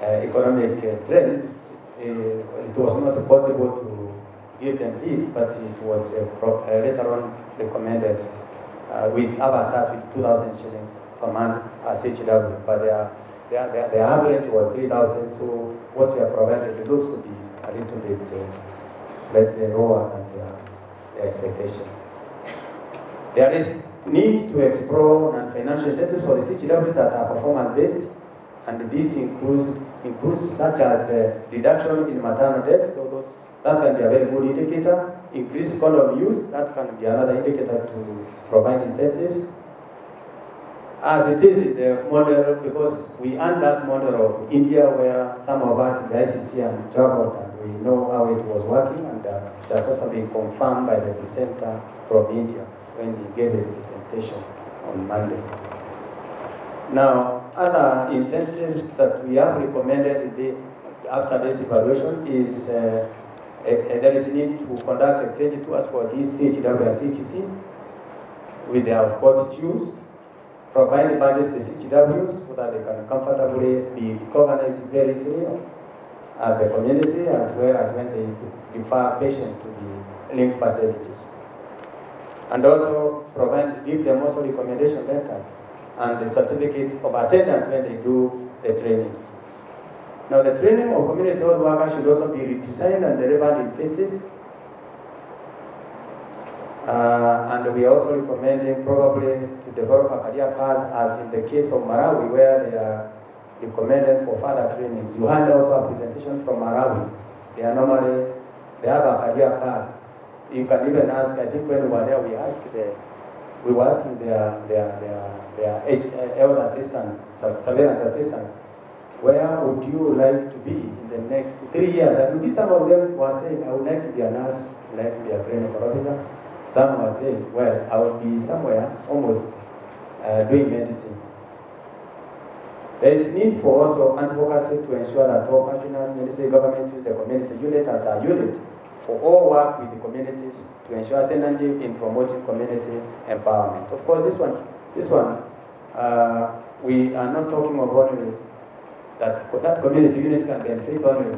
economic strength, it was not possible to give them this, but it was later on recommended. We start with 2,000 shillings per month as HW, but the average was 3,000, so what we are provided looks to be a little bit slightly lower than the expectations. There is need to explore non-financial incentives for the CHWs that are performance-based, and this includes such as reduction in maternal deaths, so that can be a very good indicator. Increased condom use, that can be another indicator to provide incentives. As it is the model, because we earned that model of India, where some of us in the ICC have traveled and we know how it was working, and that's also been confirmed by the presenter from India when he gave his presentation on Monday. Now, other incentives that we have recommended after this evaluation is there is need to conduct exchange tours for these CHW and CHCs with their, of course, CHUs, provide budgets to CHWs so that they can comfortably be recognized very soon as the community, as well as when they refer patients to the linked facilities. And also give them also recommendation letters and the certificates of attendance when they do the training. Now, the training of community health workers should also be redesigned and delivered in phases. And we are also recommending probably to develop a career path, as in the case of Malawi, where they are recommended for further trainings. You had also a presentation from Malawi. They have a career path. You can even ask, I think when we were there, we were asking their elder assistants, surveillance assistants, where would you like to be in the next 3 years? And some of them were saying, I would like to be a nurse, I would like to be a clinical officer. Some were saying, well, I would be somewhere almost doing medicine. There is need for also advocacy to ensure that all partners, medicine, government use the community unit as a unit for all work with the communities to ensure synergy in promoting community empowerment. Of course, this one, we are not talking of only that community unit can benefit only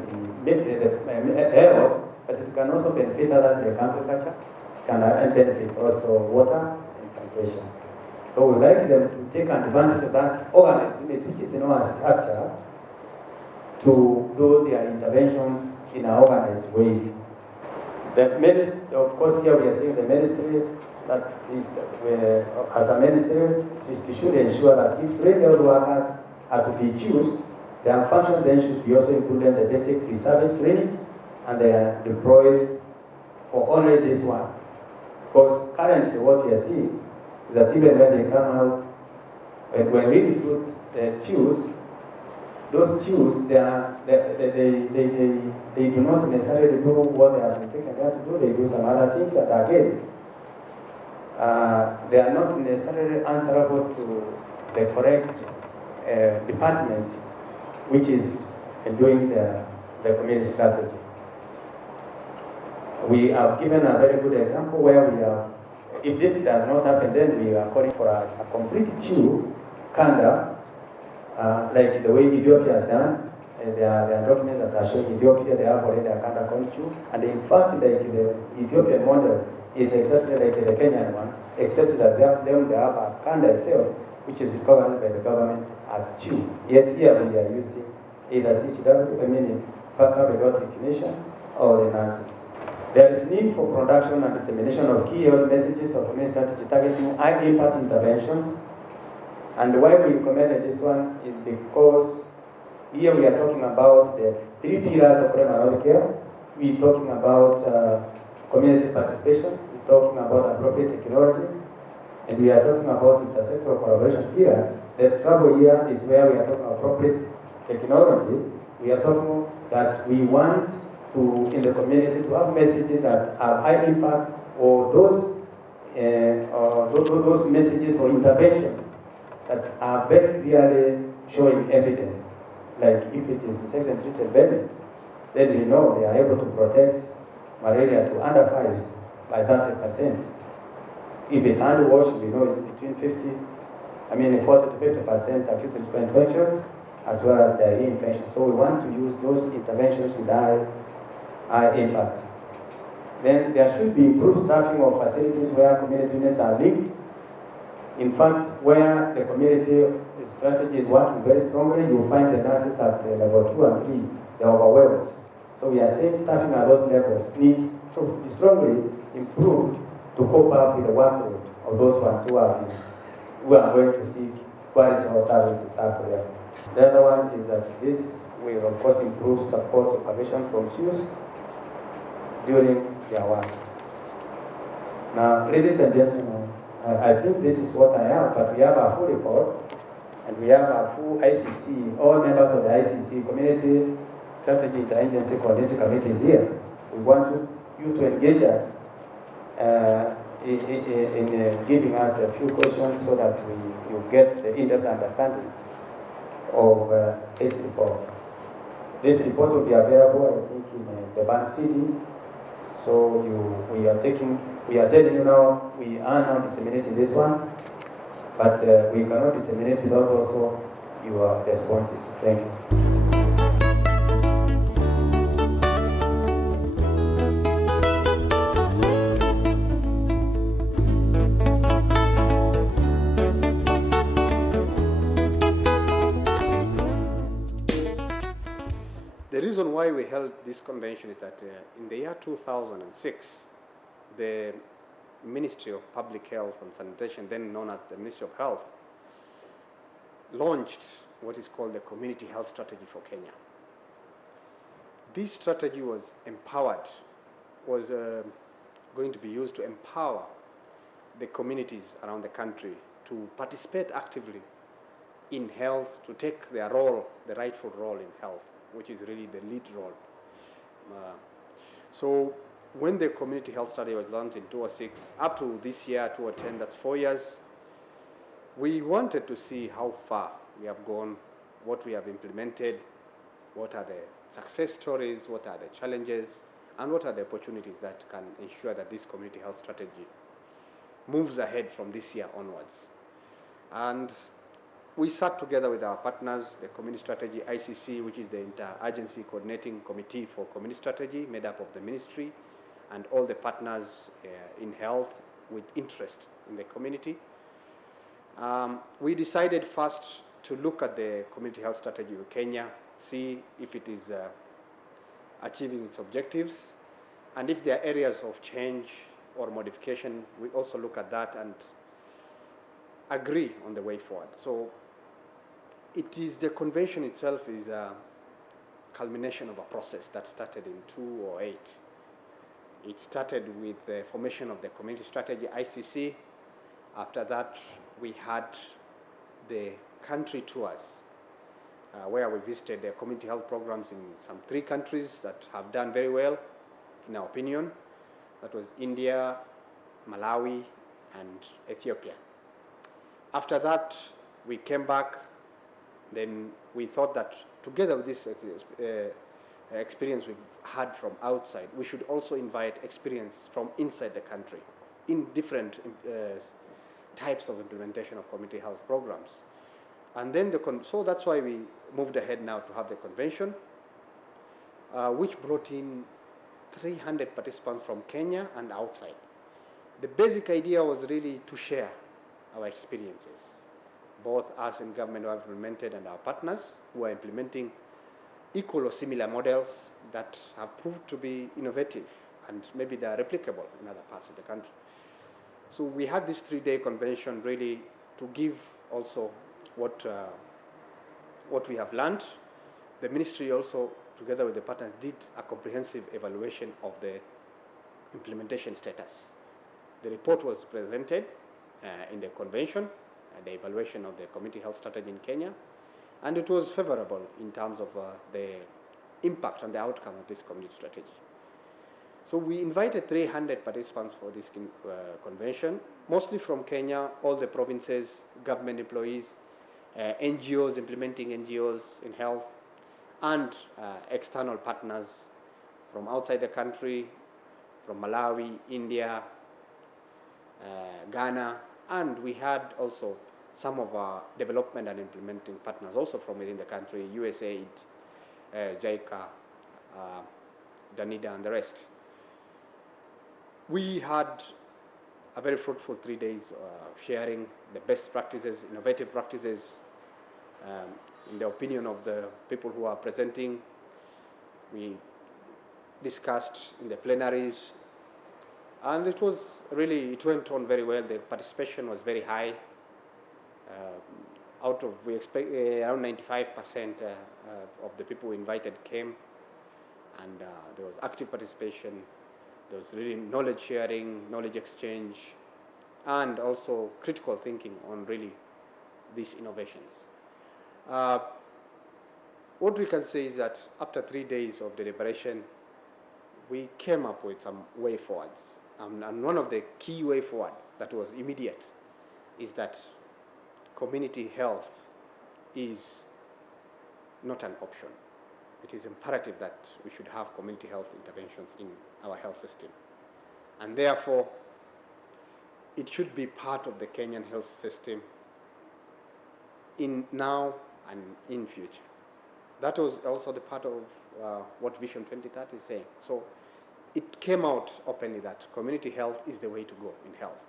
the health, but it can also benefit others like agriculture, can benefit also water and sanitation. So we would like them to take advantage of that organized unit, which is in our structure, to do their interventions in an organized way. The ministry, of course, here we are saying the ministry that as a ministry should ensure that if trained health workers are to be chosen, their function then should be also included the basic pre-service training, and they are deployed for only this one. Because currently what we are seeing is that even when they come out, when we recruit CHUs, those CHUs, they do not necessarily do what they have been taken there to do. They do some other things that again, they are not necessarily answerable to the correct department, which is doing the community strategy. We have given a very good example where we have, if this does not happen, then we are calling for a complete CHU, Kanda, like the way Ethiopia has done. There are documents that are showing Ethiopia, they have already a Kanda CHU, and in fact, like the Ethiopian model is exactly like the Kenyan one, except that they have a Kanda itself, which is governed by the government as CHU. Yet here we are using either CHW, public health technician, or the nurses. There is need for production and dissemination of key health messages of community strategy targeting high impact interventions. And why we recommended this one is because here we are talking about the 3 pillars of primary health care. We're talking about community participation, we're talking about appropriate technology, and we are talking about intersectoral collaboration pillars. The trouble here is where we are talking about appropriate technology. We are talking that we want to, in the community, to have messages that have high impact, or those messages or interventions that are very clearly showing evidence. Like if it is sex and treated benefits, then we know they are able to protect malaria to under 5s by 30%. If it's hand wash, we know it's between 40 to 50% acute respiratory infections, as well as diarrhea infections. So we want to use those interventions with high impact. Then there should be improved staffing of facilities where community units are linked. In fact, where the community strategy is working very strongly, you'll find the nurses at level 2 and 3, they're overwhelmed. So we are saying staffing at those levels needs to be strongly improved to cope up with the workload of those ones who are going to seek quality of services after them. The other one is that this will of course improve support supervision from CHUs during their work. Now, ladies and gentlemen, I think this is what I am, but we have a full report and we have a full ICC, all members of the ICC Community Strategy Interagency Coordinating Committee is here. We want you to engage us in giving us a few questions so that you get the in-depth understanding of this report. This report will be available, I think, in the bank CD. So we are telling you now, we are now disseminating this one, but we cannot disseminate without also your responses. Thank you. The reason why we held this convention is that in the year 2006, the Ministry of Public Health and Sanitation, then known as the Ministry of Health, launched what is called the Community Health Strategy for Kenya. This strategy was going to be used to empower the communities around the country to participate actively in health, to take their role, the rightful role in health, which is really the lead role. So when the community health study was launched in 2006, up to this year, 2010, that's 4 years, we wanted to see how far we have gone, what we have implemented, what are the success stories, what are the challenges, and what are the opportunities that can ensure that this community health strategy moves ahead from this year onwards. And we sat together with our partners, the Community Strategy ICC, which is the Interagency Coordinating Committee for Community Strategy, made up of the ministry and all the partners in health with interest in the community. We decided first to look at the community health strategy of Kenya, see if it is achieving its objectives, and if there are areas of change or modification, we also look at that and agree on the way forward. So it is the convention itself is a culmination of a process that started in 2008. It started with the formation of the Community Strategy ICC. After that, we had the country tours where we visited the community health programs in some 3 countries that have done very well, in our opinion. That was India, Malawi, and Ethiopia. After that, we came back. Then we thought that together with this experience we've had from outside, we should also invite experience from inside the country in different types of implementation of community health programs. And then so that's why we moved ahead now to have the convention, which brought in 300 participants from Kenya and outside. The basic idea was really to share our experiences, both us in government who have implemented and our partners who are implementing equal or similar models that have proved to be innovative and maybe they are replicable in other parts of the country. So we had this 3-day convention really to give also what we have learned. The ministry also, together with the partners, did a comprehensive evaluation of the implementation status. The report was presented in the convention, the evaluation of the community health strategy in Kenya, and it was favorable in terms of the impact and the outcome of this community strategy. So we invited 300 participants for this convention, mostly from Kenya, all the provinces, government employees, NGOs, implementing NGOs in health, and external partners from outside the country, from Malawi, India, Ghana, and we had also some of our development and implementing partners also from within the country, USAID, JICA, Danida, and the rest. We had a very fruitful 3 days sharing the best practices, innovative practices, in the opinion of the people who are presenting. We discussed in the plenaries, and it went on very well. The participation was very high. We expect around 95% of the people we invited came, and there was active participation. There was really knowledge sharing, knowledge exchange, and also critical thinking on really these innovations. What we can say is that after 3 days of deliberation, we came up with some way forwards. And one of the key way forward that was immediate is that community health is not an option. It is imperative that we should have community health interventions in our health system. And therefore, it should be part of the Kenyan health system in now and in future. That was also the part of what Vision 2030 is saying. So it came out openly that community health is the way to go in health.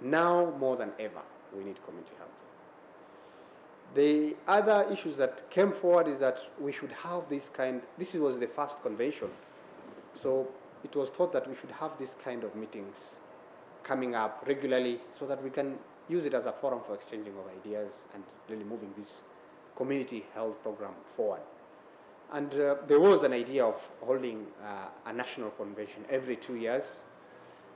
Now more than ever, we need community health. The other issues that came forward is that we should have this was the first convention. So it was thought that we should have this kind of meetings coming up regularly so that we can use it as a forum for exchanging of ideas and really moving this community health program forward. And there was an idea of holding a national convention every 2 years,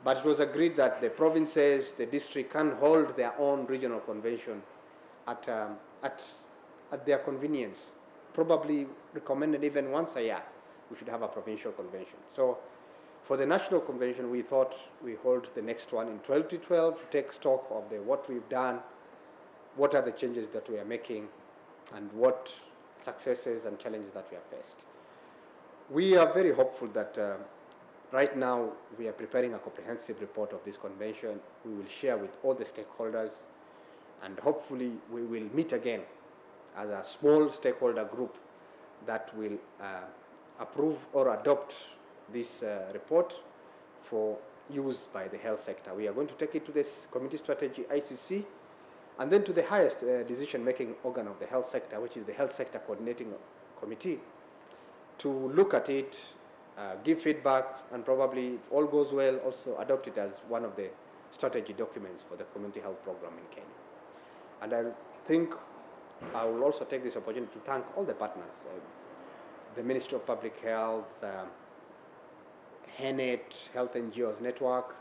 but it was agreed that the provinces, the district can hold their own regional convention at their convenience. Probably recommended even once a year, we should have a provincial convention. So for the national convention, we thought we hold the next one in 2012 to take stock of what we've done, what are the changes that we are making, and what successes and challenges that we have faced. We are very hopeful that right now we are preparing a comprehensive report of this convention. We will share with all the stakeholders, and hopefully we will meet again as a small stakeholder group that will approve or adopt this report for use by the health sector. We are going to take it to this community strategy, ICC, and then to the highest decision-making organ of the health sector, which is the Health Sector Coordinating Committee, to look at it, give feedback, and probably, if all goes well, also adopt it as one of the strategy documents for the community health program in Kenya. And I think I will also take this opportunity to thank all the partners, the Ministry of Public Health, HENET, Health NGOs Network,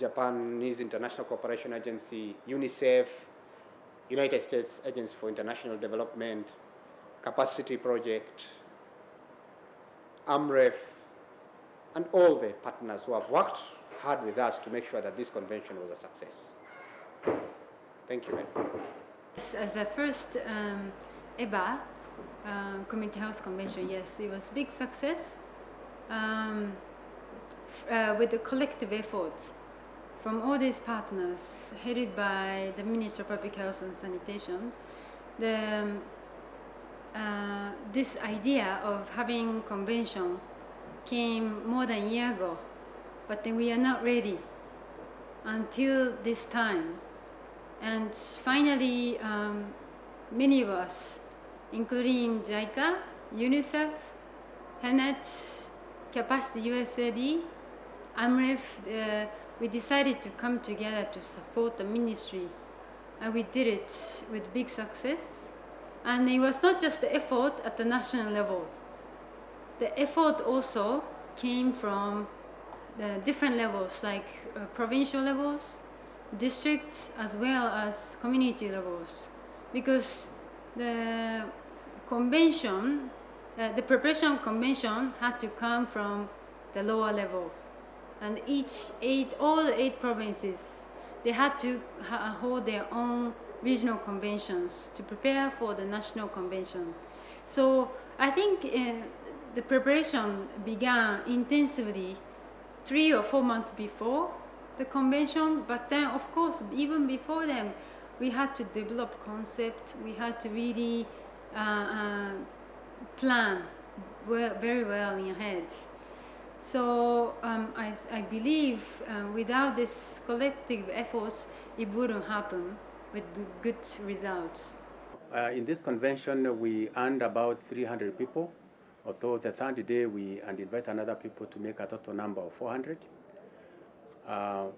Japanese International Cooperation Agency, UNICEF, United States Agency for International Development, Capacity Project, AMREF, and all the partners who have worked hard with us to make sure that this convention was a success. Thank you. As the first ever Community Health Convention, yes, it was a big success with the collective efforts from all these partners, headed by the Ministry of Public Health and Sanitation. This idea of having convention came more than a year ago, but then we are not ready until this time. And finally, many of us, including JICA, UNICEF, HENET, Capacity USAID, AMREF, we decided to come together to support the ministry, and we did it with big success. And it was not just the effort at the national level. The effort also came from the different levels, like provincial levels, district, as well as community levels. Because the convention, the preparation of convention had to come from the lower level. And all the 8 provinces, they had to hold their own regional conventions to prepare for the national convention. So I think the preparation began intensively 3 or 4 months before the convention, but then of course even before then we had to develop concept, we had to really plan very well in ahead. So So I believe without this collective efforts, it wouldn't happen with good results. In this convention, we earned about 300 people, although the third day we invite another people to make a total number of 400.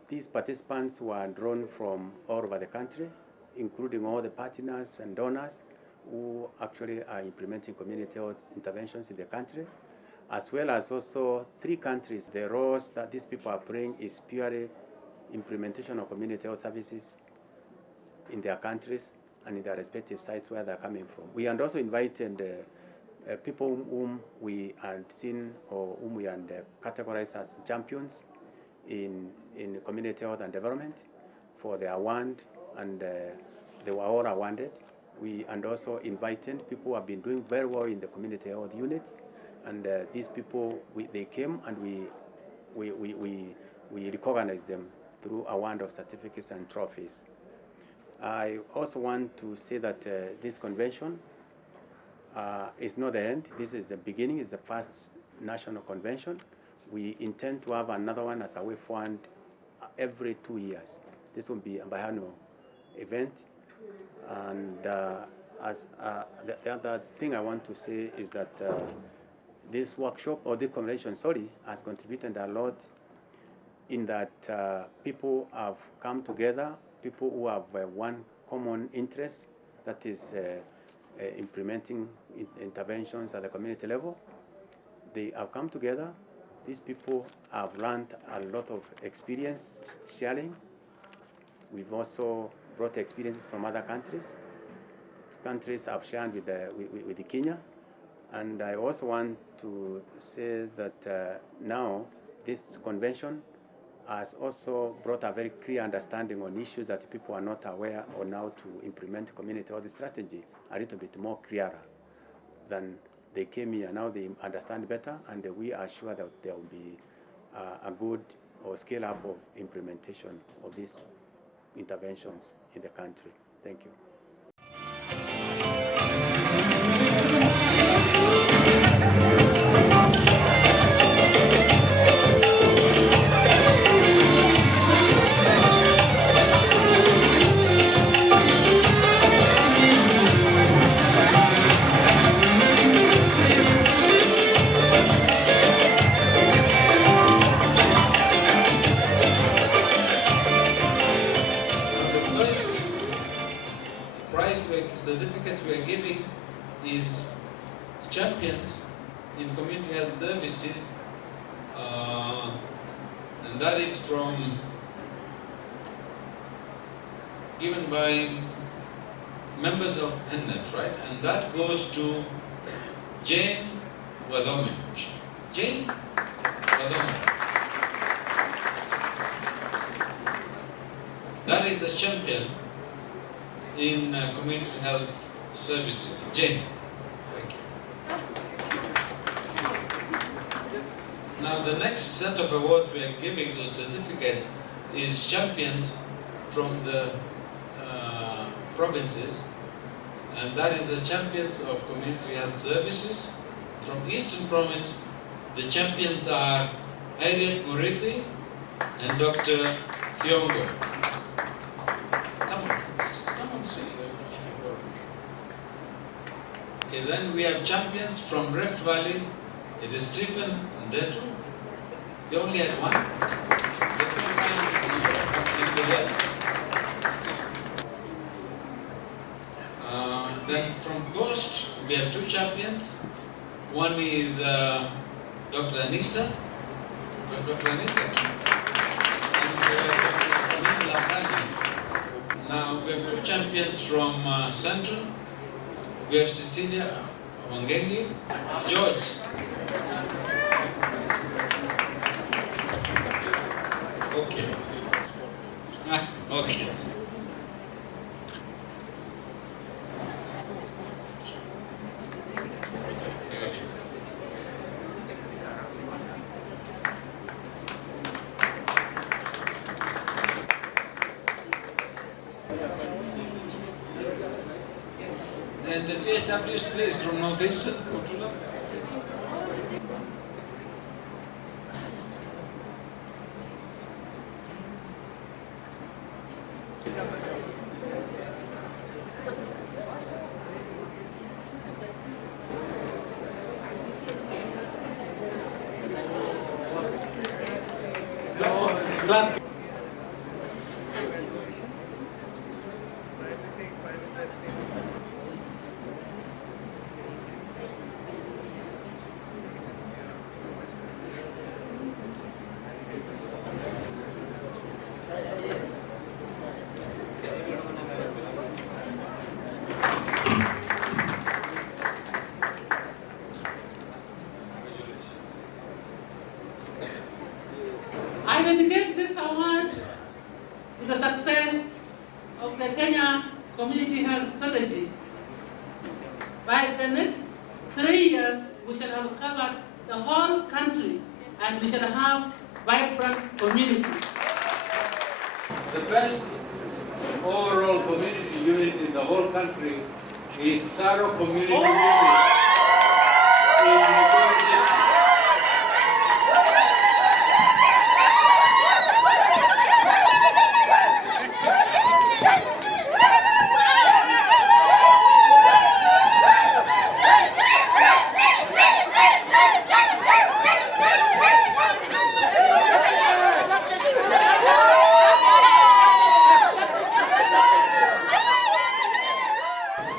These participants were drawn from all over the country, including all the partners and donors who actually are implementing community health interventions in the country, as well as also 3 countries. The roles that these people are playing is purely implementation of community health services in their countries and in their respective sites where they're coming from. We had also invited people whom we had seen or whom we had categorized as champions in community health and development for their award, and they were all awarded. We had also invited people who have been doing very well in the community health units, and these people, they came and we recognized them through award of certificates and trophies. I also want to say that this convention is not the end. This is the beginning. It's the first national convention. We intend to have another one as a way forward every 2 years. This will be a biannual event. And as the other thing I want to say is that this workshop, or this convention, has contributed a lot in that people have come together, people who have one common interest, that is implementing interventions at the community level. They have come together. These people have learned a lot of experience sharing. We've also brought experiences from other countries. Countries have shared with Kenya. And I also want to say that now this convention has also brought a very clear understanding on issues that people are not aware on how to implement community health strategy a little bit more clearer than they came here. Now they understand better, and we are sure that there will be a good or scale up of implementation of these interventions in the country. Thank you. Certificates we are giving is champions in community health services, and that is given by members of NNET, right? And that goes to Jane Wadome. Jane Wadome. That is the champion in community health services. Jane, thank you. Now the next set of awards we are giving, those certificates, is champions from the provinces, and that is the champions of community health services. From Eastern Province, the champions are Harriet Murithi and Dr. Thiongo. Okay, then we have champions from Rift Valley. It is Stephen Ndetu. They only had one. Then from Coast, we have 2 champions. One is Dr. Anissa. Dr. Anissa. And now we have 2 champions from Central. We have Cecilia Wangengi, George. Okay. Okay. And the CSWs, please, from Northeast, Kotula. glad. I dedicate this award to the success of the Kenya Community Health Strategy. By the next 3 years, we shall have covered the whole country and we shall have vibrant communities. The best overall community unit in the whole country is Saro Community Unit in Migori.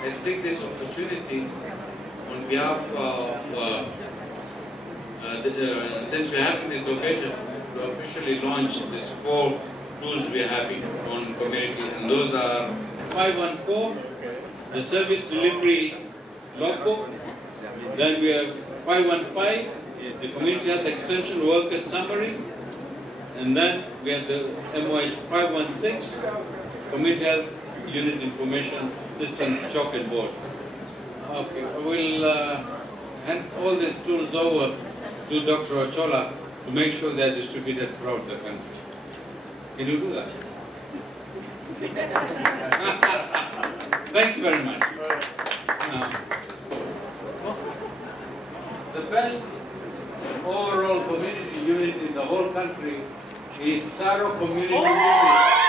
I take this opportunity on behalf of, since we're having this occasion, to officially launch these 4 tools we're having on community, and those are 514, the service delivery logbook, then we have 515, the community health extension worker summary, and then we have the MOH 516, community health unit information system chalk and board. Okay, we'll hand all these tools over to Dr. Ochola to make sure they're distributed throughout the country. Can you do that? Thank you very much. The best overall community unit in the whole country is Saro Community Unit.